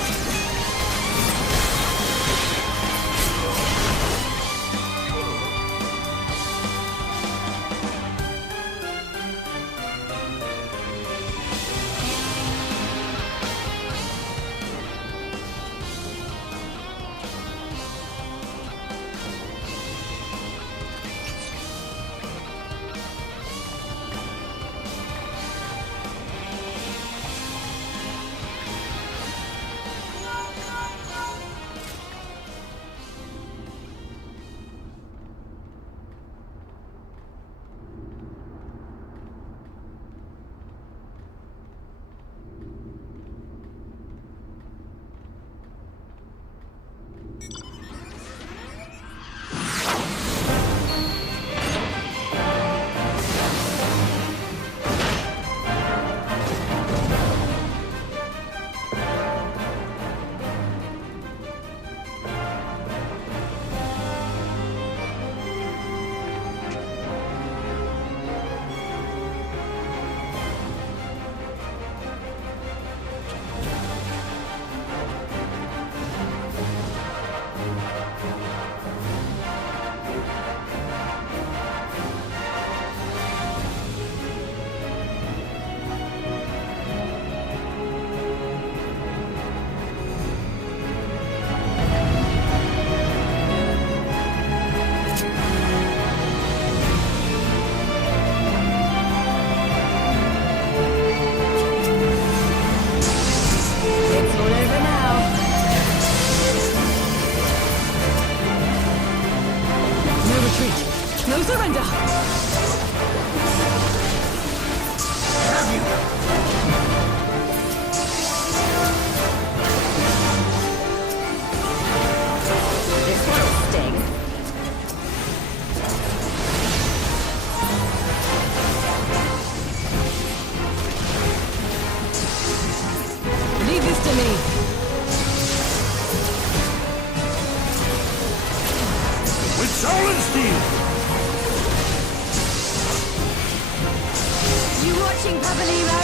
watching, Papanimo?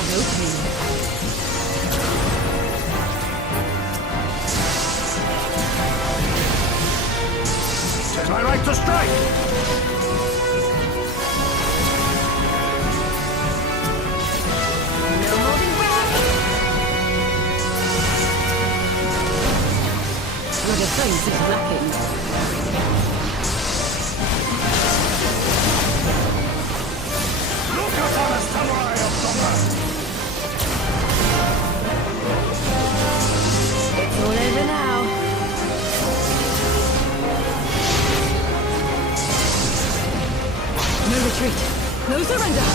An opening. Tis my right to strike! No holding back! Your defense is lacking. Look upon us, samurai of Summer! It's all over now. No retreat. No surrender.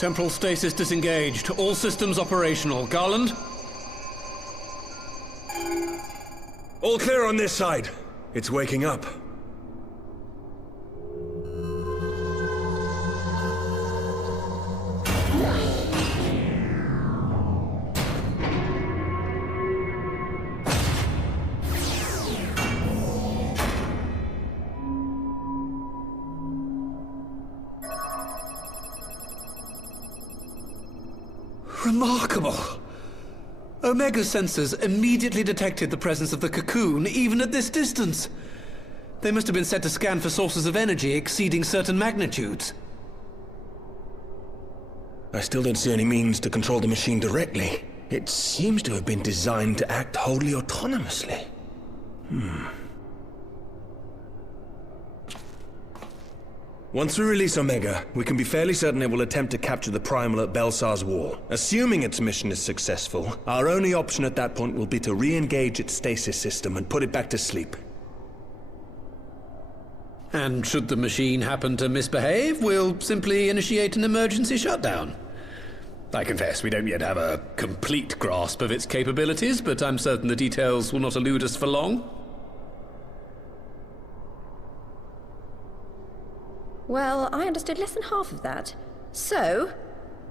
Temporal stasis disengaged. All systems operational. Garland? All clear on this side. It's waking up. Remarkable! Omega sensors immediately detected the presence of the cocoon, even at this distance. They must have been set to scan for sources of energy exceeding certain magnitudes. I still don't see any means to control the machine directly. It seems to have been designed to act wholly autonomously. Once we release Omega, we can be fairly certain it will attempt to capture the Primal at Belsar's Wall. Assuming its mission is successful, our only option at that point will be to re-engage its stasis system and put it back to sleep. And should the machine happen to misbehave, we'll simply initiate an emergency shutdown. I confess we don't yet have a complete grasp of its capabilities, but I'm certain the details will not elude us for long. Well, I understood less than half of that. So,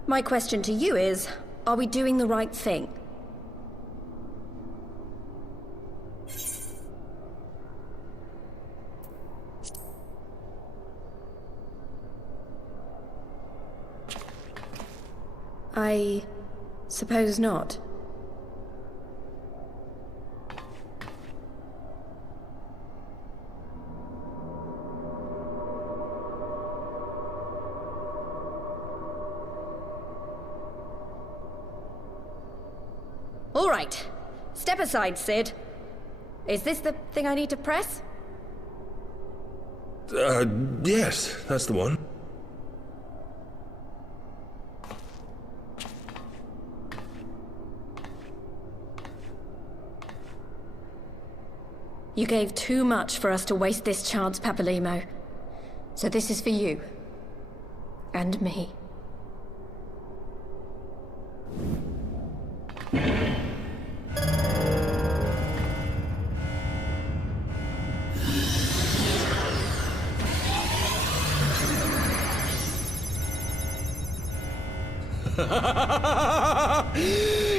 my question to you is, are we doing the right thing? I suppose not. All right. Step aside, Sid. Is this the thing I need to press? Yes, that's the one. You gave too much for us to waste this chance, Papalimo. So this is for you. And me.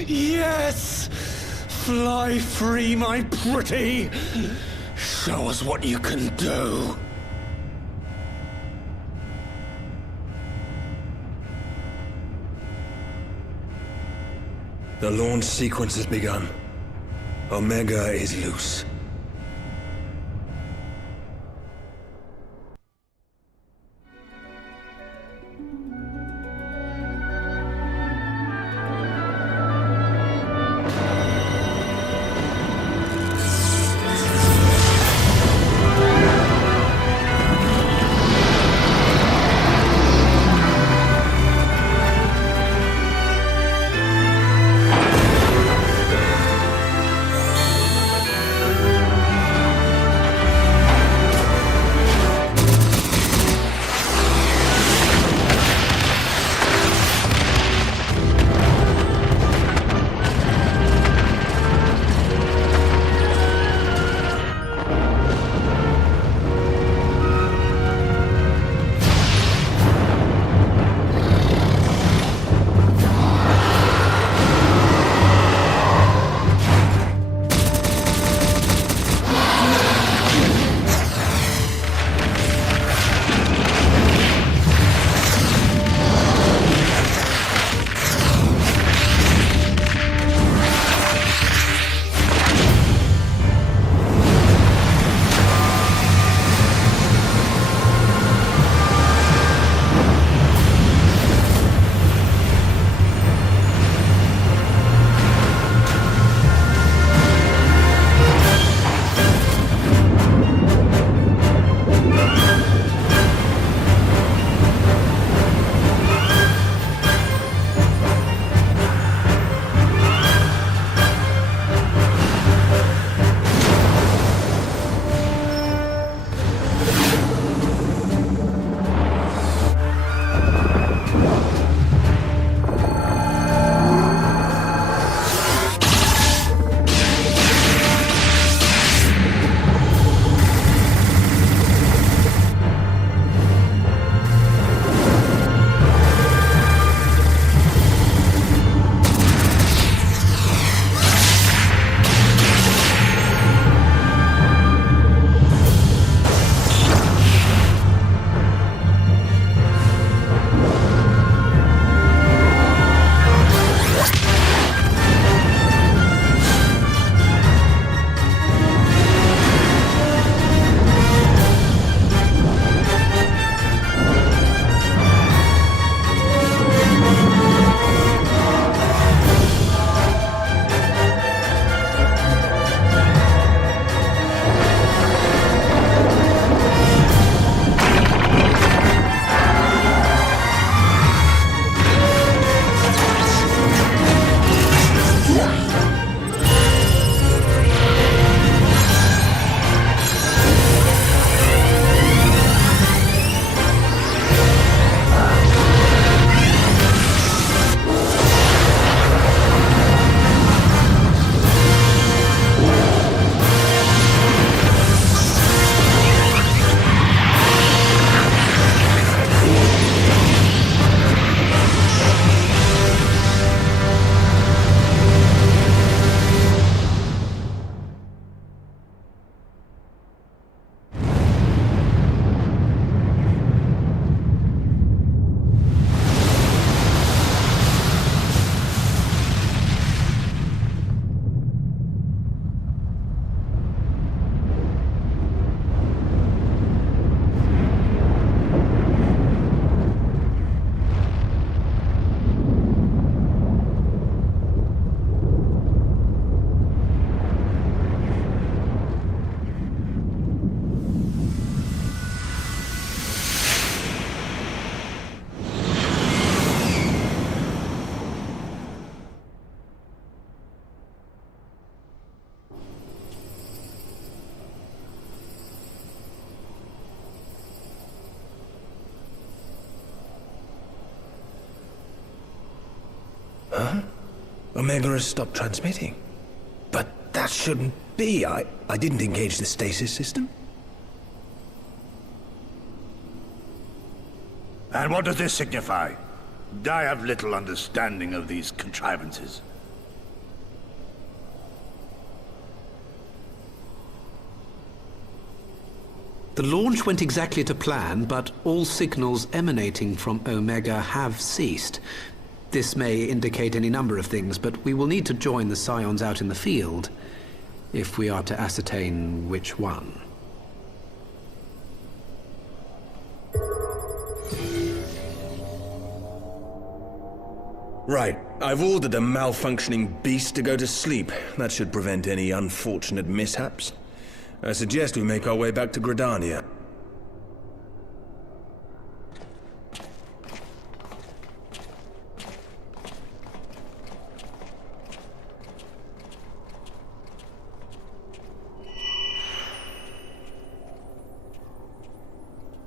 Yes! Fly free, my pretty! Show us what you can do! The launch sequence has begun. Omega is loose. Huh? Omega has stopped transmitting. But that shouldn't be. I didn't engage the stasis system. And what does this signify? I have little understanding of these contrivances. The launch went exactly to plan, but all signals emanating from Omega have ceased. This may indicate any number of things, but we will need to join the Scions out in the field if we are to ascertain which one. Right. I've ordered a malfunctioning beast to go to sleep. That should prevent any unfortunate mishaps. I suggest we make our way back to Gridania.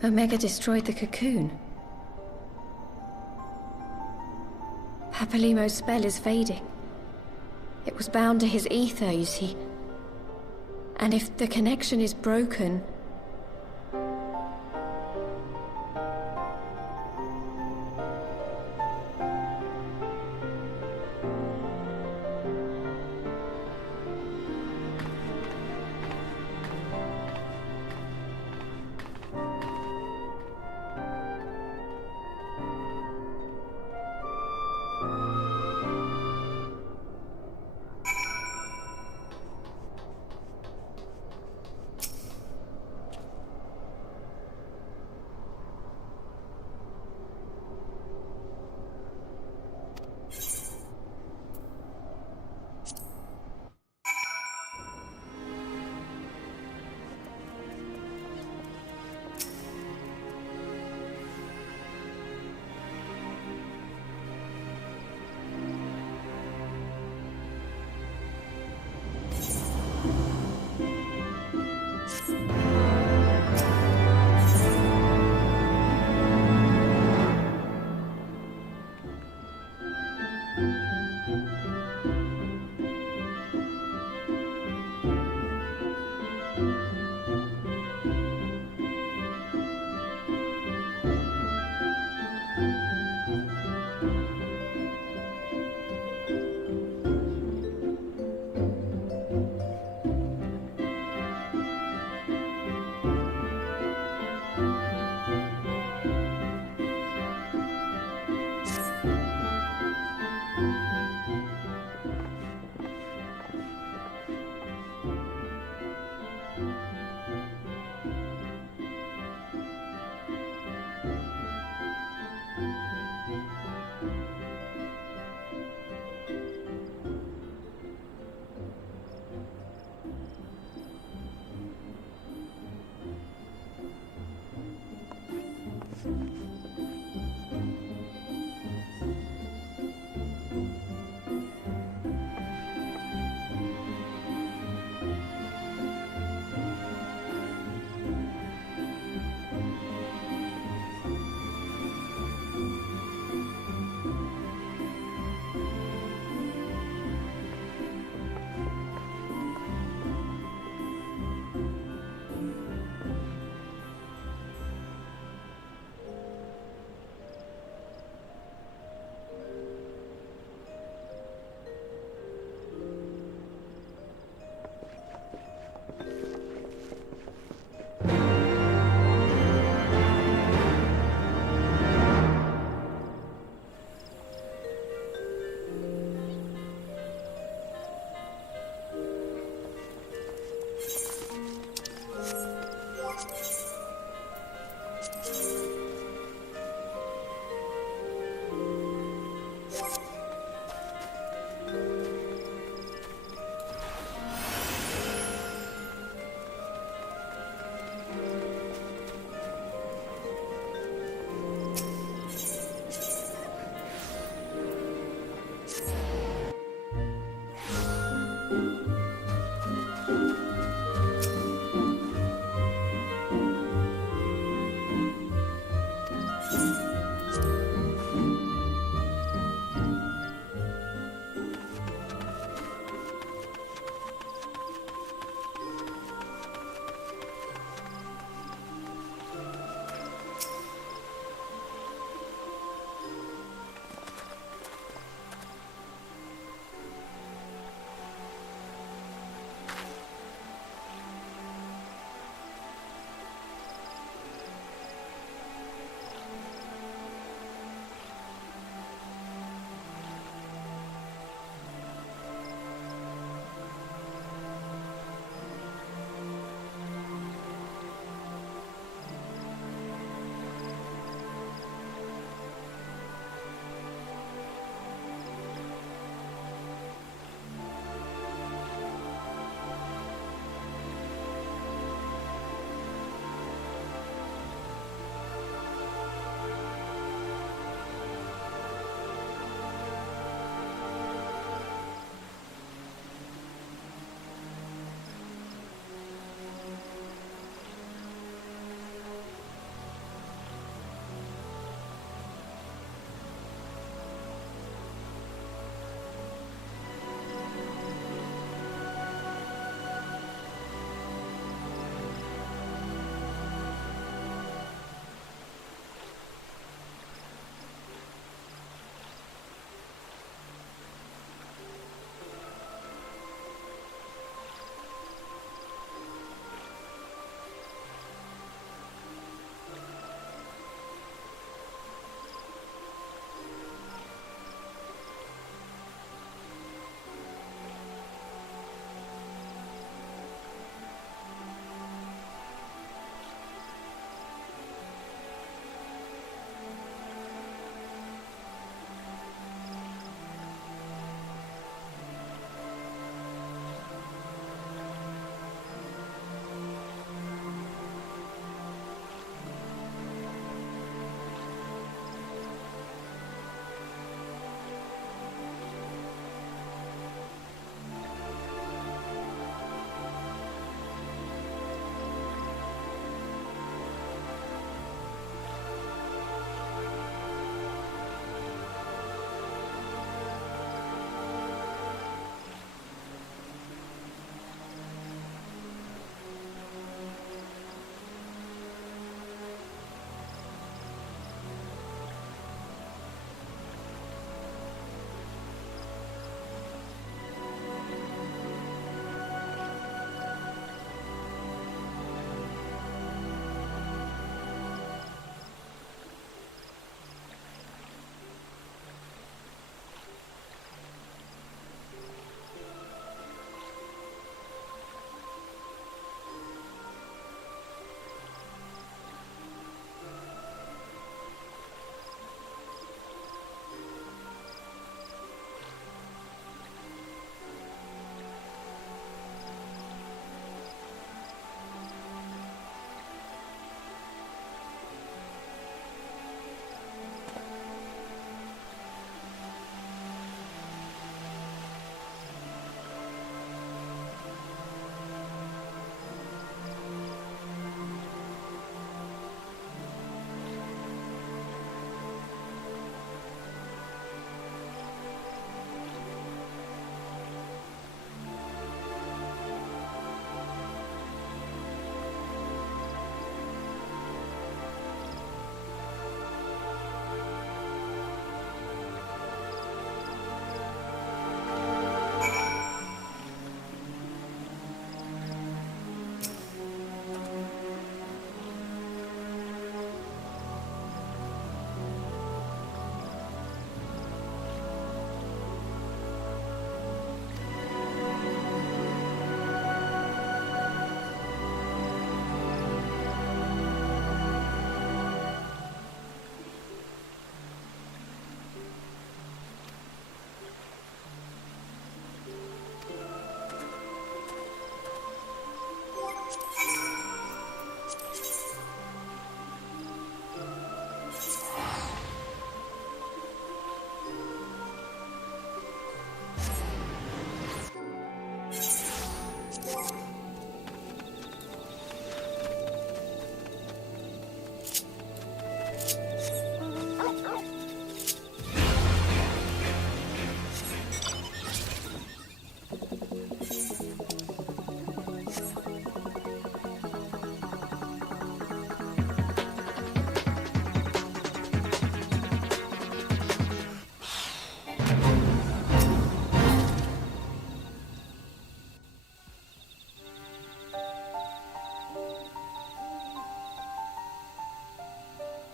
Omega destroyed the cocoon. Hapolimo's spell is fading. It was bound to his ether, you see. And if the connection is broken...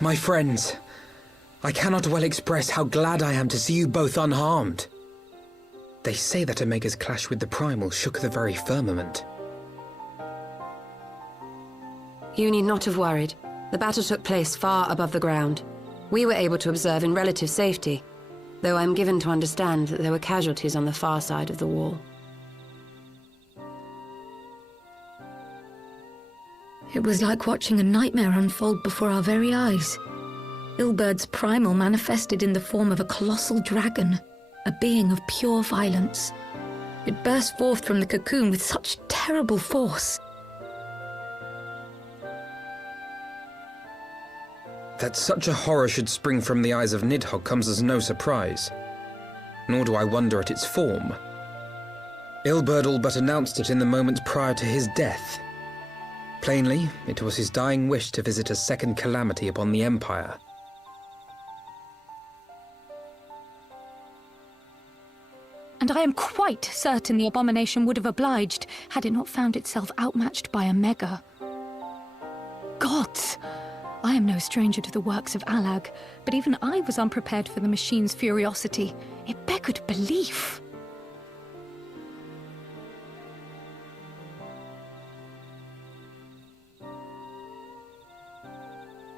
My friends, I cannot well express how glad I am to see you both unharmed. They say that Omega's clash with the Primal shook the very firmament. You need not have worried. The battle took place far above the ground. We were able to observe in relative safety, though I'm given to understand that there were casualties on the far side of the wall. It was like watching a nightmare unfold before our very eyes. Ilberd's Primal manifested in the form of a colossal dragon, a being of pure violence. It burst forth from the cocoon with such terrible force. That such a horror should spring from the eyes of Nidhogg comes as no surprise. Nor do I wonder at its form. Ilberd all but announced it in the moments prior to his death. Plainly, it was his dying wish to visit a second calamity upon the Empire. And I am quite certain the abomination would have obliged had it not found itself outmatched by Omega. Gods! I am no stranger to the works of Allag, but even I was unprepared for the machine's furiosity. It beggared belief.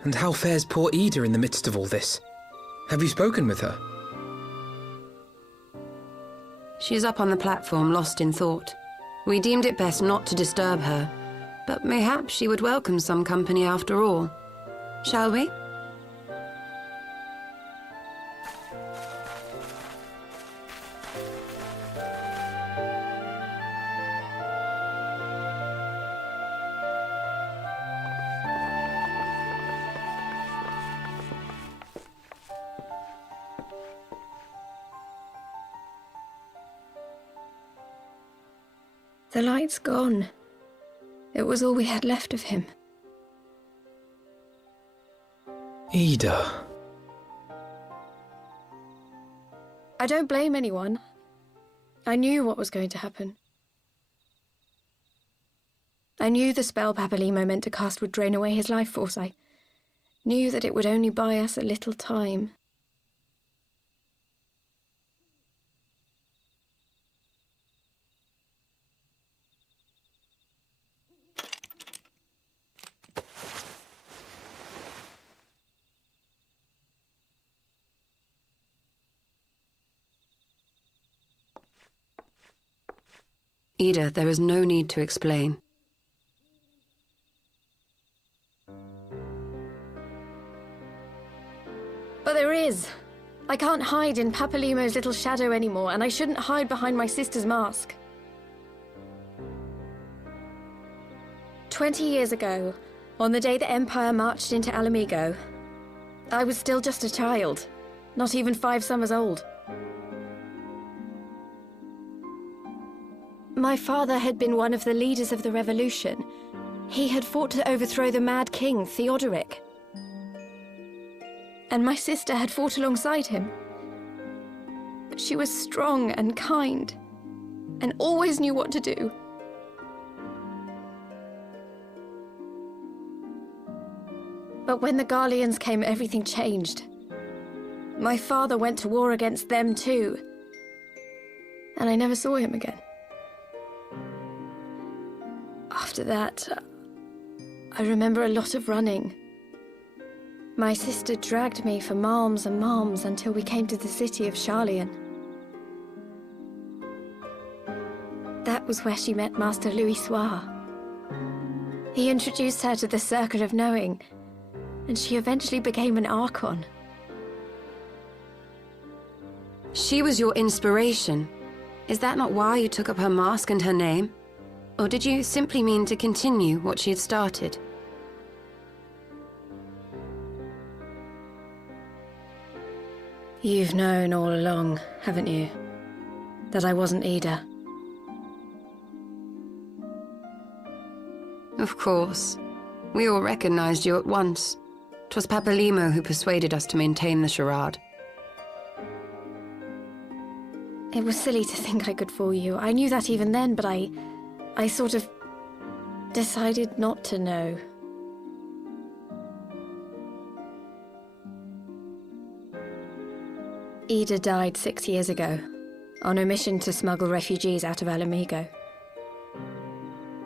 And how fares poor Ida in the midst of all this? Have you spoken with her? She's up on the platform, lost in thought. We deemed it best not to disturb her, but mayhaps she would welcome some company after all. Shall we? The light's gone. It was all we had left of him. Ida. I don't blame anyone. I knew what was going to happen. I knew the spell Papalimo meant to cast would drain away his life force. I knew that it would only buy us a little time. Ida, there is no need to explain. But there is. I can't hide in Papalimo's little shadow anymore, and I shouldn't hide behind my sister's mask. 20 years ago, on the day the Empire marched into Alamigo, I was still just a child, not even 5 summers old. My father had been one of the leaders of the revolution. He had fought to overthrow the Mad King, Theodoric. And my sister had fought alongside him. But she was strong and kind, and always knew what to do. But when the Garleans came, everything changed. My father went to war against them too, and I never saw him again. After that, I remember a lot of running. My sister dragged me for malms and malms until we came to the city of Sharlayan. That was where she met Master Louis Soir. He introduced her to the Circle of Knowing, and she eventually became an Archon. She was your inspiration. Is that not why you took up her mask and her name? Or did you simply mean to continue what she had started? You've known all along, haven't you? That I wasn't Ida. Of course. We all recognized you at once. 'Twas Papalimo who persuaded us to maintain the charade. It was silly to think I could fool you. I knew that even then, but I sort of decided not to know. Ida died 6 years ago, on a mission to smuggle refugees out of Alamigo.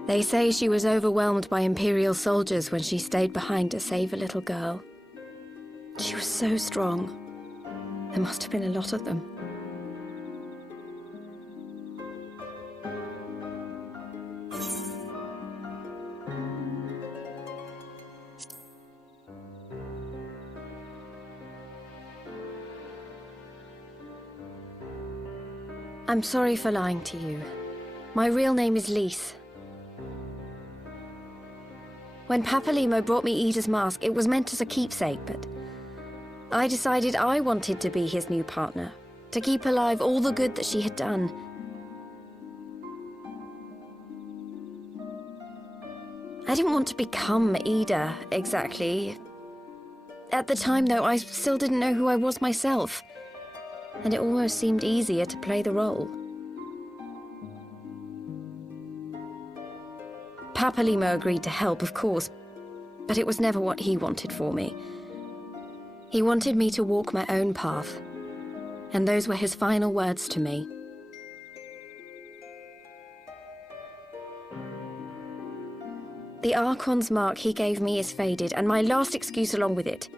They say she was overwhelmed by Imperial soldiers when she stayed behind to save a little girl. She was so strong. There must have been a lot of them. I'm sorry for lying to you. My real name is Lise. When Papalimo brought me Ida's mask, it was meant as a keepsake, but I decided I wanted to be his new partner, to keep alive all the good that she had done. I didn't want to become Ida, exactly. At the time, though, I still didn't know who I was myself, and it almost seemed easier to play the role. Papalimo agreed to help, of course, but it was never what he wanted for me. He wanted me to walk my own path, and those were his final words to me. The Archon's mark he gave me is faded, and my last excuse along with it.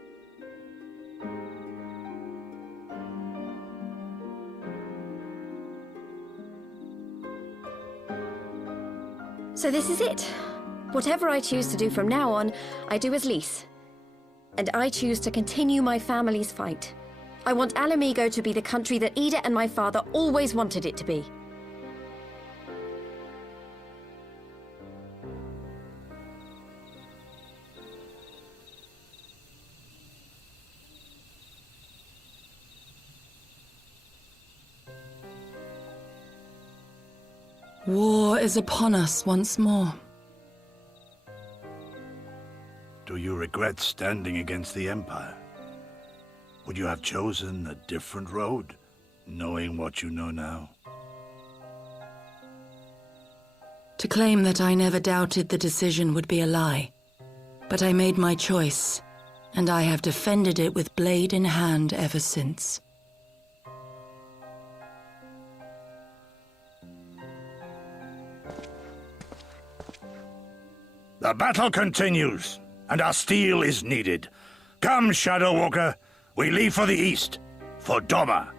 So this is it. Whatever I choose to do from now on, I do as Lise. And I choose to continue my family's fight. I want Alamigo to be the country that Ida and my father always wanted it to be. War is upon us once more. Do you regret standing against the Empire? Would you have chosen a different road, knowing what you know now? To claim that I never doubted the decision would be a lie. But I made my choice, and I have defended it with blade in hand ever since. The battle continues, and our steel is needed. Come, Shadow Walker, we leave for the east, for Doma.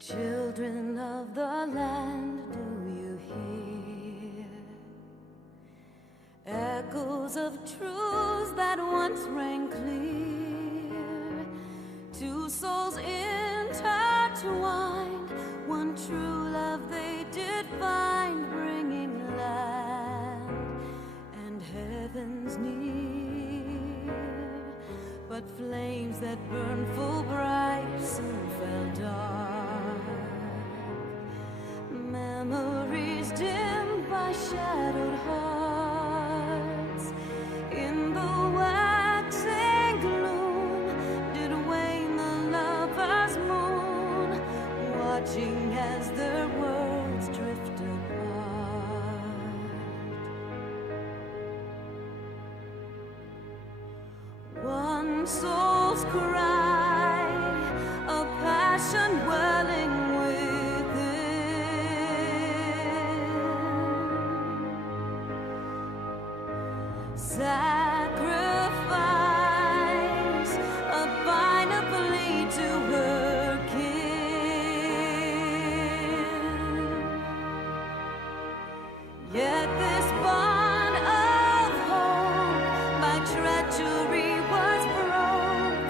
Children of the land, do you hear echoes of truths that once rang clear? Two souls intertwined, one true love they did find, bringing land and heavens near. But flames that burned full bright soon fell dark. Memories dimmed by shadowed hearts. In the waxing gloom did wait watching as the worlds drift apart. One soul's cry, a passion welling within. Sacrifice, a final plea to her kin. Yet this bond of hope by treachery was broke,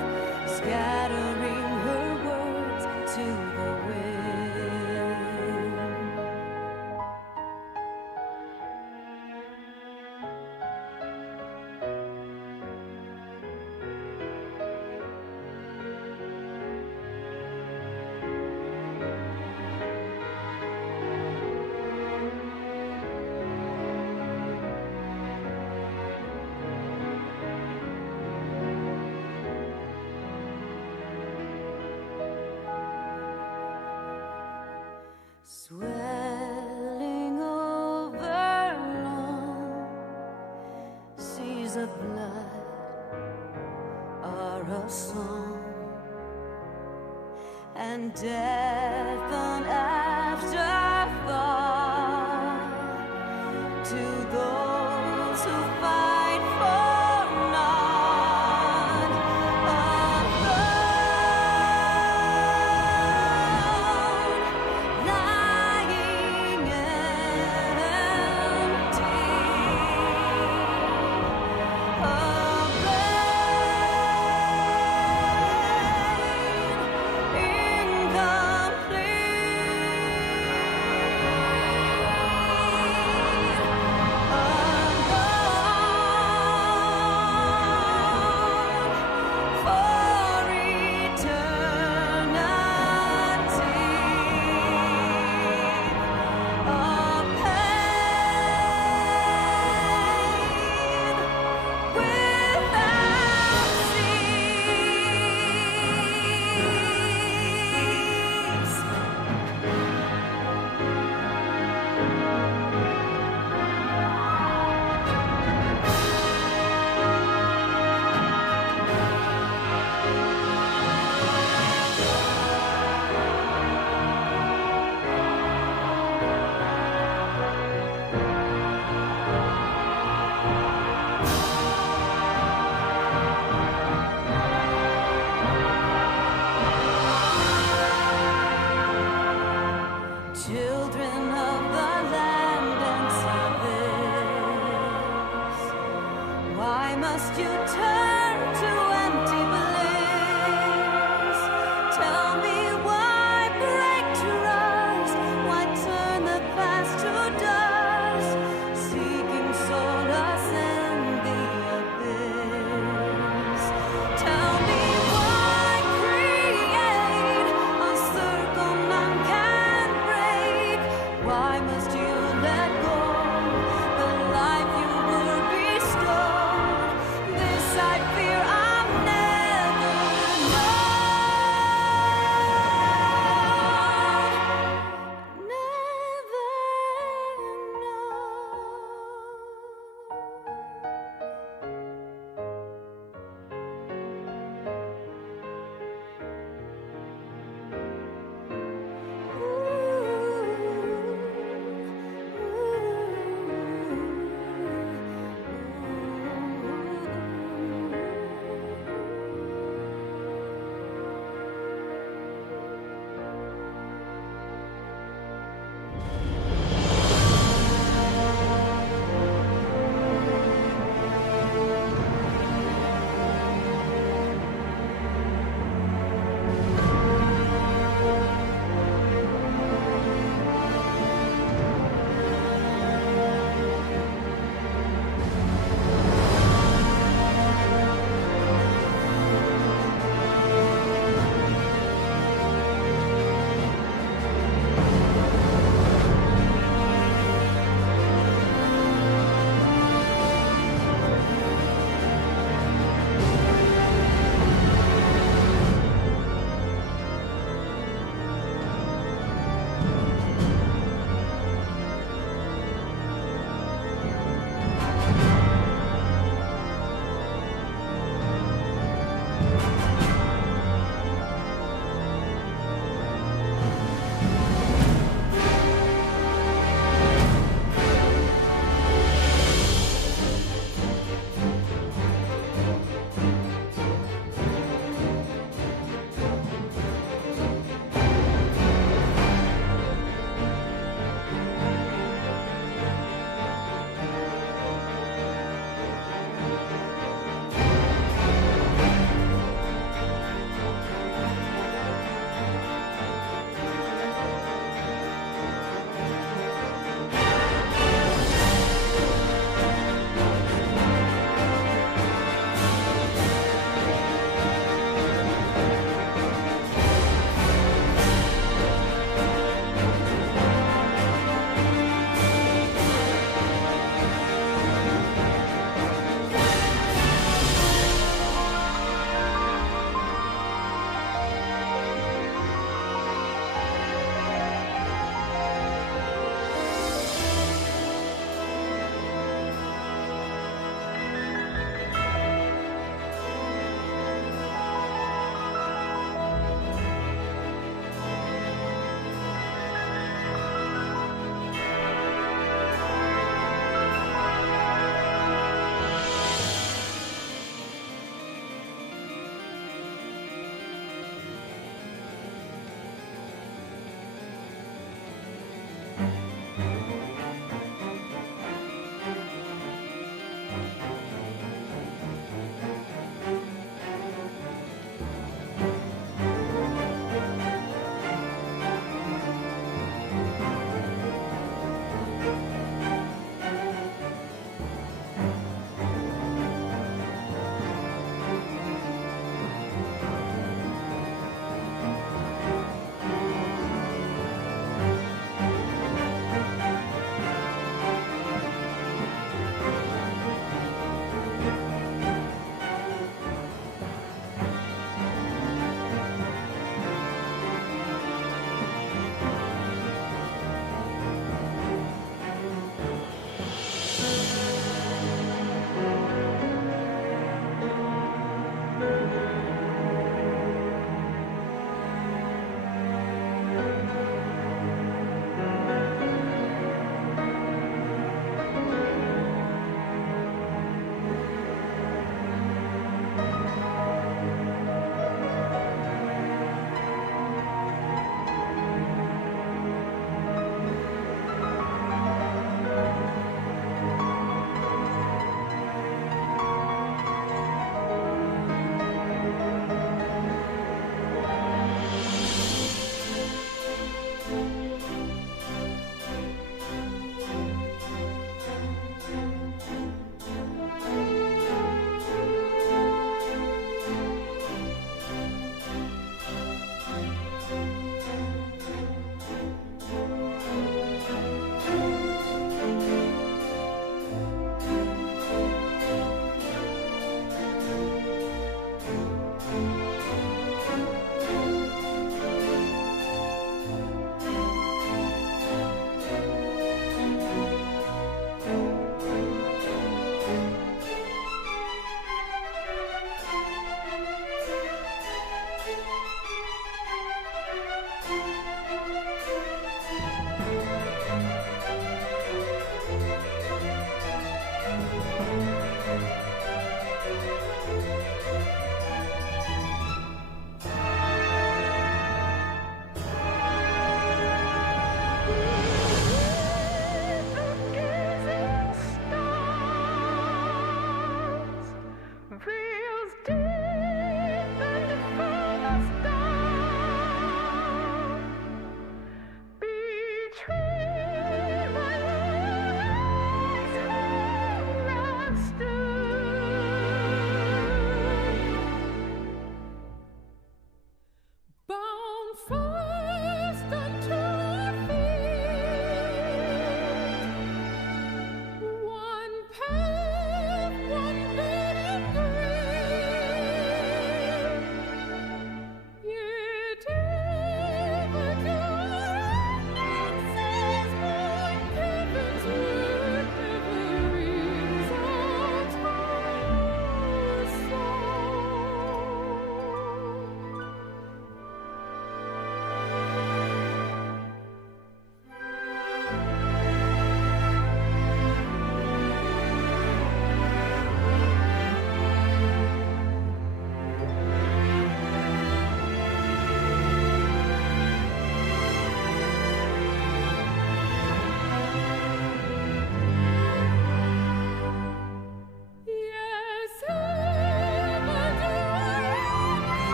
scattering her words to the wind. Swelling over long seas of blood are a song, and death an afterthought to those who fight for naught. Alone, lying empty, children of the land and service. Why must you turn to empty bliss? Tell me why break trust? Why turn the past to dust? Seeking solace in the abyss. Tell me why create a circle none can break? Why must you let go the life you were bestowed? This I